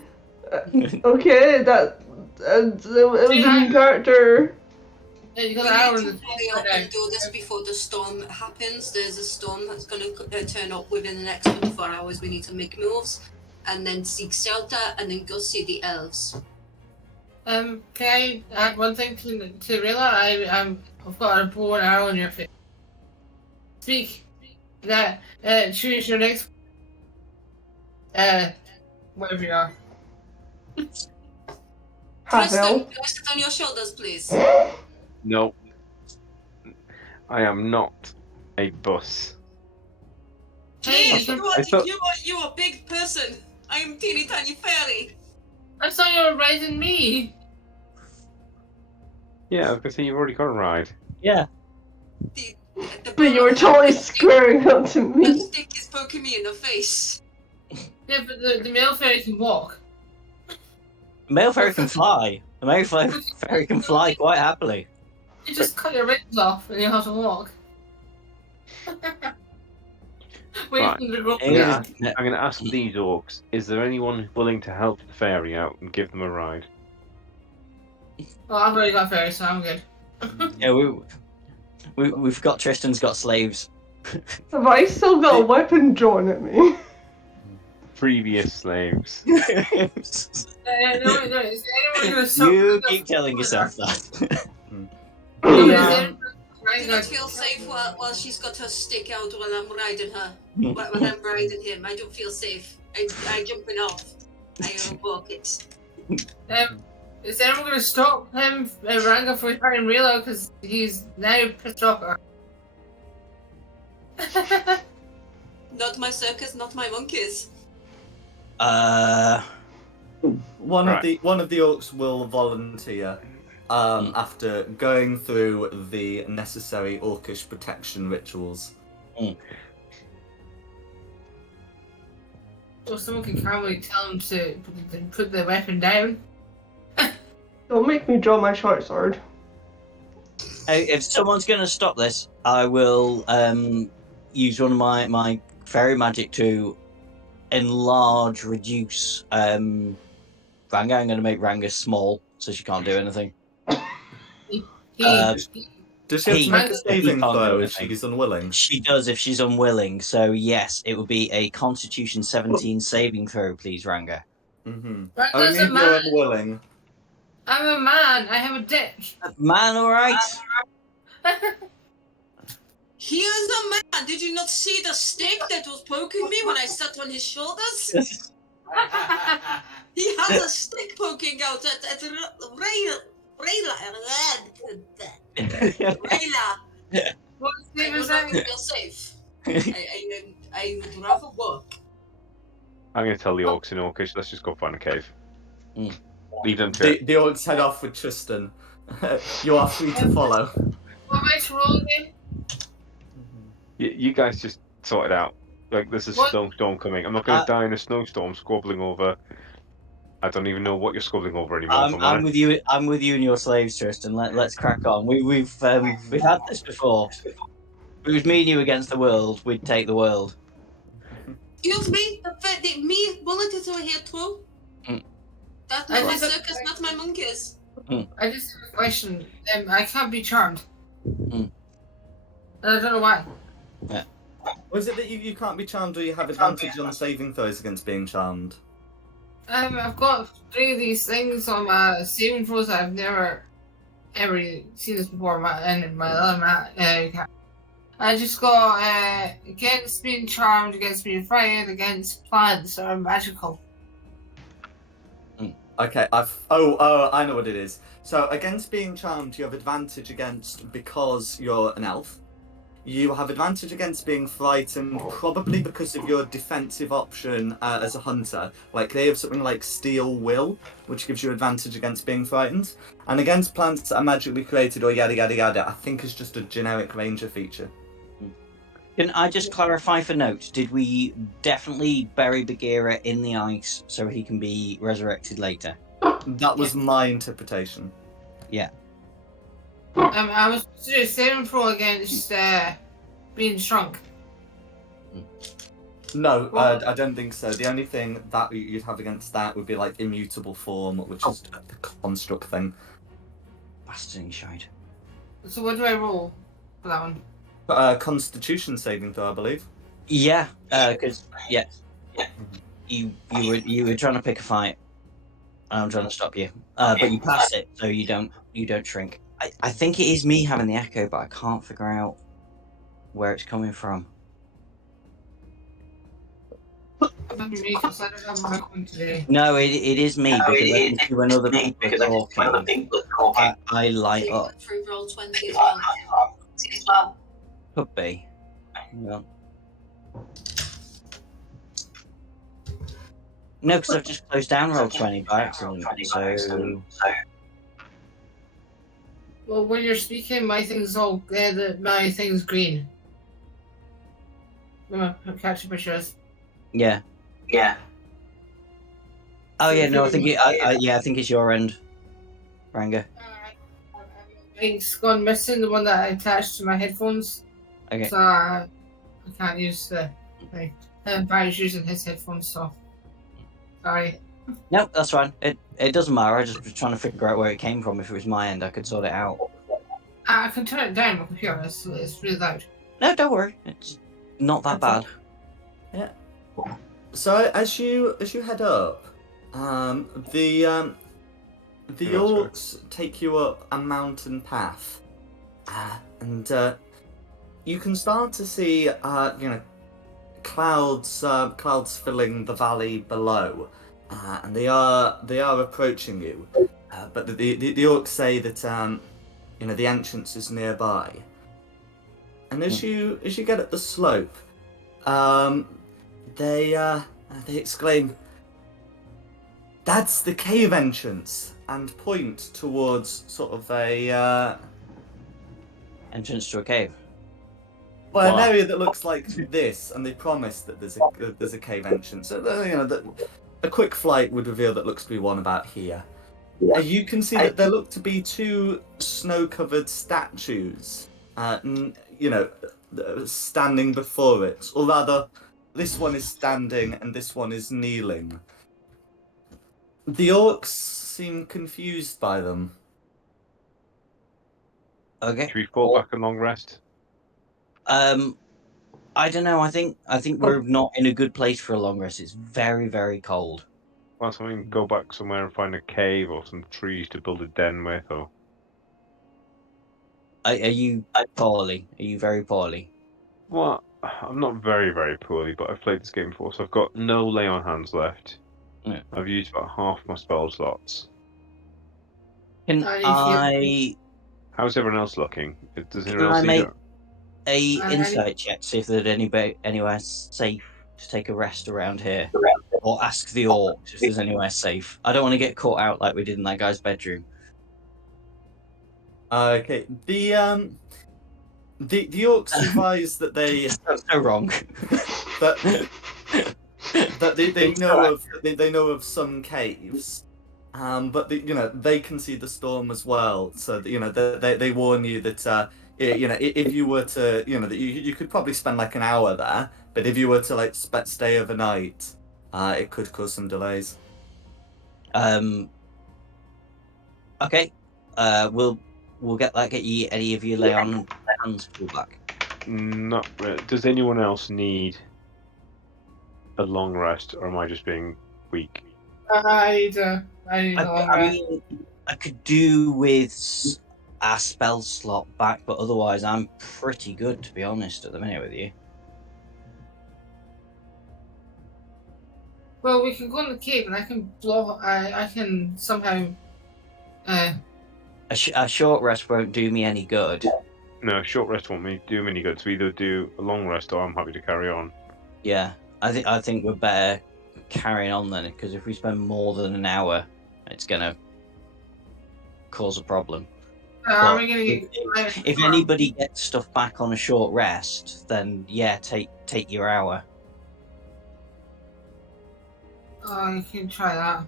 Okay. That. It was in character. Yeah, you We got an hour in need the to hurry up and do this before the storm happens. There's a storm that's going to turn up within the next 24 hours. We need to make moves and then seek shelter and then go see the elves. Can I add one thing to Rila? I've got a bow and arrow in your face. Speak. That choose your next. Whatever you are. Havel. Can I sit on your shoulders, please? No. I am not a bus. Hey, Please, I thought- you are a big person. I am teeny tiny fairy. I thought you were raising me. Yeah, I was gonna say you've already got a ride. Yeah. The But you were totally squaring up to The me. stick is poking me in the face. Yeah, but the male fairy can walk. The male fairy can fly. The male fairy can fly quite happily. You just cut your rings off and you have to walk. Wait Right. for them to grow. Yeah. I'm gonna ask these orcs, is there anyone willing to help the fairy out and give them a ride? Well, I've already got fairies, so I'm good. Yeah, we've got Tristan's got slaves. Have I still got a weapon drawn at me? Previous slaves. No, is anyone gonna You keep telling yourself that. No, Yeah. is anyone Do not feel safe while she's got her stick out while I'm riding her. When I'm riding him, I don't feel safe. I jumping off. I walk it. Is anyone gonna stop him, Ranga, from trying Rilo, because he's now pissed off her? Not my circus, not my monkeys. One Right. of the orcs will volunteer after going through the necessary orcish protection rituals. Or someone can calmly tell him to put the weapon down. Don't make me draw my short sword. If someone's going to stop this, I will use one of my fairy magic to enlarge, reduce Ranga. I'm going to make Ranga small so she can't do anything. Does she have to make a saving can't do throw if anything. she's unwilling? She does if she's unwilling. So yes, it would be a Constitution 17 saving throw, please, Ranga. Mm-hmm. Ranga's Only a if you're man. unwilling. I'm a man. I have a dick. Man, all right. He is a man. Did you not see the stick that was poking me when I sat on his shoulders? He has a stick poking out at Rayla. What's the I name do of not that? feel safe. I would rather walk. I'm gonna tell the orcs in orcish, let's just go find a cave. Mm. Leave them to The it. orcs head off with Tristan. You are free to follow. What am I to roll again? You guys just sort it out. Like, there's a What? snowstorm coming. I'm not gonna die in a snowstorm squabbling over... I don't even know what you're squabbling over anymore. if I'm I'm honest. with you. I'm with you and your slaves, Tristan. Let's crack on. We've had this before. If it was me and you against the world, we'd take the world. Excuse me, me bulletins are here too. Mm. That's I not my just- circus, not my monkeys. I just have a question. I can't be charmed. Mm. And I don't know why. Was it that you can't be charmed or you have advantage on saving throws against being charmed? I've got 3 of these things on my saving throws. I've never ever seen this before in my other I just got against being charmed, against being frightened, against plants that are magical. Okay, I know what it is. So against being charmed, you have advantage against because you're an elf. You have advantage against being frightened, probably because of your defensive option as a hunter. Like, they have something like Steel Will, which gives you advantage against being frightened. And against plants that are magically created or yada yada yada, I think is just a generic ranger feature. Can I just clarify for note? Did we definitely bury Bagheera in the ice so he can be resurrected later? That was my interpretation. Yeah. I was to do saving throw against being shrunk. No, Well- I don't think so. The only thing that you'd have against that would be like immutable form, which is the construct thing. Bastarding shite. So what do I roll for that one? Constitution saving throw, I believe. Yeah, because you were trying to pick a fight. I'm trying to stop you, but you passed it, so you don't shrink. I think it is me having the echo, but I can't figure out where it's coming from. Maybe me, because I don't have my one today. No, it is me because I can see when other people are talking. I light You up. went through roll 20 as well. Could be. No, because I've just closed down roll 20 by accident. So Well, when you're speaking, my thing's all my thing's green. I'm catching pictures. yeah. Oh yeah, no, I think I think it's your end, Ranga. Link's gone missing, the one that I attached to my headphones. Okay. So I can't use the thing. Barry's using his headphones, so sorry. No, that's fine. It doesn't matter. I just was trying to figure out where it came from. If it was my end, I could sort it out. I can turn it down on my computer. It's really loud. No, don't worry. It's not that bad. So as you head up, the orcs take you up a mountain path, and you can start to see clouds filling the valley below, and they are approaching you, but the orcs say that the entrance is nearby, and as you get up the slope, they exclaim, "That's the cave entrance!" and point towards sort of a Entrance to a cave. an Wow. area that looks like this, and they promise that there's a cave entrance. So a quick flight would reveal that looks to be one about here. You can see that there look to be two snow-covered statues, standing before it, or rather, this one is standing and this one is kneeling. The orcs seem confused by them. Okay. Should we fall back and long rest? I don't know. I think we're not in a good place for a long rest. It's very, very cold. Well, so we can go back somewhere and find a cave or some trees to build a den with, or... Are you poorly? Are you very poorly? Well, I'm not very, very poorly, but I've played this game before, so I've got no lay on hands left. Yeah. I've used about half my spell slots. Can I How's everyone else looking? Does Can anyone else I need make- it? a insight check, see if there's anywhere safe to take a rest around here, or ask the orcs if there's anywhere safe. I don't want to get caught out like we did in that guy's bedroom. Okay, the orcs advise that they That's so wrong. that they know of some caves, but they can see the storm as well. So they warn you that if you were to that you could probably spend like an hour there, but if you were to stay overnight, it could cause some delays. Okay. We'll get any of you lay on hands pull back. Not really. Does anyone else need a long rest, or am I just being weak? I need a long I rest. mean, I could do with a spell slot back, but otherwise I'm pretty good, to be honest, at the minute with you. Well, we can go in the cave and I can I can somehow. A short rest won't do me any good. No, short rest won't do me any good. So either do a long rest or I'm happy to carry on. Yeah, I think we're better carrying on then, because if we spend more than an hour, it's gonna cause a problem. Are But we gonna get if anybody gets stuff back on a short rest, then yeah, take your hour. Oh, you can try that.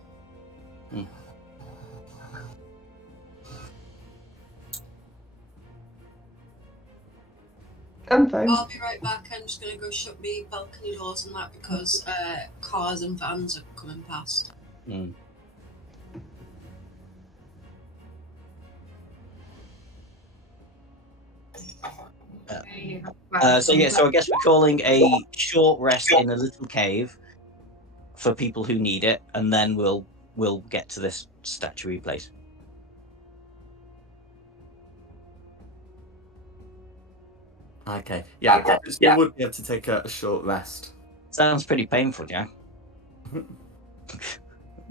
I'm fine. I'll be right back. I'm just gonna go shut me balcony doors and that because cars and vans are coming past. Mm. So I guess we're calling a short rest in a little cave for people who need it, and then we'll get to this statuary place. Okay. Yeah, you would be able to take a short rest. Sounds pretty painful, Jack.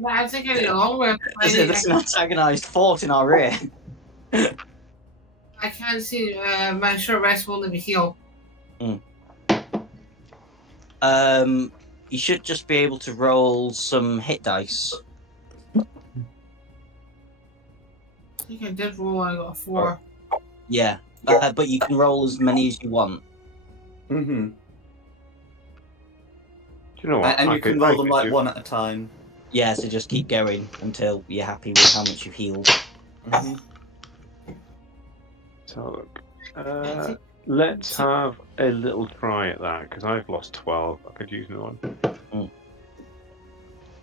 I think I need a long rest. There's an antagonized fort in our rear. I can't see my short rest will let me heal. You should just be able to roll some hit dice. I think I did roll. I got a 4. Yeah, but you can roll as many as you want. Mm-hmm. Do you know what? And you can roll them like one at a time. Yeah, so just keep going until you're happy with how much you've healed. Mm-hmm. So look, let's have a little try at that because I've lost 12. I could use another one.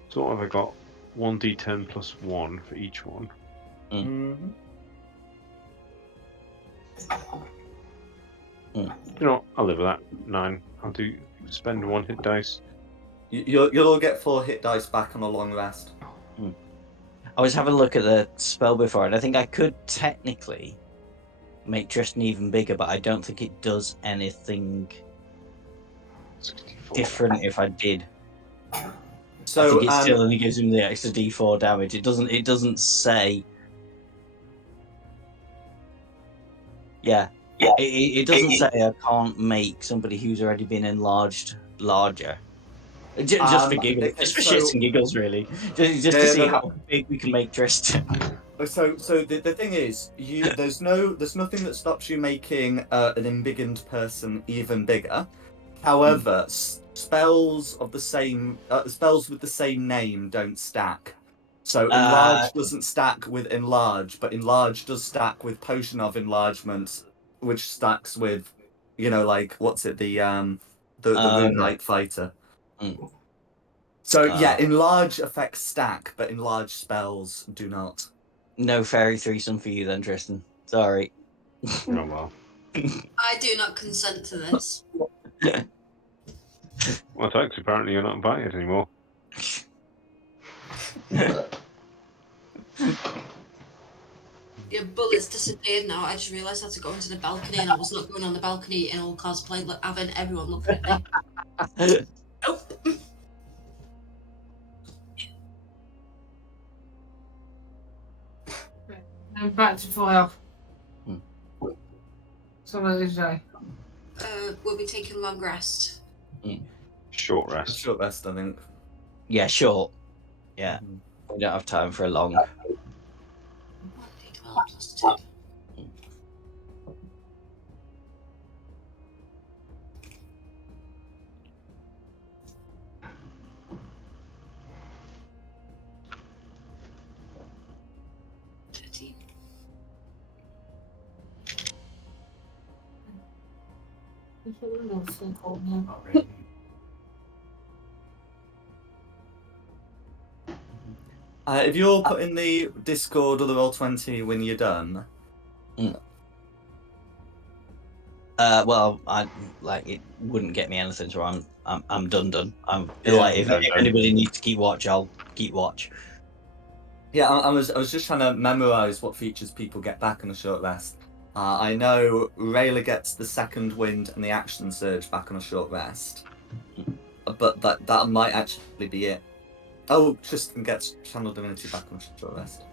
So what have I got? 1d10 plus 1 for each one. Mm-hmm. You know what? I'll live with that. 9. I'll spend 1 hit dice. You'll all get 4 hit dice back on a long rest. I was having a look at the spell before, and I think I could technically make Tristan even bigger, but I don't think it does anything 64. different if I did. So I think it still only gives him the extra D4 damage. It doesn't say. Yeah. It doesn't say I can't make somebody who's already been enlarged larger. Just for giggles, just for shits and giggles, really. Just to see how big we can make Tristan. So the thing is, there's nothing that stops you making an embiggened person even bigger. However, spells with the same name don't stack. So enlarge doesn't stack with enlarge, but enlarge does stack with potion of enlargement, which stacks with, like what's it, the Rune Knight fighter. So yeah, enlarge affects stack, but enlarge spells do not. No fairy threesome for you then, Tristan. Sorry. Oh well. I do not consent to this. Well, thanks. Apparently, you're not invited anymore. Your bullets disappeared now. I just realised I had to go into the balcony, and I was not going on the balcony in all cosplay, having everyone looking at me. Nope. I'm back to full health. So what did I? We'll be taking a long rest. Short rest. Short rest, I think. Yeah, short. Yeah. We don't have time for a long. 1d12 plus 2. If you'll put in the Discord or the Roll20 when you're done. Well, it wouldn't get me anything, so I'm done. If anybody needs to keep watch, I'll keep watch. Yeah, I was just trying to memorize what features people get back on a short rest. I know Rayla gets the second wind and the action surge back on a short rest, but that might actually be it. Oh, Tristan gets channel divinity back on a short rest.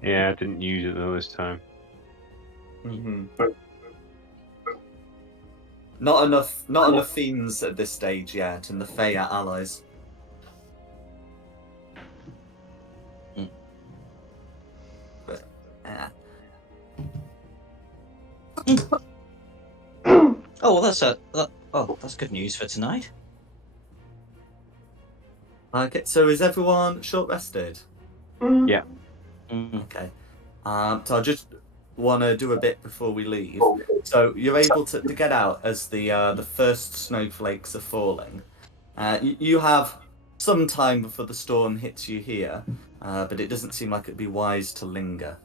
Yeah, I didn't use it though this time. Mm-hmm. Not enough fiends at this stage yet, and the Fae are allies. But, Oh, well, that's good news for tonight. Okay, so is everyone short rested? Yeah. Okay. So I just want to do a bit before we leave. So you're able to get out as the first snowflakes are falling. You have some time before the storm hits you here, but it doesn't seem like it'd be wise to linger.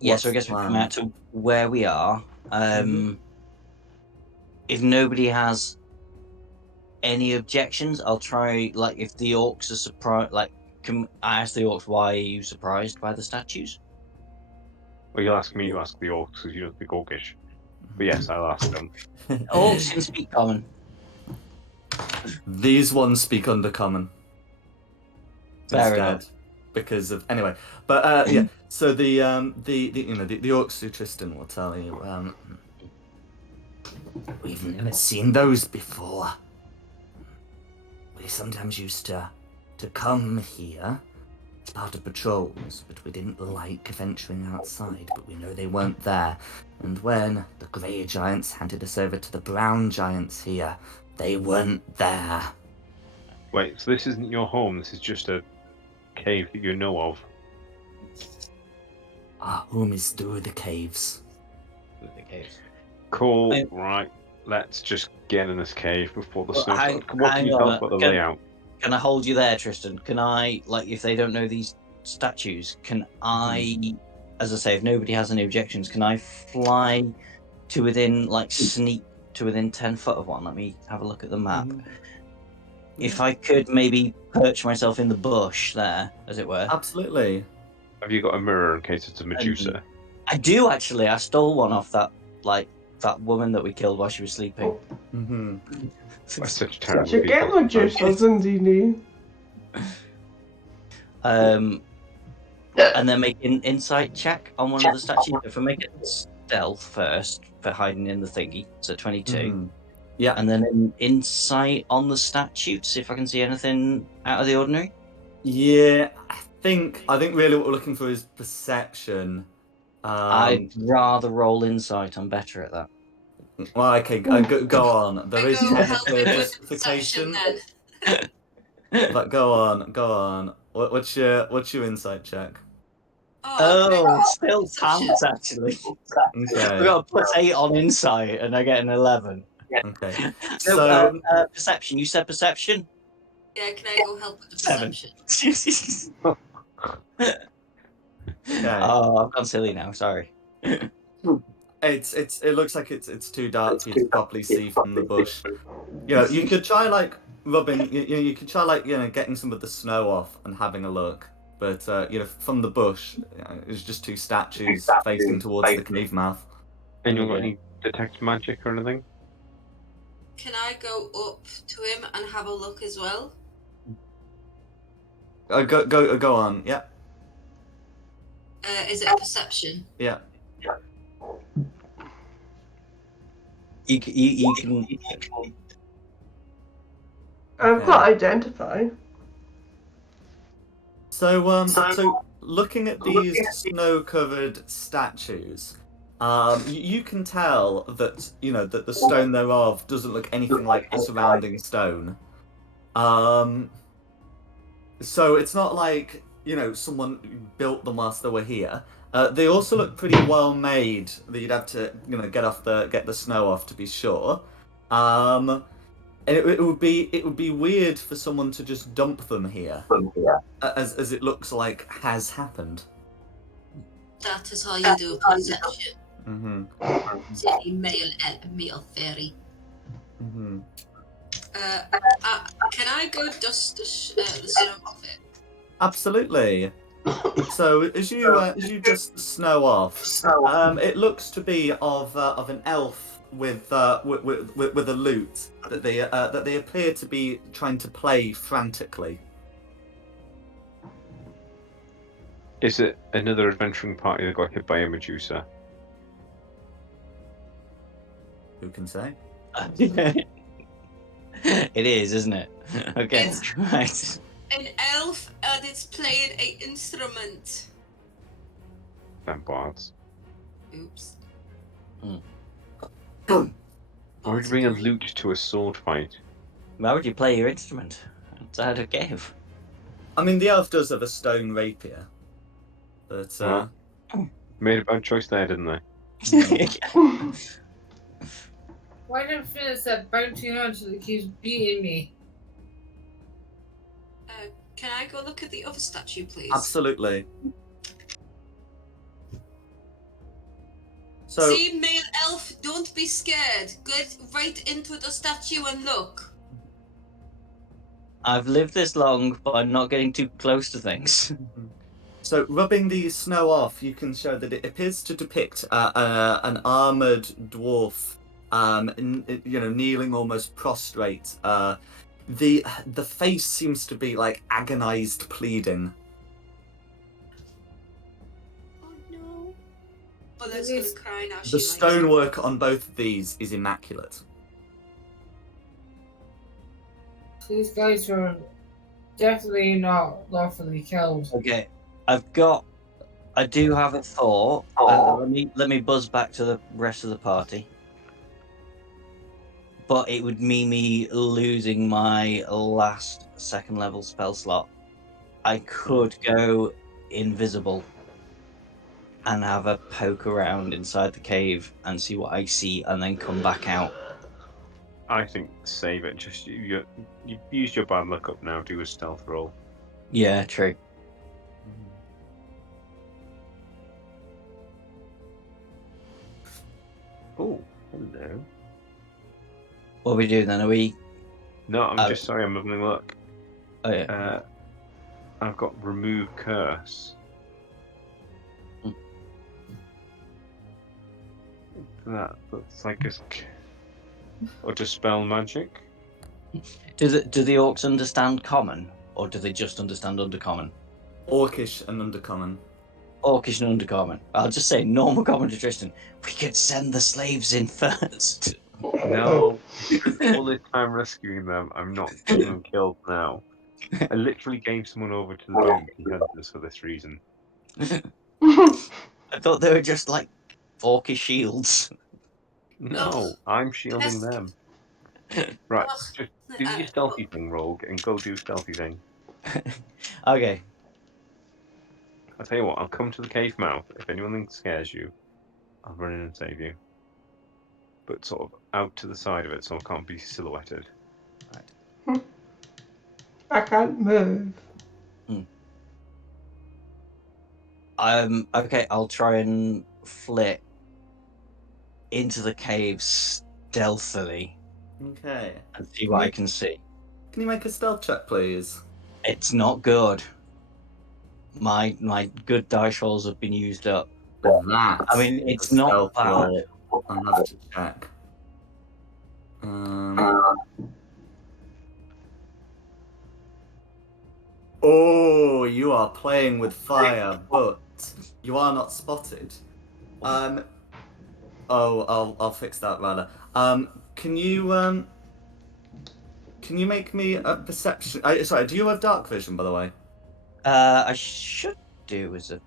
Yeah, so I What's guess the we come plan? out to where we are. If nobody has any objections, I'll try. Like, if the orcs are surprised, like, can I ask the orcs why are you surprised by the statues? Well, you'll ask me to ask the orcs because you don't speak orcish. But yes, I'll ask them. Orcs can speak common. These ones speak Undercommon. Fair Instead, enough. because of anyway. But yeah, so the orcs who Tristan will tell you. We've never seen those before. We sometimes used to come here as part of patrols, but we didn't like venturing outside, but we know they weren't there. And when the grey giants handed us over to the brown giants here, they weren't there. Wait, so this isn't your home, this is just a cave that you know of? Our home is through the caves. Cool, I- right. Let's just get in this cave before the Well, snow. hang What can you tell on, us about the can- layout? Can I hold you there, Tristan? Can I, like, if they don't know these statues, can I, as I say, if nobody has any objections, can I fly to within, like, sneak to within 10 foot of one? Let me have a look at the map. If I could maybe perch myself in the bush there, as it were. Absolutely. Have you got a mirror in case it's a Medusa? I do, actually. I stole one off that woman that we killed while she was sleeping. Mm-hmm. We're such terrible Such a people. game Medusa's indeed. And then make an insight check on one of the statues. If I make it stealth first for hiding in the thingy, so 22. Mm-hmm. Yeah. And then an insight on the statue to see if I can see anything out of the ordinary. Yeah, I think really what we're looking for is perception. I'd rather roll insight. I'm better at that. Well, okay, go on. There is Go help technically him a with perception justification, then. but go on. What's your insight check? Oh, can still perception. pants actually. Okay. I've got a +8 on insight, and I get an 11. Okay. No, So perception. You said perception. Yeah, can I go help with the 7. perception? okay. Oh, I've gone silly now. Sorry. It looks like it's too dark for you to properly see from the bush. You know, you could try like rubbing. You could try like getting some of the snow off and having a look. But from the bush, it's just two statues facing towards the cave mouth. And you've got any detect magic or anything? Can I go up to him and have a look as well? Go on. Yeah. Is it a perception? Yeah. You can. I've got identify. So looking at these snow-covered statues, you can tell that that the stone thereof doesn't look anything like the surrounding stone. So it's not like someone built them whilst they were here. They also look pretty well made. That you'd have to get the snow off to be sure. And it would be weird for someone to just dump them here, as it looks like has happened. That is how you do perception. Mm-hmm. Silly male fairy. Mm-hmm. Can I go dust the snow off it? Absolutely. So as you dust the snow off, it looks to be of an elf with a lute that they appear to be trying to play frantically. Is it another adventuring party that got hit by a Medusa? Who can say? It is, isn't it? Okay, It's- right. An elf and it's playing an instrument. Them bards. Oops. Why would you bring a lute to a sword fight? Why would you play your instrument outside a cave? I mean, the elf does have a stone rapier, but Well. Made a bad choice there, didn't they? Why don't finish that bounty hunter that keeps beating me? Can I go look at the other statue, please? absolutely. So See, male elf, don't be scared. Get right into the statue and look. I've lived this long, but I'm not getting too close to things. So, rubbing the snow off, you can show that it appears to depict an armored dwarf, kneeling almost prostrate. The face seems to be like agonized pleading. Oh no. Oh, that's gonna cry now. The stonework on both of these is immaculate. These guys are definitely not lawfully killed. Okay, I do have a thought. Let me buzz back to the rest of the party. But it would mean me losing my last second level spell slot. I could go invisible and have a poke around inside the cave and see what I see, and then come back out. I think save it. Just you use your bad luck up now. Do a stealth roll. Yeah, true. Oh, hello. What are we doing then? Are we? No, I'm Oh. just sorry. I'm having a look. Oh yeah. I've got remove curse. Mm. That looks like or dispel magic. Do the orcs understand common, or do they just understand undercommon? Orcish and undercommon. Orcish and undercommon. I'll just say normal common to Tristan. We could send the slaves in first. No, all this time rescuing them, I'm not getting them killed now. I literally gave someone over to the bounty hunters for this reason. I thought they were just like orcish shields. No, I'm shielding Yes. them. Right, Ugh. just do your stealthy thing, Rogue, and go do stealthy thing. Okay. I'll tell you what, I'll come to the cave mouth. If anyone scares you, I'll run in and save you. But sort of out to the side of it so I can't be silhouetted. I can't move. Okay, I'll try and flit into the cave stealthily Okay. and see what I can see. Can you make a stealth check, please? It's not good. My good dice rolls have been used up. That. I mean, is it's a not stealth bad. roll. I'll have to check. Oh, you are playing with fire, but you are not spotted. I'll fix that rather. Can you make me a perception? Sorry, do you have dark vision, by the way? I should do as a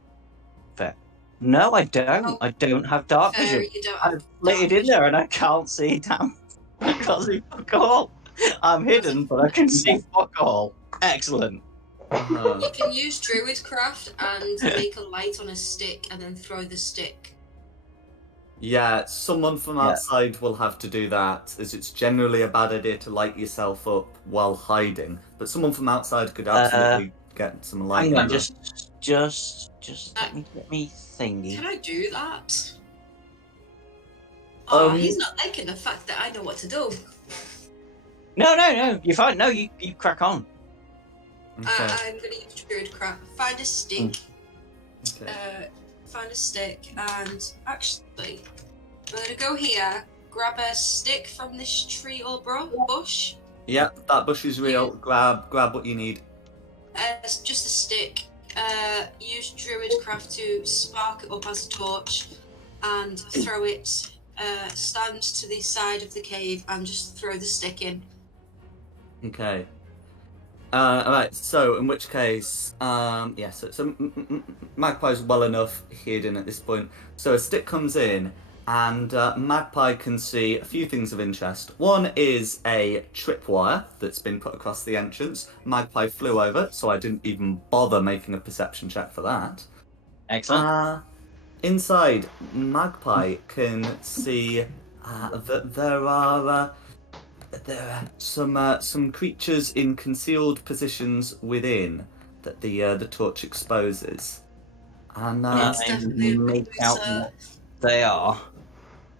fair. No, I don't. Oh. I don't have dark Fair, vision. you don't I've have lit dark it in vision. there and I can't see damn. I can't see fuck all. I'm hidden, but I can see fuck all. Excellent. Uh-huh. You can use Druidcraft and make a light on a stick and then throw the stick. Yeah, someone from outside will have to do that, as it's generally a bad idea to light yourself up while hiding. But someone from outside could absolutely get some light. Hang on, in there. just let me get me thingy. Can I do that? Oh, Um, he's not liking the fact that I know what to do. No, you're fine. No, you crack on. Okay. I'm gonna use Druidcraft. Find a stick. Okay. Find a stick, and actually, I'm gonna go here, grab a stick from this tree or bush. Yeah, that bush is real. Grab what you need. It's just a stick. Use Druidcraft to spark it up as a torch, and throw it stand to the side of the cave and just throw the stick in. Okay. Alright, so in which case, yeah, so Magpie's well enough hidden at this point. So a stick comes in, and Magpie can see a few things of interest. One is a tripwire that's been put across the entrance. Magpie flew over, so I didn't even bother making a perception check for that. Excellent. Inside, Magpie can see that there are some creatures in concealed positions within that the torch exposes, and It's definitely a make big out loser. what they are.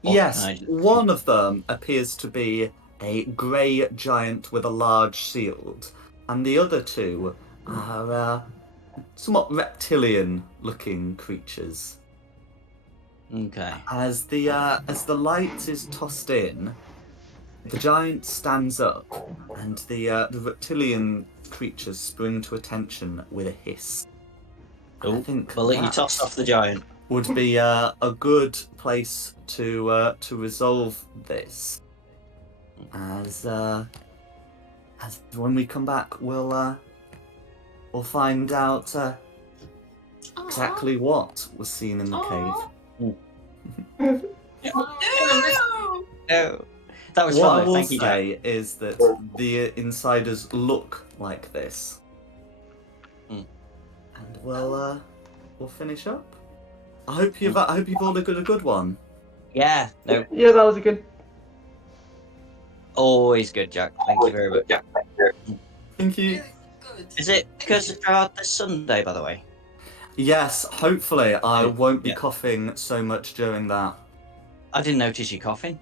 yes, Can I just- one of them appears to be a grey giant with a large shield, and the other two are somewhat reptilian-looking creatures. Okay. As the light is tossed in, the giant stands up, and the reptilian creatures spring to attention with a hiss. I Oh, think well, you that tossed off the giant. would be a good place to resolve this. As when we come back, we'll find out exactly what was seen in the cave. Oh, that was What fun. I Though. will Thank you, Jack. say is that the insiders look like this, Mm. and we'll finish up. I hope you've all had a good one. Yeah. No. Yeah, that was a good. Always good, Jack. Thank you very much. Thank you. Really good. Is it because it's out this Sunday, by the way? Yes, hopefully I Yeah. won't be Yeah. coughing so much during that. I didn't notice you coughing.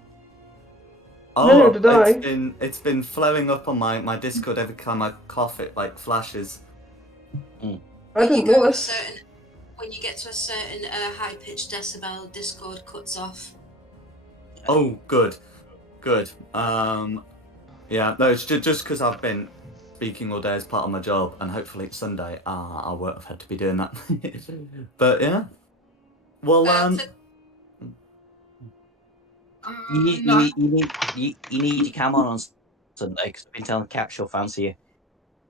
Oh, Neither did I. it's been flowing up on my Discord every time I cough. It like flashes. I When didn't you go notice. when you get to a certain high pitched decibel, Discord cuts off. Oh, good. Yeah, no, it's just because I've been speaking all day as part of my job, and hopefully it's Sunday. I won't have had to be doing that. But yeah. Well, You need, No. you need your cam on Sunday because I've been telling Cap she'll fancy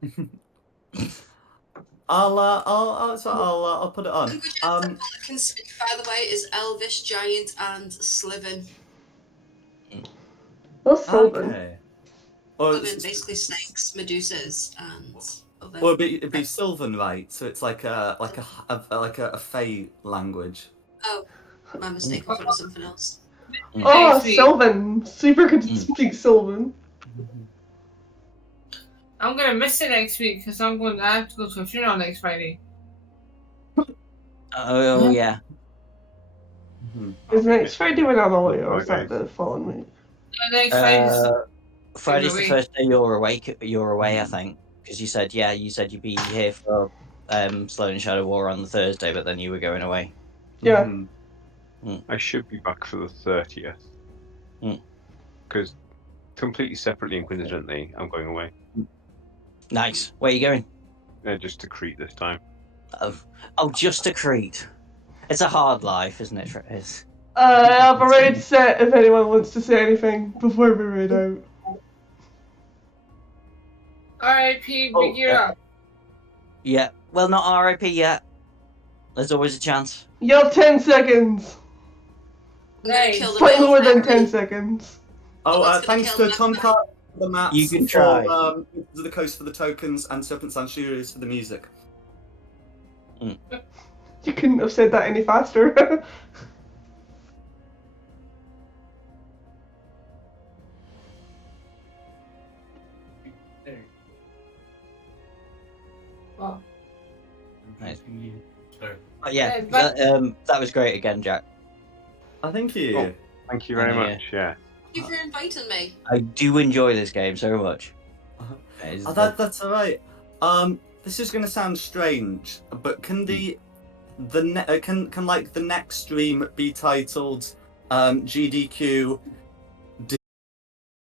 you. I'll put it on. Languages that Bullet can speak, by the way, is Elvish, Giant, and Sliven. What's Sylvan? Okay. Or Sliven, basically snakes, medusas, and other. well, it'd be Sylvan, right? So it's like a Fey language. Oh, my mistake. I thought it was something else. Oh, Next week. Sylvan. Super good to speak Sylvan. I'm gonna miss it next week because I have to go to a funeral next Friday. Oh yeah. Is next Friday when I'm away, or is that the following week? Next Friday's Friday's the away. first day you're awake. You're away, I think, because you said you'd be here for Slow and Shadow War on the Thursday, but then you were going away. Yeah. I should be back for the 30th. Mm. Because completely separately and coincidentally, I'm going away. Nice. Where are you going? Just to Crete this time. Oh, just to Crete. It's a hard life, isn't it? I've already set if anyone wants to say anything before we read out. R.I.P. Oh, Big Year Up. Yeah. Well, not R.I.P. yet. There's always a chance. You have 10 seconds. I'm gonna Nice. kill the Slightly male more than fairy. 10 seconds. Oh, Someone's gonna thanks kill to that Tomcat for the maps, You can try. for the coast for the tokens, and Serpent Sanctuaries for the music. You couldn't have said that any faster. Oh. Nice. But yeah, But- that was great again, Jack. Thank you. Oh. Thank you very Yeah. much. Yeah. Thank you for inviting me. I do enjoy this game so much. It is That's alright. This is gonna sound strange, but can can like the next stream be titled GDQ